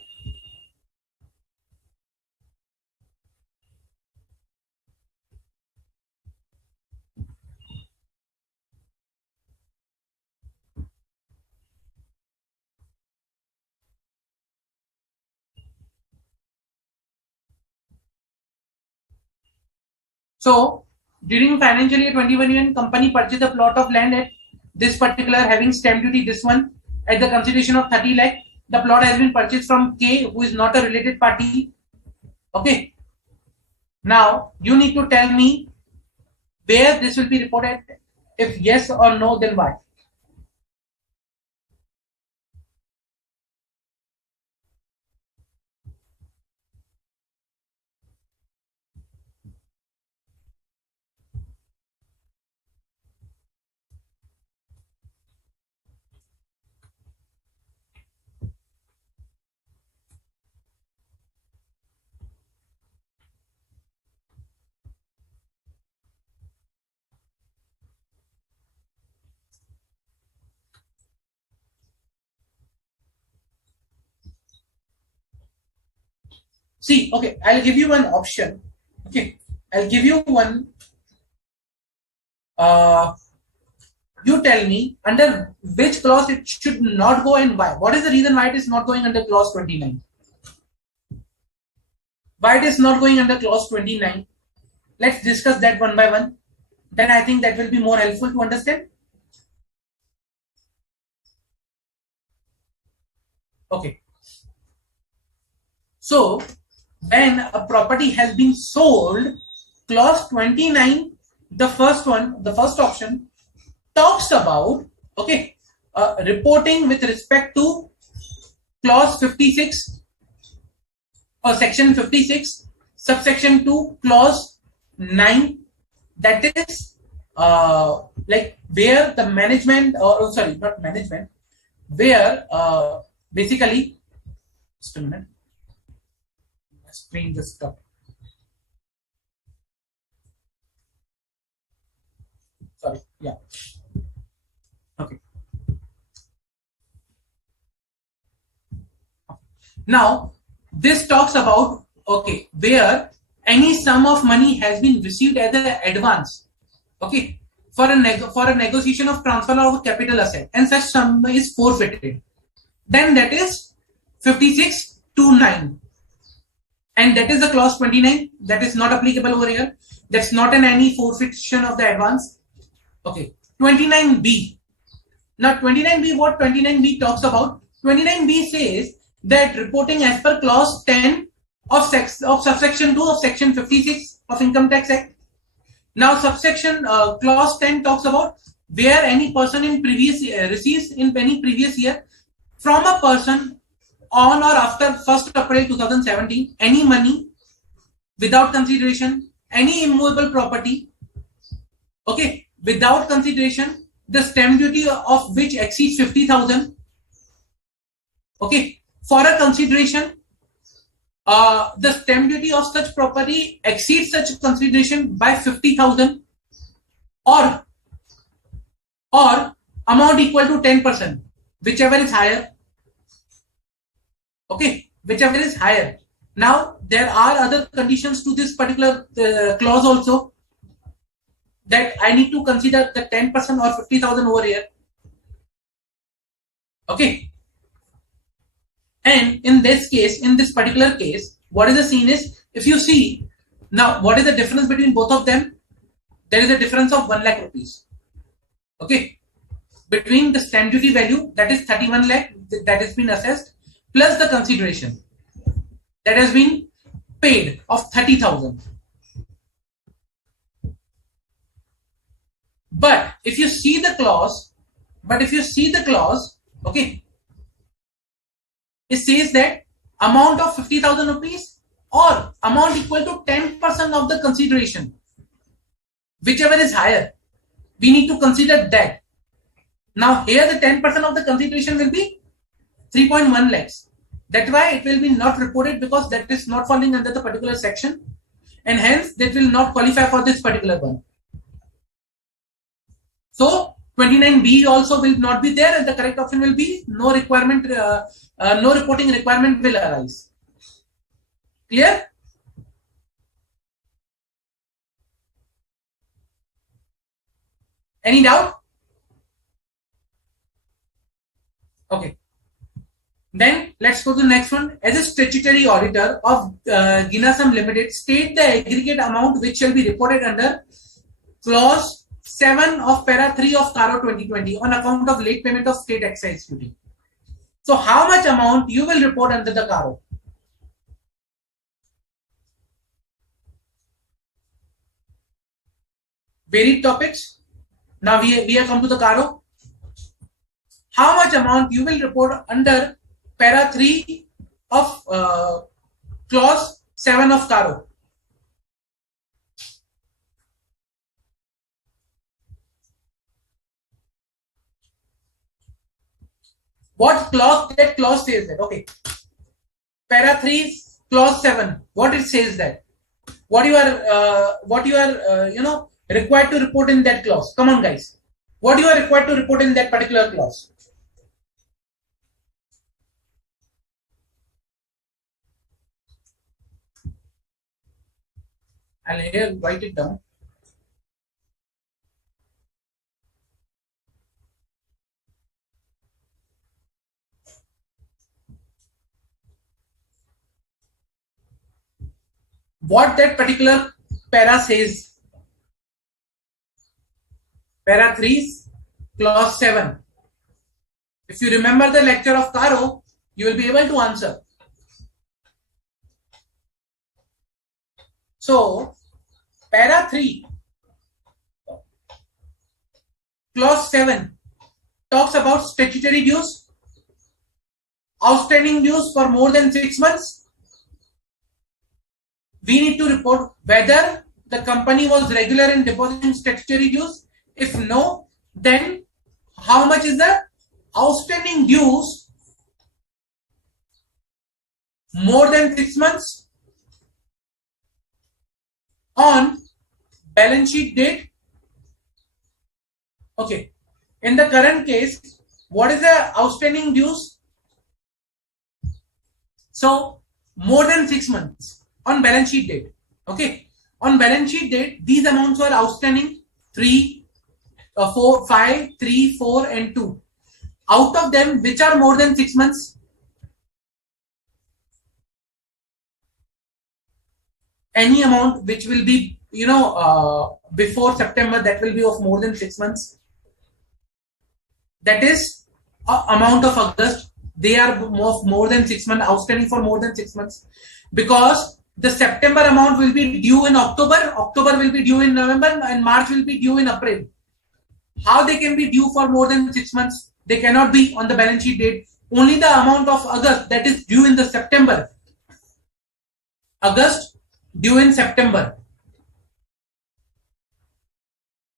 So during financial year 21, company purchased a plot of land at this particular having stamp duty, this one at the consideration of 30 lakh. The plot has been purchased from K, who is not a related party. Okay. Now you need to tell me where this will be reported. If yes or no, then why? See, okay, I'll give you one option. Okay, I'll give you one. You tell me under which clause it should not go and why. What is the reason why it is not going under clause 29? Why it is not going under clause 29? Let's discuss that one by one. Then I think that will be more helpful to understand. Okay. So when a property has been sold, clause 29, the first one, the first option, talks about, okay, reporting with respect to clause 56 or section 56, subsection 2, clause 9, that is like where the management, or sorry, not management, where basically, just a minute, let's screen this stuff. Sorry, yeah. Okay. Now, this talks about, okay, where any sum of money has been received as an advance, okay, for a negotiation of transfer of capital asset, and such sum is forfeited, then that is 56 to 9, and that is the clause 29. That is not applicable over here. That's not an any forfeition of the advance. Okay, 29b. Now 29b, what 29b talks about? 29b says that reporting as per clause 10 of subsection 2 of section 56 of Income Tax Act. Now subsection clause 10 talks about where any person in previous receives in any previous year from a person on or after 1st April 2017 any money without consideration, any immovable property, okay, without consideration, the stamp duty of which exceeds 50,000, okay, for a consideration, the stamp duty of such property exceeds such consideration by 50,000, or amount equal to 10%, whichever is higher. Okay, whichever is higher. Now there are other conditions to this particular clause also, that I need to consider the 10% or 50,000 over here. Okay. And in this case, in this particular case, what is the scene is, if you see, now what is the difference between both of them? There is a difference of 1 lakh rupees. Okay. Between the stamp duty value, that is 31 lakh, that has been assessed, plus the consideration that has been paid of 30,000. But if you see the clause, okay, it says that amount of 50,000 rupees or amount equal to 10% of the consideration, whichever is higher, we need to consider that. Now here the 10% of the consideration will be 3.1 lakhs. That's why it will be not reported, because that is not falling under the particular section, and hence that will not qualify for this particular one. So 29B also will not be there, and the correct option will be no requirement, no reporting requirement will arise. Clear? Any doubt? Okay. Then let's go to the next one. As a statutory auditor of Ginasam Limited, state the aggregate amount which shall be reported under clause 7 of para 3 of CARO 2020 on account of late payment of state excise duty. So how much amount you will report under the CARO? Varied topics. Now we have come to the CARO. How much amount you will report under para 3 of clause 7 of CARO? What clause? That clause says that. Okay. Para 3 clause 7. What it says that? What you are required to report in that clause? Come on, guys. What you are required to report in that particular clause? I'll here write it down. What that particular para says? Para 3 clause 7. If you remember the lecture of CARO, you will be able to answer. So, para 3 clause 7 talks about statutory dues, outstanding dues for more than 6 months. We need to report whether the company was regular in depositing statutory dues. If no, then how much is the outstanding dues more than 6 months on balance sheet date. Okay. In the current case, what is the outstanding dues? So more than 6 months on balance sheet date. Okay. On balance sheet date, these amounts were outstanding 3, 4, 5, 3, 4, and 2. Out of them, which are more than 6 months? Any amount which will be, before September, that will be of more than 6 months. That is amount of August. They are of more than 6 months, outstanding for more than 6 months. Because the September amount will be due in October, October will be due in November, and March will be due in April. How they can be due for more than 6 months? They cannot be on the balance sheet date. Only the amount of August that is due in the September. August due in September.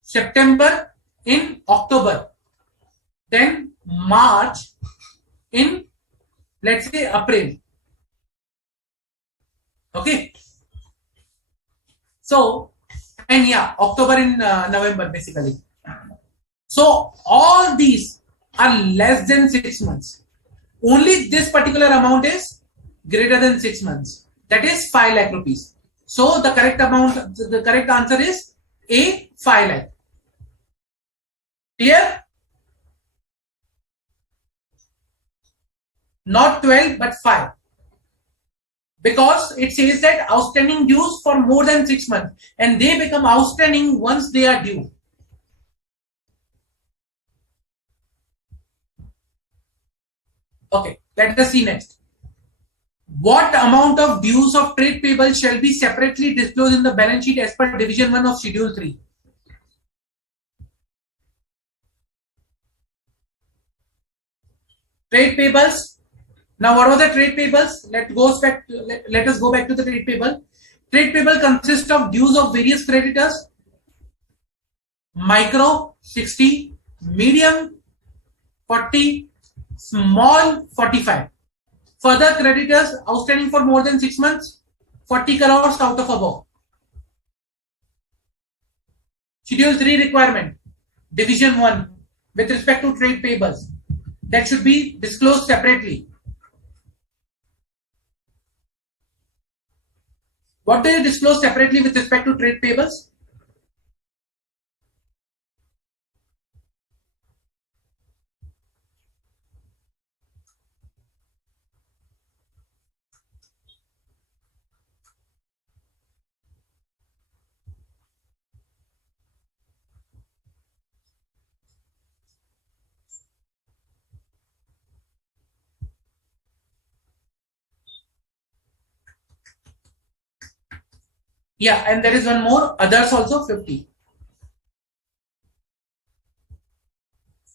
September in October. Then March in, let's say, April. Okay. So, and yeah, October in November basically. So all these are less than 6 months. Only this particular amount is greater than 6 months. That is 5 lakh rupees. So the correct amount, the correct answer is A, 5 lakh. Clear? Not 12 but 5. Because it says that outstanding dues for more than 6 months, and they become outstanding once they are due. Okay, let us see next. What amount of dues of trade payables shall be separately disclosed in the balance sheet as per Division 1 of Schedule 3? Trade payables. Now, what was the trade payables? Let us go back to the trade payable. Trade payable consists of dues of various creditors. Micro 60, medium 40, small 45. Further creditors outstanding for more than 6 months, 40 crores out of above. Schedule 3 requirement, Division 1. with respect to trade payables that should be disclosed separately. What do you disclose separately with respect to trade payables? Yeah, and there is one more, others also 50.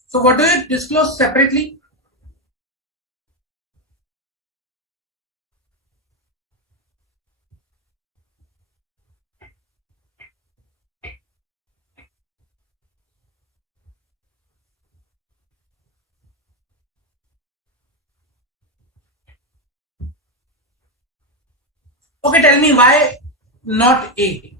So what do you disclose separately? Okay, tell me why not A?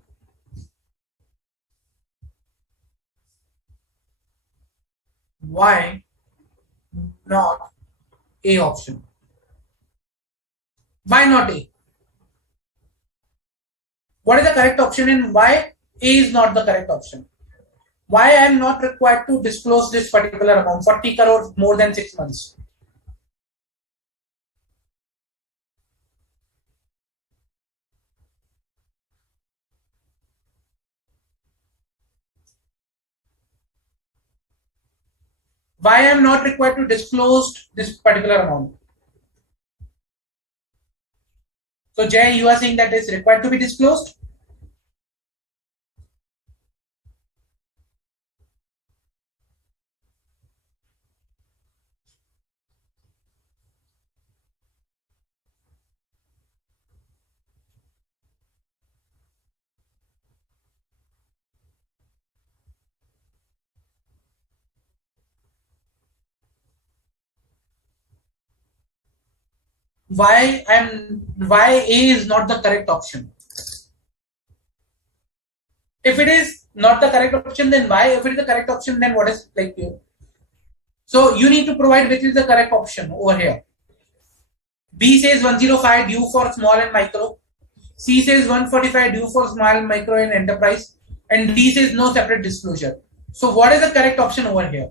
Why not A option? Why not A? What is the correct option and why A is not the correct option? Why I am not required to disclose this particular amount, 40 crore more than 6 months? Why I am not required to disclose this particular amount? So Jay, you are saying that it's required to be disclosed? Why A is not the correct option? If it is not the correct option, then why? If it is the correct option, then what is like you? So you need to provide which is the correct option over here. B says 105 due for small and micro. C says 145 due for small, micro, and enterprise. And D says no separate disclosure. So what is the correct option over here?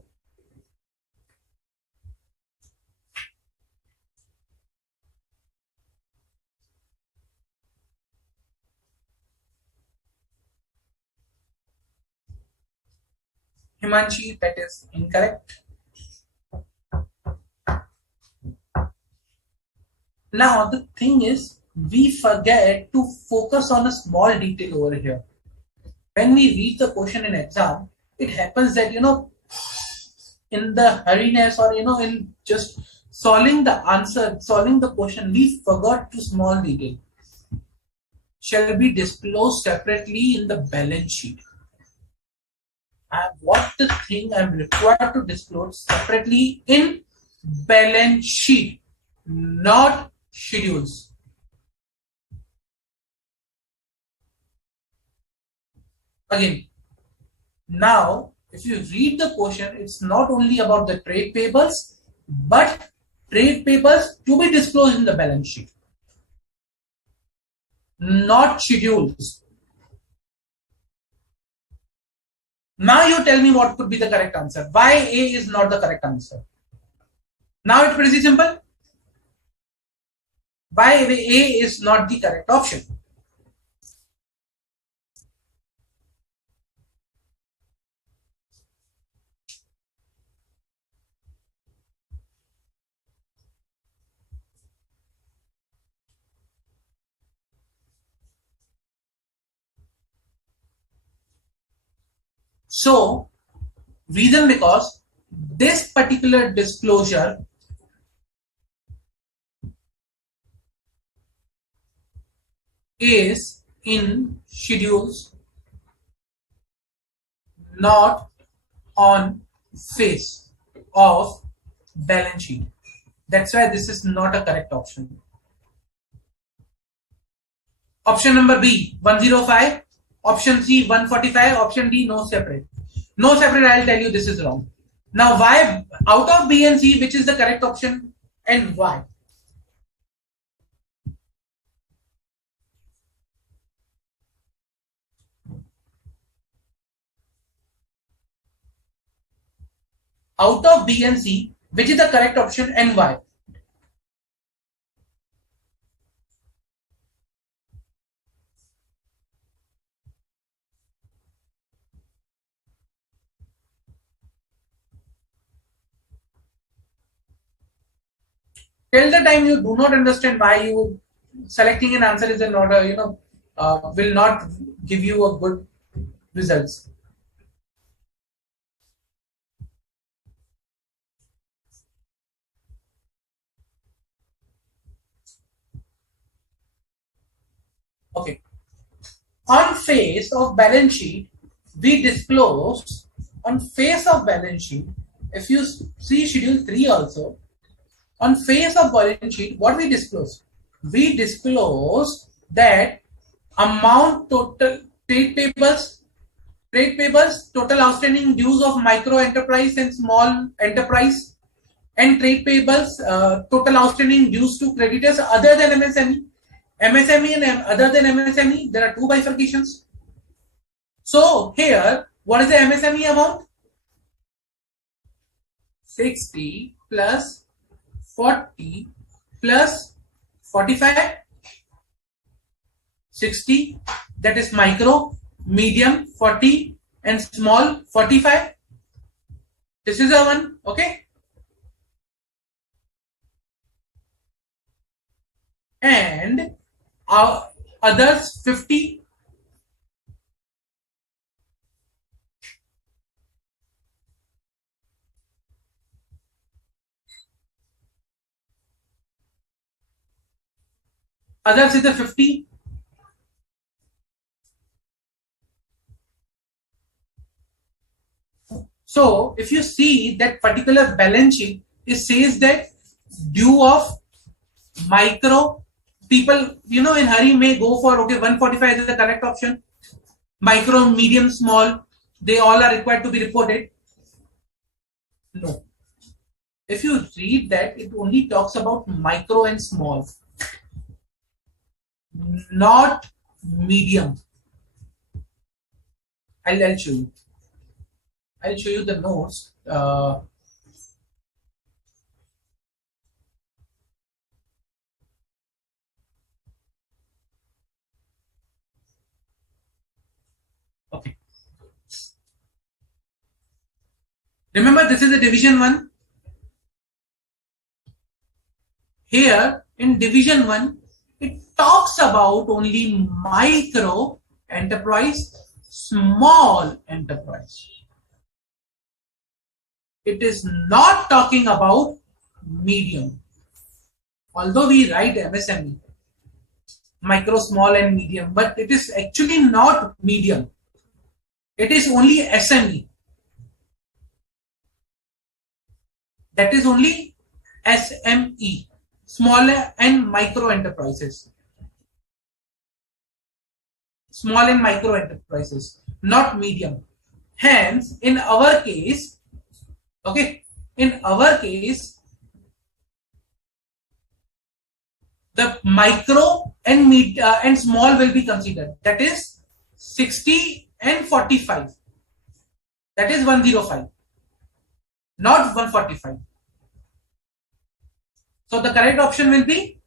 Himanshi, that is incorrect. Now the thing is, we forget to focus on a small detail over here. When we read the question in exam, it happens that in the hurriness or in just solving the answer, solving the question, we forgot to small detail. Shall be disclosed separately in the balance sheet. What the thing I'm required to disclose separately in balance sheet, not schedules. Again, now if you read the question, it's not only about the trade payables, but trade payables to be disclosed in the balance sheet, not schedules. Now you tell me what could be the correct answer. Why A is not the correct answer? Now it's pretty simple. Why A is not the correct option? So, reason because this particular disclosure is in schedules, not on face of balance sheet. That's why this is not a correct option. Option number B, 105. Option C, 145. Option D, no separate. No separate, I'll tell you this is wrong. Now why out of B and C, which is the correct option and why? Out of B and C, which is the correct option and why? Till the time you do not understand why you selecting an answer is not a will not give you a good results. Okay. On face of balance sheet, we disclose on face of balance sheet. If you see schedule 3 also, on face of balance sheet, what we disclose? We disclose that amount total trade payables, total outstanding dues of micro enterprise and small enterprise, and trade payables, total outstanding dues to creditors other than MSME. MSME and other than MSME, there are two bifurcations. So here, what is the MSME amount? 60 plus 40 plus 45, 60, that is micro, medium 40 and small 45. This is the one, okay? And our others 50. Others is the 50. So if you see that particular balance sheet, it says that due of micro, people in hurry may go for 145 is the correct option. Micro, medium, small, they all are required to be reported. No. If you read that, it only talks about micro and small, not medium. I'll show you. I'll show you the notes. Okay. Remember, this is a division 1. Here in division 1, it talks about only micro enterprise, small enterprise. It is not talking about medium. Although we write MSME, micro, small and medium, but it is actually not medium. It is only SME. That is only SME, small and micro enterprises. Small and micro enterprises, not medium. Hence, in our case, okay, in our case, the micro and and small will be considered. That is 60 and 45. That is 105, not 145. So the correct option will be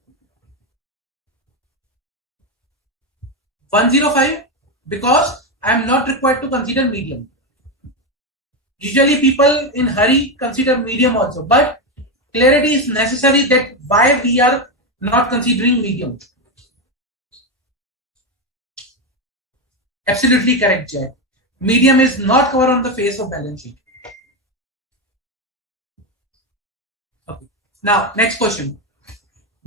105 because I am not required to consider medium. Usually people in hurry consider medium also, but clarity is necessary that why we are not considering medium. Absolutely correct, Jay. Medium is not covered on the face of balance sheet. Okay. Now, next question.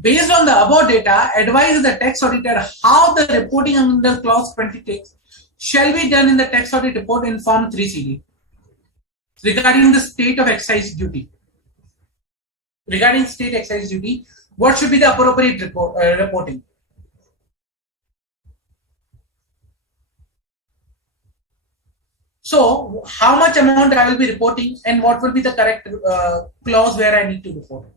Based on the above data, advise the tax auditor how the reporting under clause 26 shall be done in the tax audit report in form 3CD regarding the state of excise duty. Regarding state excise duty, what should be the appropriate reporting? So how much amount I will be reporting and what will be the correct clause where I need to report?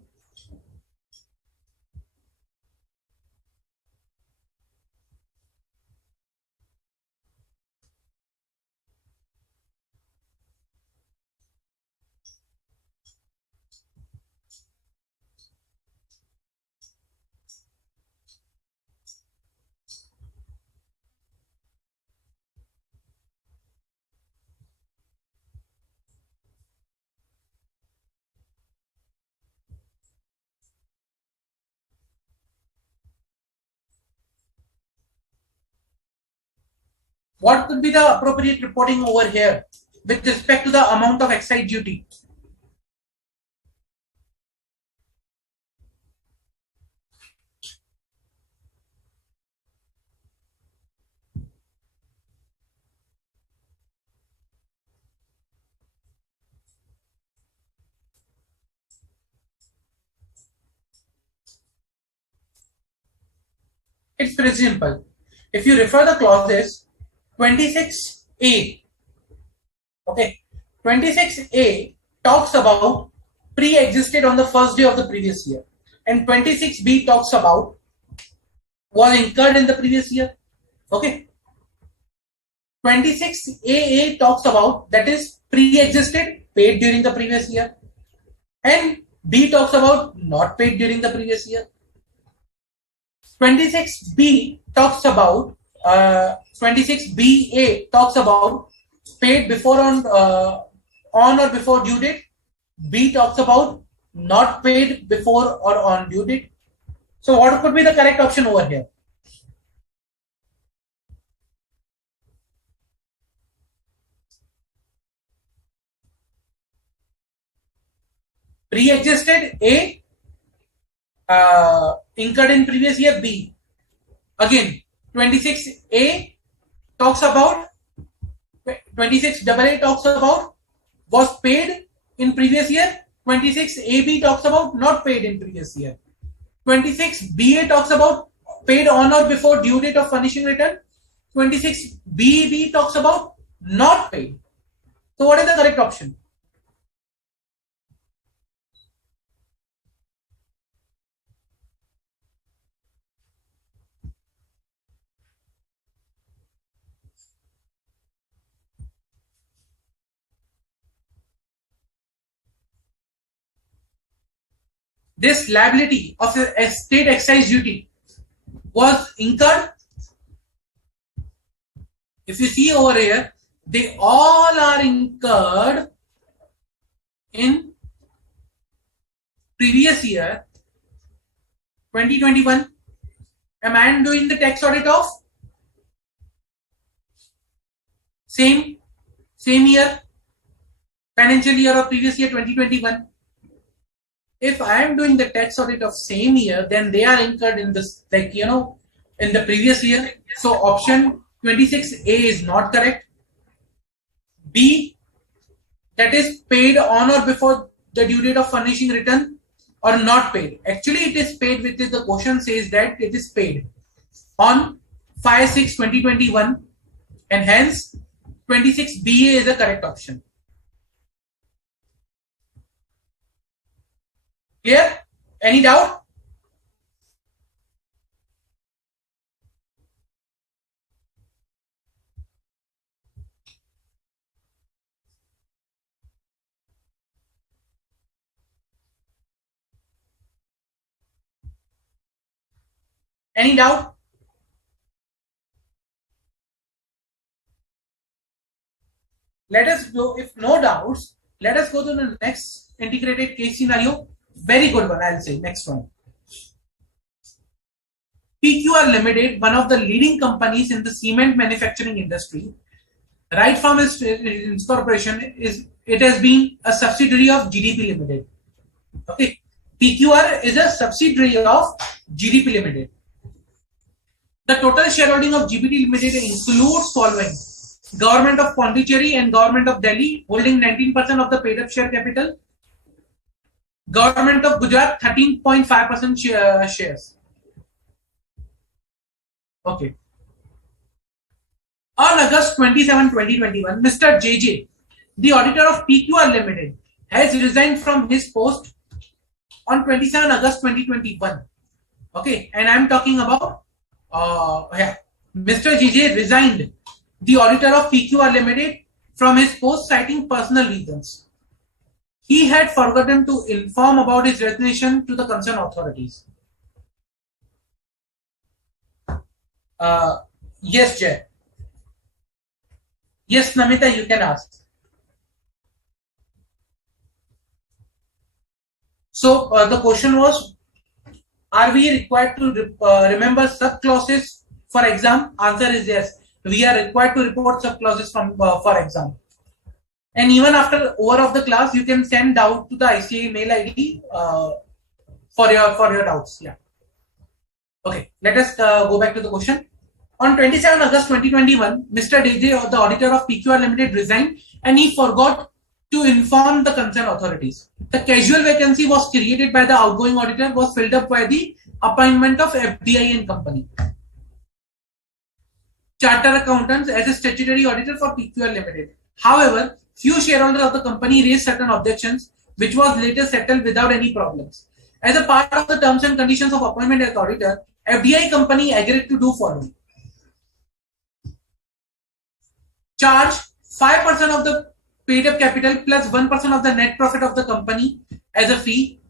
What could be the appropriate reporting over here with respect to the amount of excise duty? It's pretty simple. If you refer the clauses 26A, okay, 26A talks about pre-existed on the first day of the previous year, and 26B talks about was incurred in the previous year. Okay, 26AA talks about that is pre-existed, paid during the previous year, and B talks about not paid during the previous year. 26B talks about 26BA talks about paid before on or before due date. B talks about not paid before or on due date. So what could be the correct option over here? Pre-existed A, incurred in previous year B. Again, 26A talks about 26AA talks about was paid in previous year. 26AB talks about not paid in previous year. 26BA talks about paid on or before due date of furnishing return. 26BB talks about not paid. So what is the correct option? This liability of a state excise duty was incurred. If you see over here, they all are incurred in previous year 2021. Am I doing the tax audit of same year, financial year or previous year 2021? If I am doing the tax audit of same year, then they are incurred in this, like, in the previous year. So option 26A is not correct. B, that is paid on or before the due date of furnishing return or not paid. Actually, it is paid, which is the question says that it is paid on 5/6/2021, and hence 26BA is the correct option. Clear? Any doubt? Any doubt? Let us go, if no doubts, let us go to the next integrated case scenario. Very good one, I'll say. Next one. PQR Limited, one of the leading companies in the cement manufacturing industry, right from its incorporation, it has been a subsidiary of GDP Limited. Okay, PQR is a subsidiary of GDP Limited. The total shareholding of GDP Limited includes following: Government of Pondicherry and Government of Delhi holding 19% of the paid up share capital. Government of Gujarat 13.5% shares. Okay. On August 27, 2021, Mr. JJ, the auditor of PQR Limited, has resigned from his post on 27 August 2021. Okay, and I'm talking about Mr. JJ resigned, the auditor of PQR Limited, from his post citing personal reasons. He had forgotten to inform about his resignation to the concerned authorities. Yes, Jay. Yes, Namita, you can ask. So the question was, are we required to remember sub clauses for exam? Answer is yes. We are required to report sub clauses from for exam. And even after over of the class, you can send doubt to the ICA mail ID for your doubts. Yeah. Okay. Let us go back to the question. On 27 August 2021, Mr. DJ, the auditor of PQR Limited, resigned, and he forgot to inform the concerned authorities. The casual vacancy was created by the outgoing auditor, was filled up by the appointment of FDI and company. Charter accountants as a statutory auditor for PQR Limited. However, few shareholders of the company raised certain objections, which was later settled without any problems. As a part of the terms and conditions of appointment as auditor, FDI company agreed to do following. Charge 5% of the paid up capital plus 1% of the net profit of the company as a fee.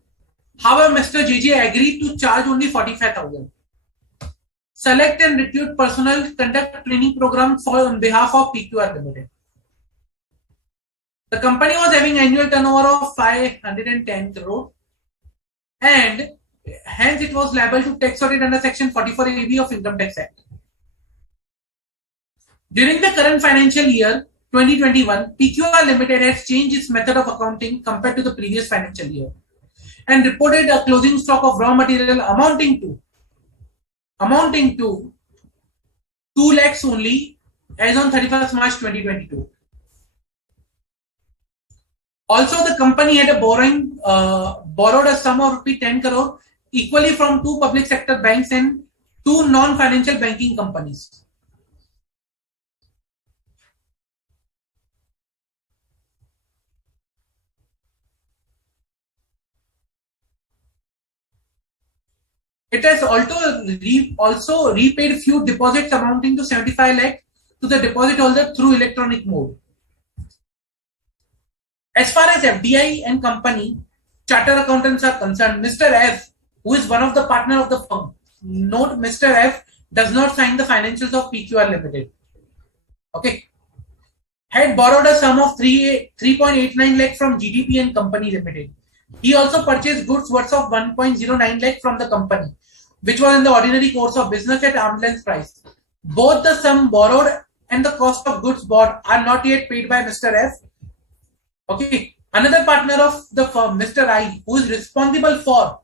However, Mr. JJ agreed to charge only 45,000. Select and recruit personnel, conduct training program on behalf of PQR Limited. The company was having annual turnover of 510 crore and hence it was liable to tax audit under section 44 AB of Income Tax Act. During the current financial year 2021, PQR Limited has changed its method of accounting compared to the previous financial year and reported a closing stock of raw material amounting to 2 lakhs only as on 31st March 2022. Also, the company had borrowed a sum of rupee 10 crore equally from 2 public sector banks and 2 non-financial banking companies. It has also repaid few deposits amounting to 75 lakh to the deposit holder through electronic mode. As far as FDI and company charter accountants are concerned, Mr. F, who is one of the partner of the firm, note Mr. F does not sign the financials of PQR Limited. Okay. Had borrowed a sum of 3.89 lakh from GDP and Company Limited. He also purchased goods worth of 1.09 lakh from the company, which was in the ordinary course of business at arm's length price. Both the sum borrowed and the cost of goods bought are not yet paid by Mr. F. Okay. Another partner of the firm, Mr. I, who is responsible for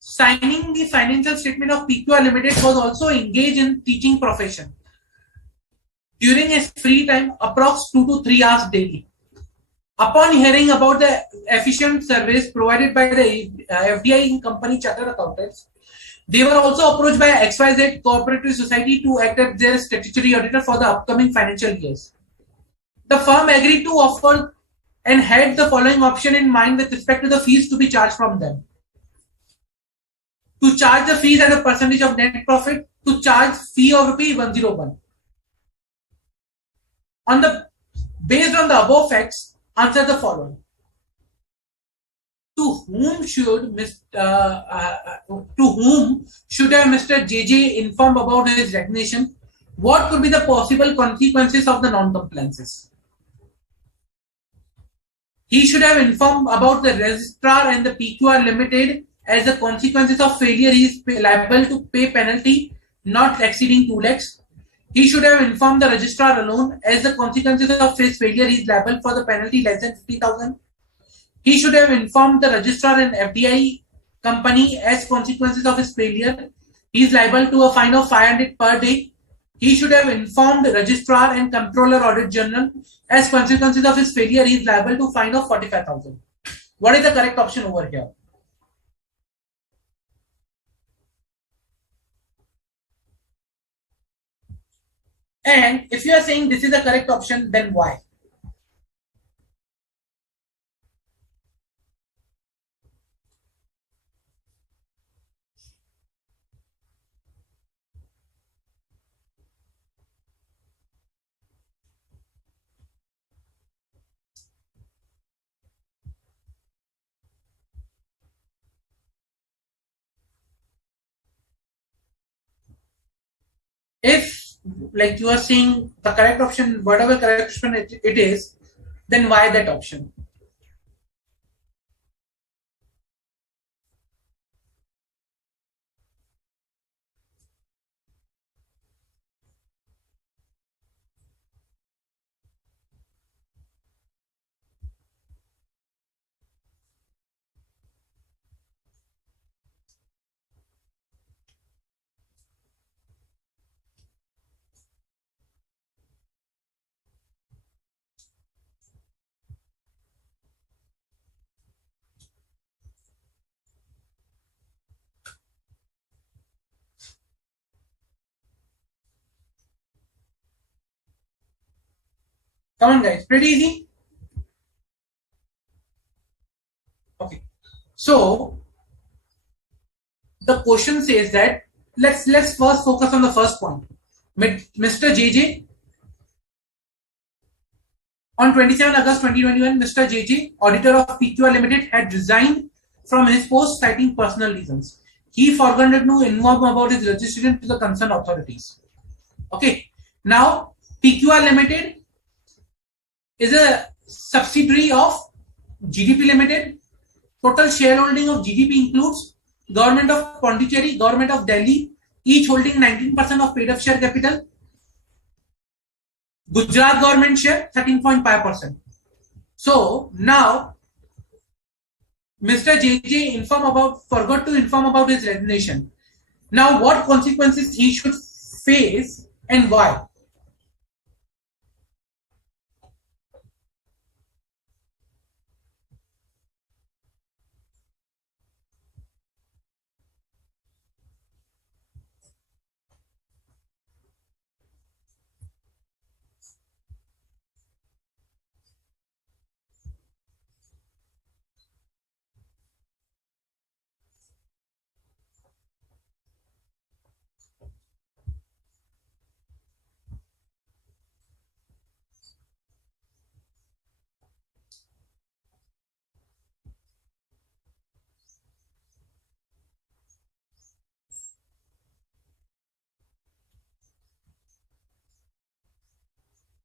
signing the financial statement of PQR Limited, was also engaged in teaching profession during his free time, approx 2 to 3 hours daily. Upon hearing about the efficient service provided by the FDI company chartered accountants, they were also approached by XYZ Cooperative Society to act as their statutory auditor for the upcoming financial years. The firm agreed to offer and had the following option in mind with respect to the fees to be charged from them. To charge the fees as a percentage of net profit, to charge fee of rupee 101. Based on the above facts, answer the following. To whom should have Mr. JJ informed about his resignation? What could be the possible consequences of the non-compliances? He should have informed about the registrar and the PQR Limited. As the consequences of failure, he is liable to pay penalty not exceeding 2 lakhs. He should have informed the registrar alone. As the consequences of his failure, he is liable for the penalty less than 50,000. He should have informed the registrar and FDI company. As consequences of his failure, he is liable to a fine of 500 per day. He should have informed the registrar and controller audit general. As consequences of his failure, he is liable to fine of 45,000. What is the correct option over here? And if you are saying this is the correct option, then why? If like you are saying the correct option, whatever correct option it is, then why that option? Come on, guys, pretty easy. Okay, so the question says that let's first focus on the first point. Mr. JJ, on 27 August 2021, Mr. JJ, auditor of PQR Limited, had resigned from his post citing personal reasons. He forgot to inform about his registration to the concerned authorities. Okay, now PQR Limited is a subsidiary of GDP Limited. Total shareholding of GDP includes Government of Pondicherry, Government of Delhi, each holding 19% of paid up share capital. Gujarat government share 13.5%. So now Mr. JJ forgot to inform about his resignation. Now what consequences he should face and why?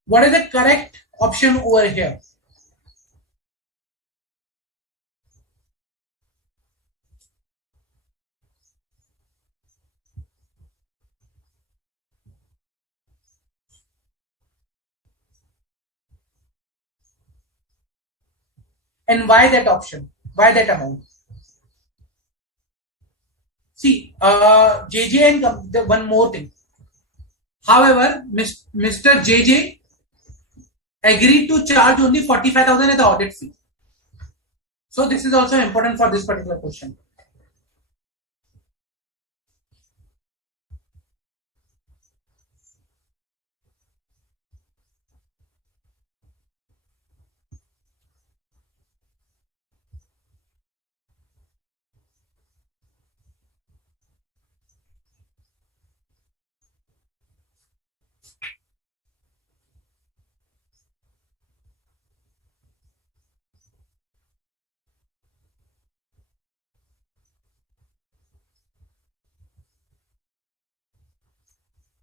What is the correct option over here? And why that option? Why that amount? See, JJ and one more thing. However, Mr. JJ agreed to charge only 45,000 as the audit fee. So this is also important for this particular question.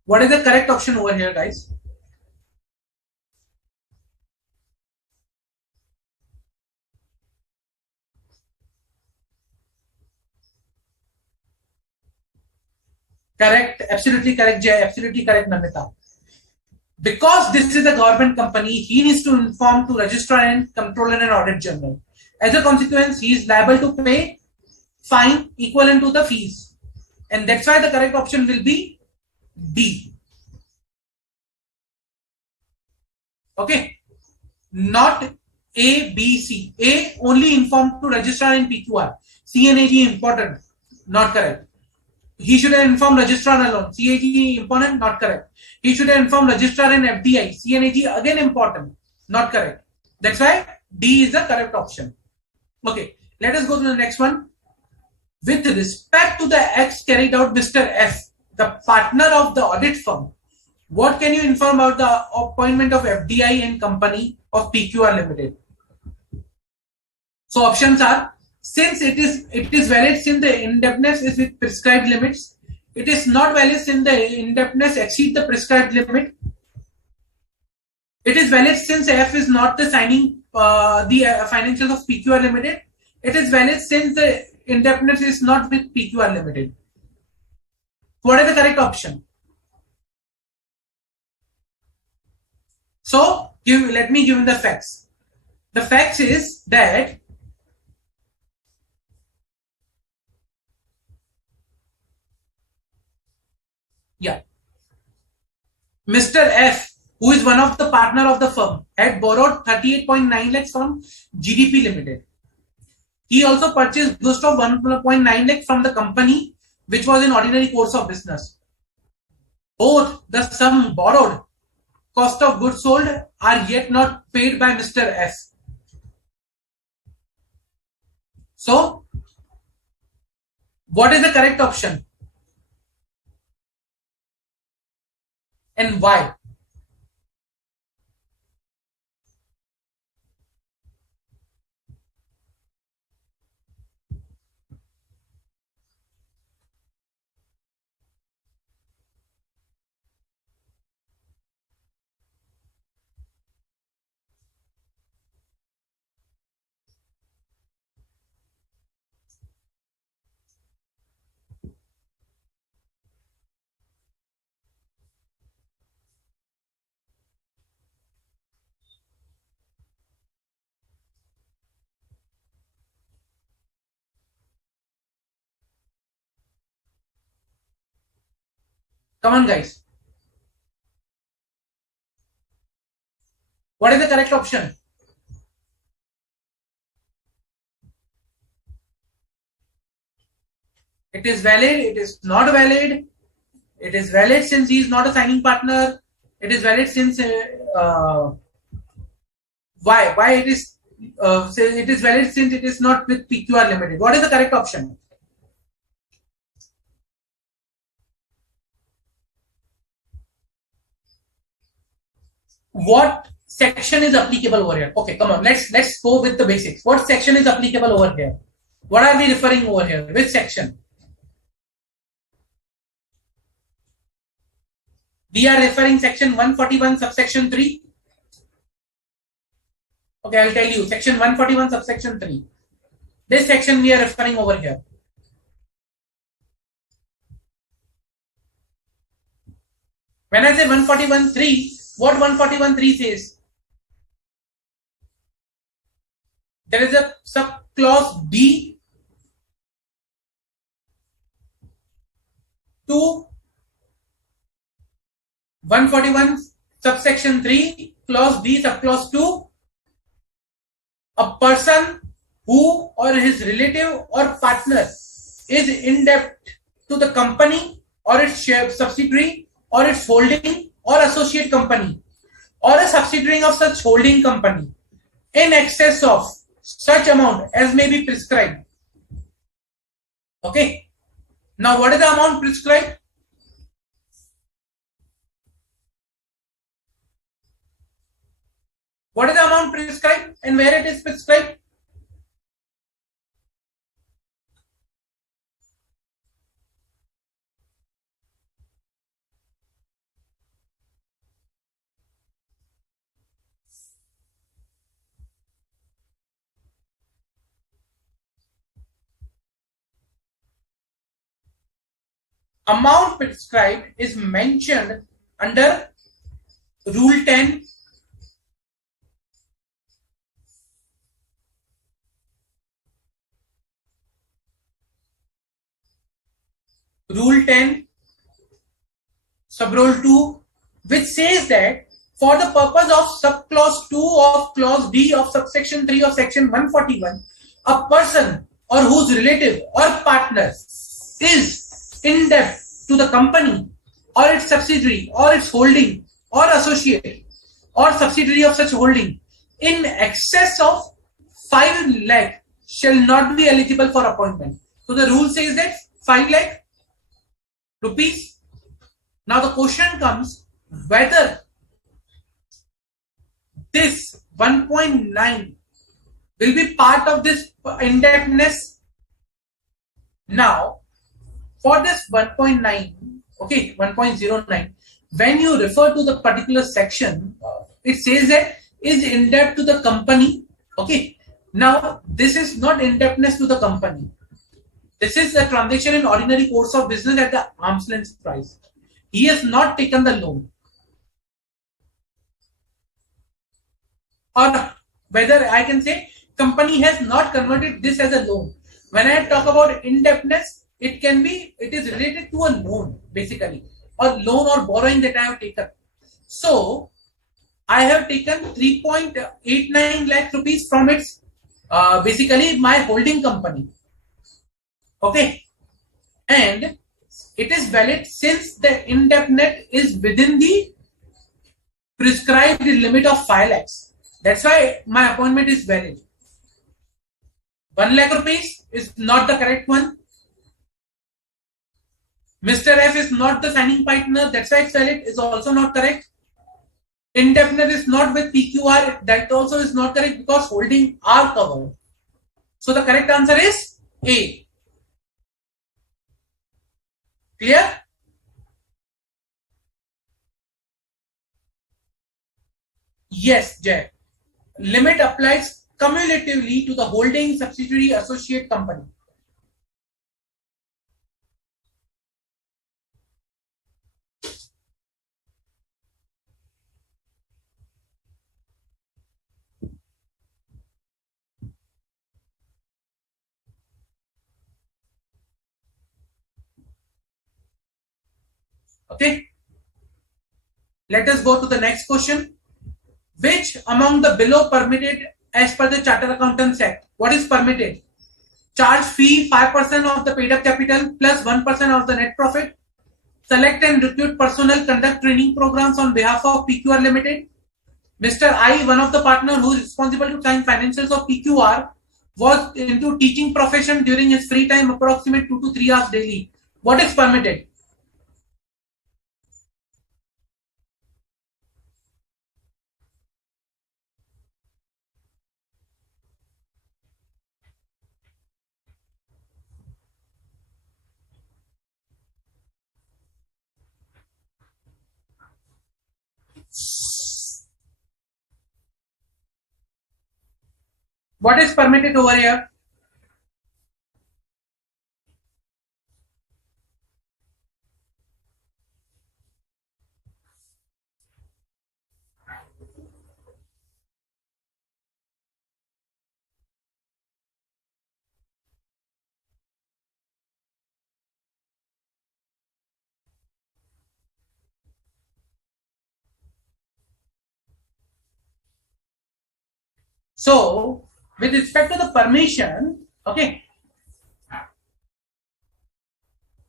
What is the correct option over here, guys? Correct, absolutely correct, Jay, absolutely correct, Namita. Because this is a government company, he needs to inform to Registrar and Controller and Audit General. As a consequence, he is liable to pay fine equivalent to the fees. And that's why the correct option will be D. Okay, not A, B, C. A only informed to Registrar and PQR. C and AG important, not correct. He should have informed registrar alone. CAG important, not correct. He should have informed registrar and FDI. CNAG again important, not correct. That's why D is the correct option. Okay, let us go to the next one. With respect to the acts carried out, Mr. F, the partner of the audit firm, what can you inform about the appointment of FDI and company of PQR Limited? So options are, since it is valid since the indebtedness is with prescribed limits, it is not valid since the indebtedness exceeds the prescribed limit, it is valid since F is not the signing the financials of PQR Limited, it is valid since the indebtedness is not with PQR Limited. What is the correct option? So let me give you the facts. The facts is that Mr. F, who is one of the partner of the firm, had borrowed 38.9 lakhs from GDP Limited. He also purchased goods of 1.9 lakhs from the company, which was in ordinary course of business. Both the sum borrowed, cost of goods sold are yet not paid by Mr. F. So, what is the correct option? And why? Come on, guys. What is the correct option? It is valid, it is not valid, it is valid since he is not a signing partner, it is valid since why it is it is valid since it is not with PQR Limited. What is the correct option? What section is applicable over here? Okay, come on, let's go with the basics. What section is applicable over here? What are we referring over here? Which section? We are referring section 141 subsection 3. Okay, I'll tell you, section 141 subsection 3. This section we are referring over here. When I say 141.3, what 141.3 says? There is a subclause B to 141 subsection 3, clause B, subclause 2. A person who or his relative or partner is in debt to the company or its subsidiary or its holding or associate company or a subsidiary of such holding company in excess of such amount as may be prescribed. Okay. Now, what is the amount prescribed? What is the amount prescribed and where it is prescribed? Amount prescribed is mentioned under Rule 10. Rule 10, subrule 2, which says that for the purpose of subclause 2 of clause D of subsection 3 of section 141, a person or whose relative or partner is in debt to the company or its subsidiary or its holding or associate or subsidiary of such holding in excess of 5 lakh shall not be eligible for appointment. So the rule says that 5 lakh rupees. Now the question comes whether this 1.9 will be part of this indebtedness. Now for this 1.9, okay, 1.09, when you refer to the particular section, it says that is in debt to the company. Okay, now this is not indebtedness to the company. This is a transaction in ordinary course of business at the arm's length price. He has not taken the loan. Or whether I can say company has not converted this as a loan. When I talk about indebtedness, it is related to a loan basically, or loan or borrowing that I have taken. So I have taken 3.89 lakh rupees from its basically my holding company. Okay, and it is valid since the indebtedness is within the prescribed limit of 5 lakhs. That's why my appointment is valid. 1 lakh rupees is not the correct one. Mr. F is not the signing partner. That's why it's valid. Is also not correct. Indebtedness is not with PQR. That also is not correct because holding are covered. So the correct answer is A. Clear? Yes, Jay. Limit applies cumulatively to the holding subsidiary associate company. Okay. Let us go to the next question. Which among the below permitted as per the Chartered Accountants Act? What is permitted? Charge fee 5% of the paid up capital plus 1% of the net profit. Select and recruit personnel, conduct training programs on behalf of PQR Limited. Mr. I, one of the partner who is responsible to sign financials of PQR, was into teaching profession during his free time, approximate 2 to 3 hours daily. What is permitted? What is permitted over here? So, with respect to the permission, okay,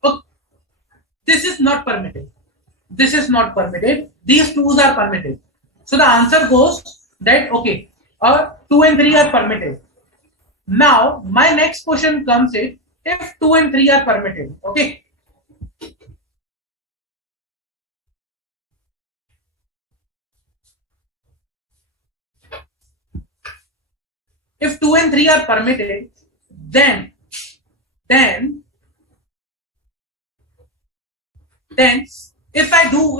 oh, this is not permitted. This is not permitted. These two are permitted. So the answer goes that okay, 2 and 3 are permitted. Now my next question comes is if 2 and 3 are permitted, okay. If 2 and 3 are permitted, then if I go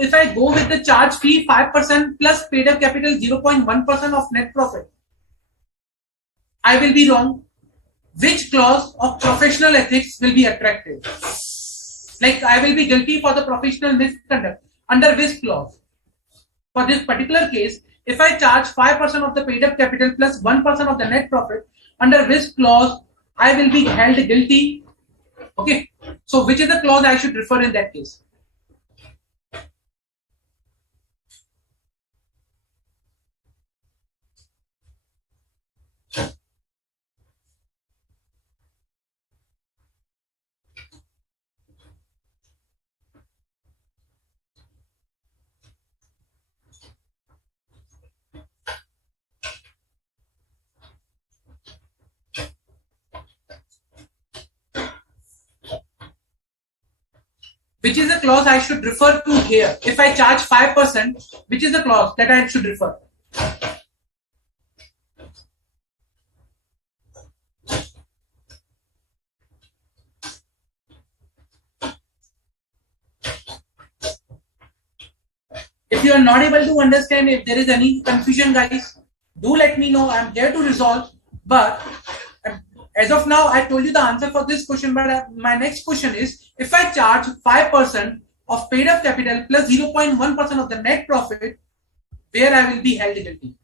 with the charge fee 5% plus paid up capital 0.1% of net profit, I will be wrong. Which clause of professional ethics will be attractive? Like I will be guilty for the professional misconduct under which clause? For this particular case, if I charge 5% of the paid up capital plus 1% of the net profit, under which clause I will be held guilty? Okay. So which is the clause I should refer in that case? which is the clause I should refer to here? If I charge 5%, which is the clause that I should refer? If you are not able to understand, if there is any confusion, guys, do let me know. I'm here to resolve. But as of now, I told you the answer for this question. But my next question is, if I charge 5% of paid up capital plus 0.1% of the net profit, where I will be held guilty?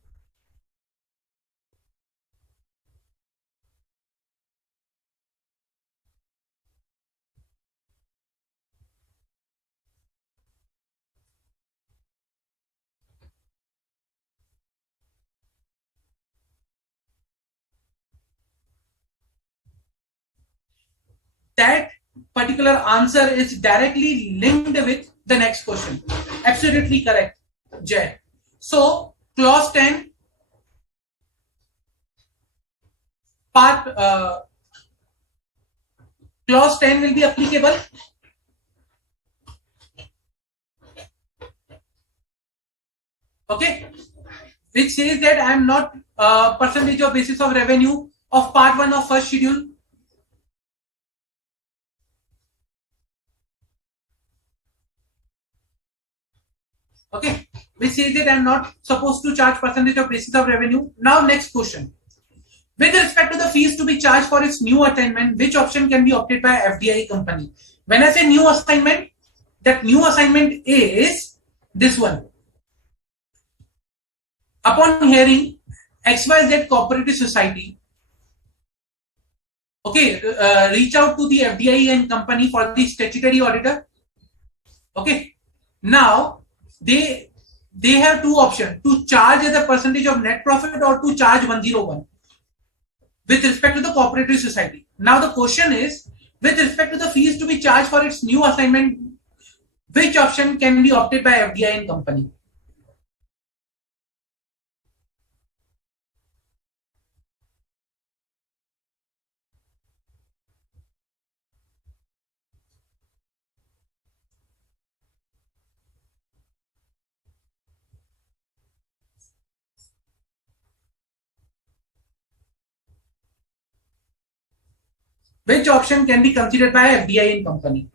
That particular answer is directly linked with the next question. Absolutely correct, Jay. So, clause 10, part clause 10 will be applicable. Okay, which says that I am not percentage of basis of revenue of part 1 of first schedule. Okay, which says that I am not supposed to charge percentage of basis of revenue. Now, next question. With respect to the fees to be charged for its new assignment, which option can be opted by FDI company? When I say new assignment, that new assignment is this one. Upon hearing XYZ Cooperative Society, okay, reach out to the FDI and company for the statutory auditor. Okay, now they have two options: to charge as a percentage of net profit or to charge 101 with respect to the cooperative society. Now the question is, with respect to the fees to be charged for its new assignment, which option can be opted by FDI and company? Which option can be considered by FDI and company?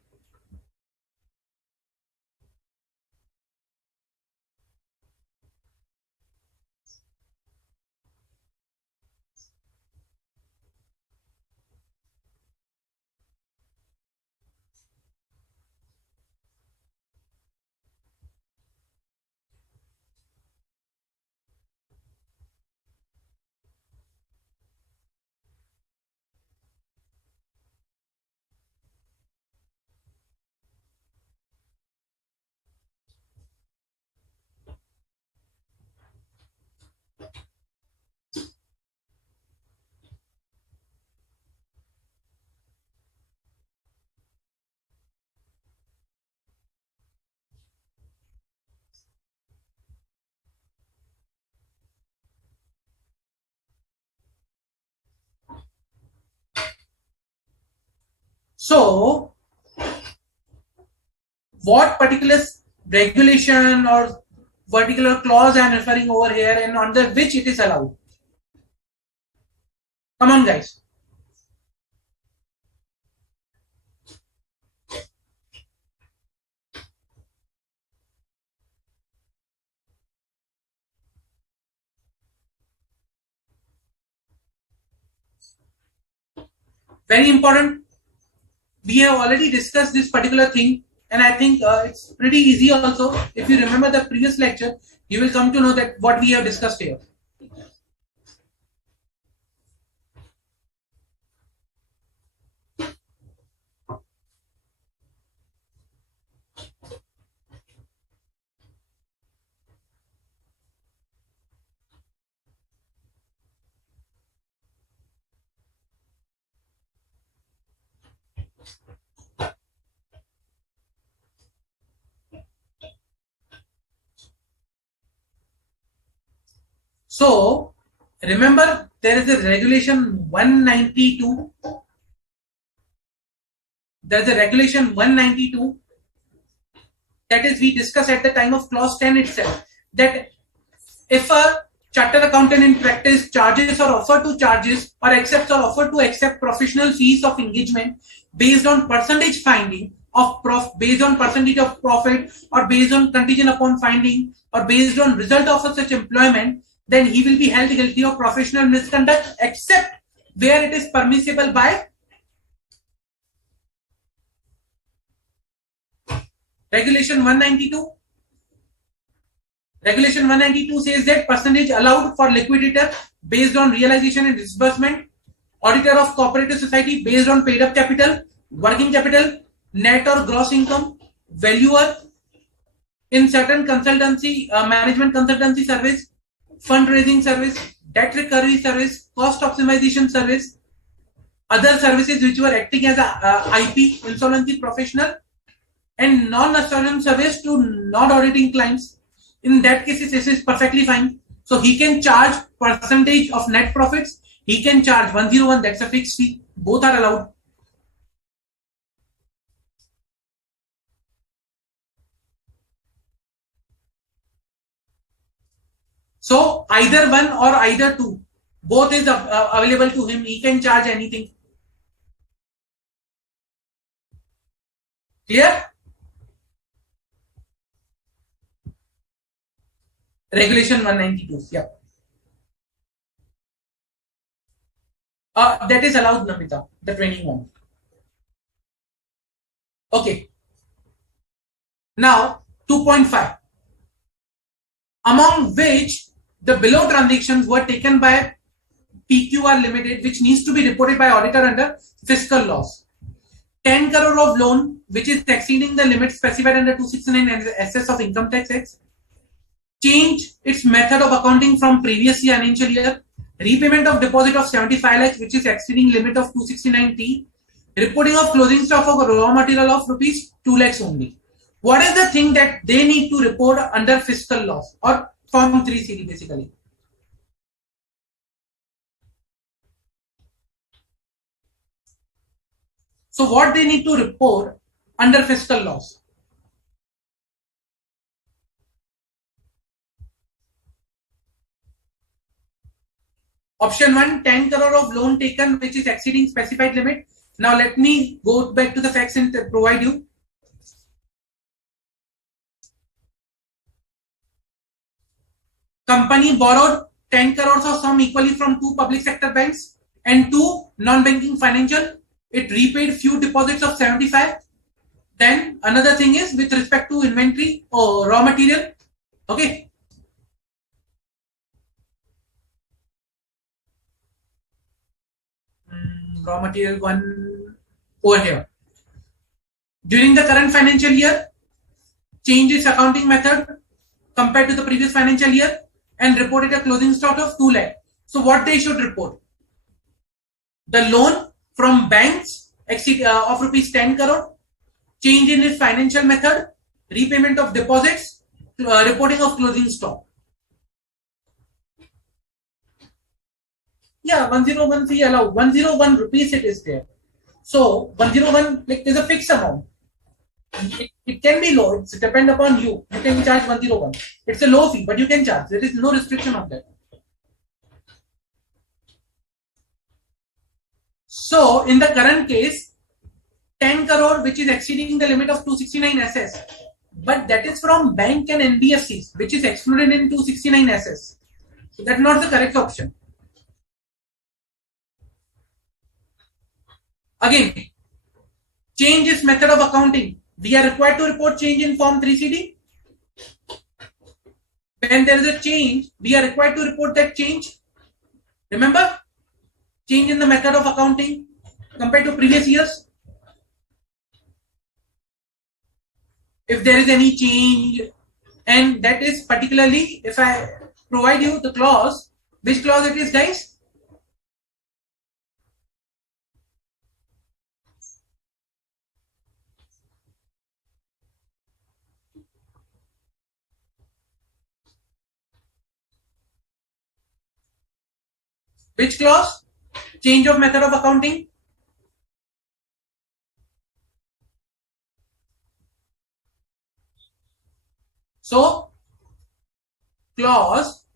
So, what particular regulation or particular clause I am referring over here and under which it is allowed? Come on, guys. Very important. We have already discussed this particular thing, and I think it's pretty easy also. If you remember the previous lecture, you will come to know that what we have discussed here. So, remember there is a regulation 192. There is a regulation 192 That is, we discussed at the time of clause 10 itself, that if a chartered accountant in practice charges or offer to charges or accepts or offer to accept professional fees of engagement based on percentage finding of based on percentage of profit, or based on contingent upon finding, or based on result of such employment, then he will be held guilty of professional misconduct, except where it is permissible by Regulation 192. Regulation 192 says that percentage allowed for liquidator based on realization and disbursement, auditor of cooperative society based on paid up capital, working capital, net or gross income, valuer in certain consultancy, management consultancy service, fundraising service, debt recovery service, cost optimization service, other services which were acting as a IP, insolvency professional, and non-assurance service to non-auditing clients. In that case, this is perfectly fine. So he can charge percentage of net profits. He can charge 101, that's a fixed fee. Both are allowed. So either one or either two, both is available to him. He can charge anything. Clear? Regulation 192. Yeah. That is allowed, Namita, the training one. Okay. Now, 2.5. Among which the below transactions were taken by PQR Limited, which needs to be reported by auditor under fiscal laws. 10 crore of loan, which is exceeding the limit specified under 269 SS of Income Tax Act. Change its method of accounting from previous financial year. Repayment of deposit of 75 lakhs, which is exceeding limit of 269T. Reporting of closing stock of raw material of rupees 2 lakhs only. What is the thing that they need to report under fiscal laws or Form 3CD basically? So what they need to report under fiscal laws? Option 1, 10 crore of loan taken which is exceeding specified limit. Now let me go back to the facts and provide you. Company borrowed 10 crores of sum equally from 2 public sector banks and 2 non-banking financial. It repaid few deposits of 75. Then another thing is with respect to inventory or raw material. Okay. Raw material one over here. During the current financial year, change its accounting method compared to the previous financial year and reported a closing stock of 2 lakh. So what they should report? The loan from banks of rupees 10 crore, change in its financial method, repayment of deposits, reporting of closing stock. Yeah, 101 allowed. 101 rupees it is there. So 101 like is a fixed amount. It can be low. It's depend upon you. You can charge 101. It's a low fee, but you can charge. There is no restriction on that. So in the current case, 10 crore which is exceeding the limit of 269 SS, but that is from bank and NBFCs, which is excluded in 269 SS. So that's not the correct option. Again, change its method of accounting. We are required to report change in Form 3CD. When there is a change, we are required to report that change. Remember? Change in the method of accounting compared to previous years. If there is any change, and that is particularly if I provide you the clause, which clause it is, guys? Which clause? Change of method of accounting. So clause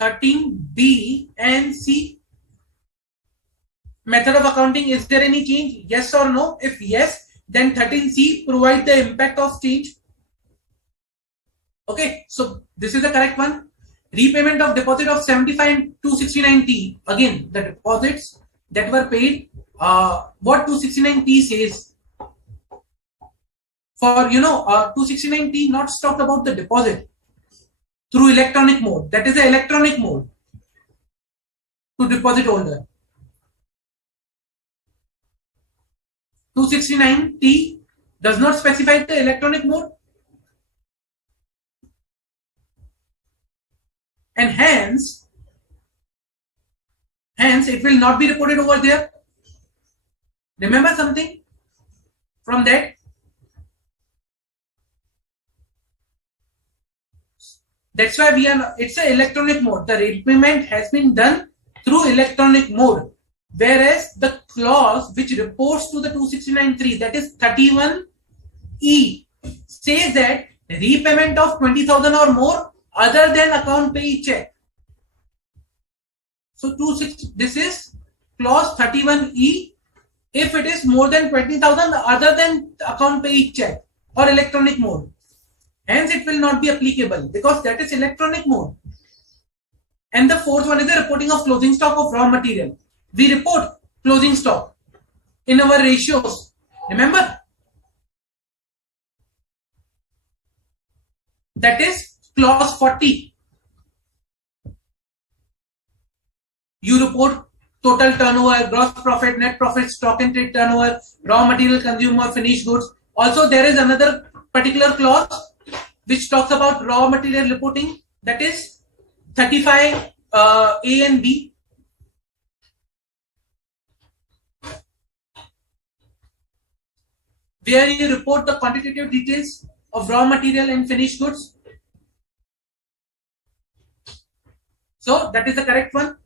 13B and C. Method of accounting, is there any change? Yes or no? If yes, then 13C provide the impact of change. Okay, so this is the correct one. Repayment of deposit of 75 and 269T. Again, the deposits that were paid. What 269T says? For 269T not talked about the deposit through electronic mode. That is the electronic mode to deposit holder. 269T does not specify the electronic mode, and hence it will not be reported over there. Remember something from that? That's why it's an electronic mode. The repayment has been done through electronic mode. Whereas the clause which reports to the 269.3, that is 31E, says that repayment of 20,000 or more other than account pay check. So this is clause 31E. If it is more than 20,000 other than account pay check or electronic mode, hence it will not be applicable because that is electronic mode. And the fourth one is the reporting of closing stock of raw material. We report closing stock in our ratios. Remember? That is clause 40. You report total turnover, gross profit, net profit, stock and trade turnover, raw material, consumer, finished goods. Also, there is another particular clause which talks about raw material reporting. That is 35A and B. Where you report the quantitative details of raw material and finished goods. So that is the correct one.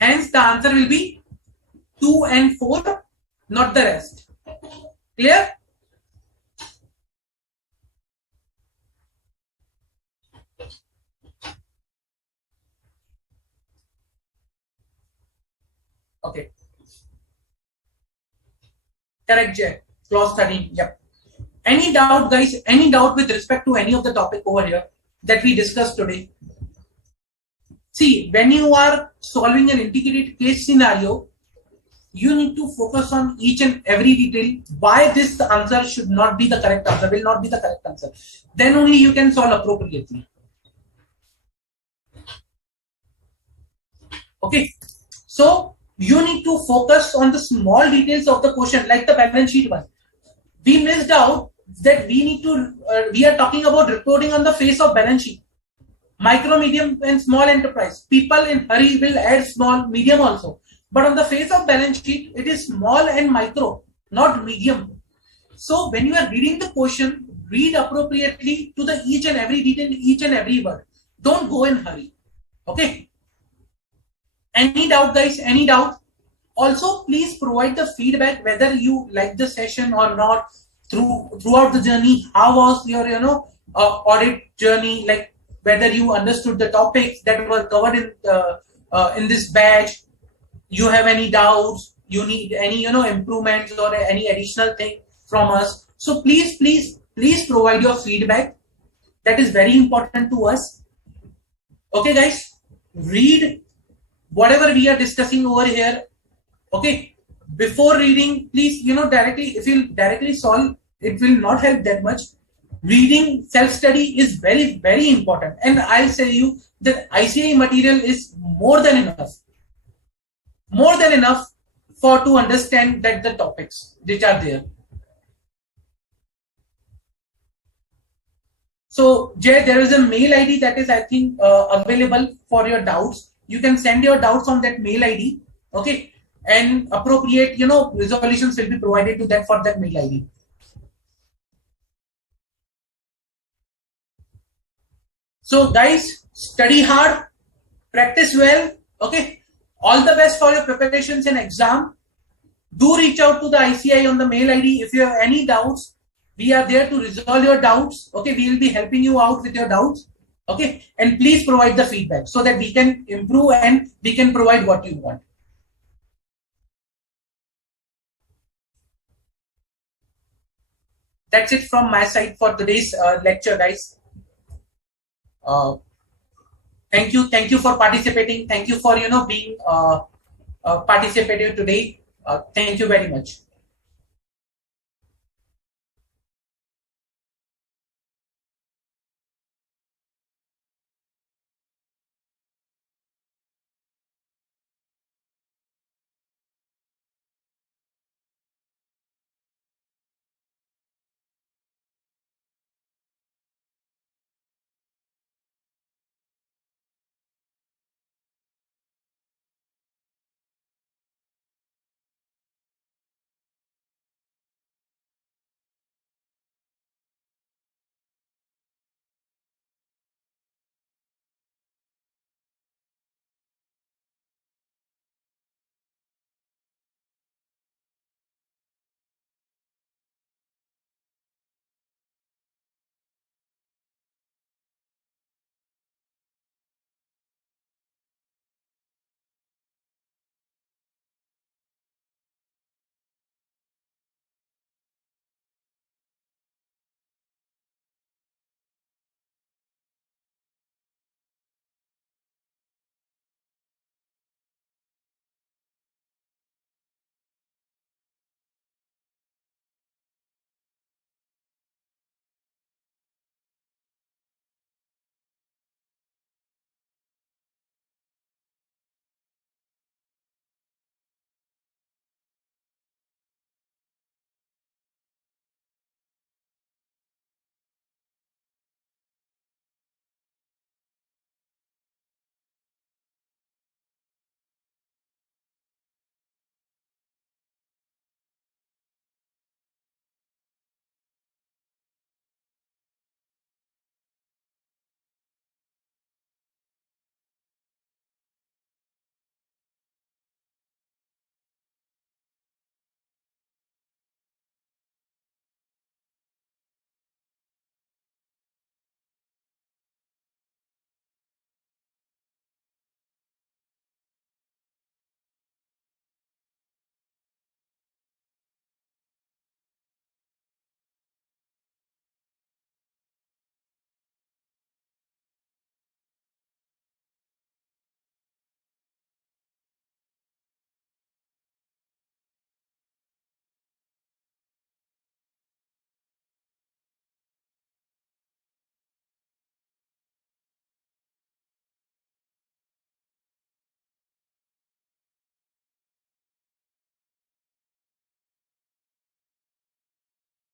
Hence the answer will be 2 and 4, not the rest. Clear? Okay. Correct, Jay. Clause 13. Yep. Any doubt, guys? Any doubt with respect to any of the topic over here that we discussed today? See, when you are solving an integrated case scenario, you need to focus on each and every detail. Why this answer should not be the correct answer, will not be the correct answer. Then only you can solve appropriately. Okay. So you need to focus on the small details of the question, like the balance sheet one. We missed out that we are talking about reporting on the face of balance sheet. Micro, medium and small enterprise. People in hurry will add small, medium also. But on the face of balance sheet, it is small and micro, not medium. So when you are reading the question, read appropriately to the each and every detail, each and every word. Don't go in hurry. Okay. Any doubt, guys? Any doubt? Also, please provide the feedback whether you like the session or not throughout the journey. How was your audit journey? Like whether you understood the topics that were covered in this batch. You have any doubts? You need any improvements or any additional thing from us? So please provide your feedback. That is very important to us. Okay, guys, read whatever we are discussing over here. Okay, before reading, please directly, if you directly solve, it will not help that much. Reading, self-study is very, very important, and I'll say you that ICAI material is more than enough to understand that the topics which are there. So Jay, there is a mail ID that is, I think, available for your doubts. You can send your doubts on that mail ID. Okay, and appropriate resolutions will be provided to that for that mail ID. So guys, study hard, practice well. Okay, all the best for your preparations and exam. Do reach out to the ICAI on the mail ID if you have any doubts. We are there to resolve your doubts. Okay, we will be helping you out with your doubts. Okay, and please provide the feedback so that we can improve and we can provide what you want. That's it from my side for today's lecture, guys. Uh, thank you for participating. Thank you for being participative today. Thank you very much.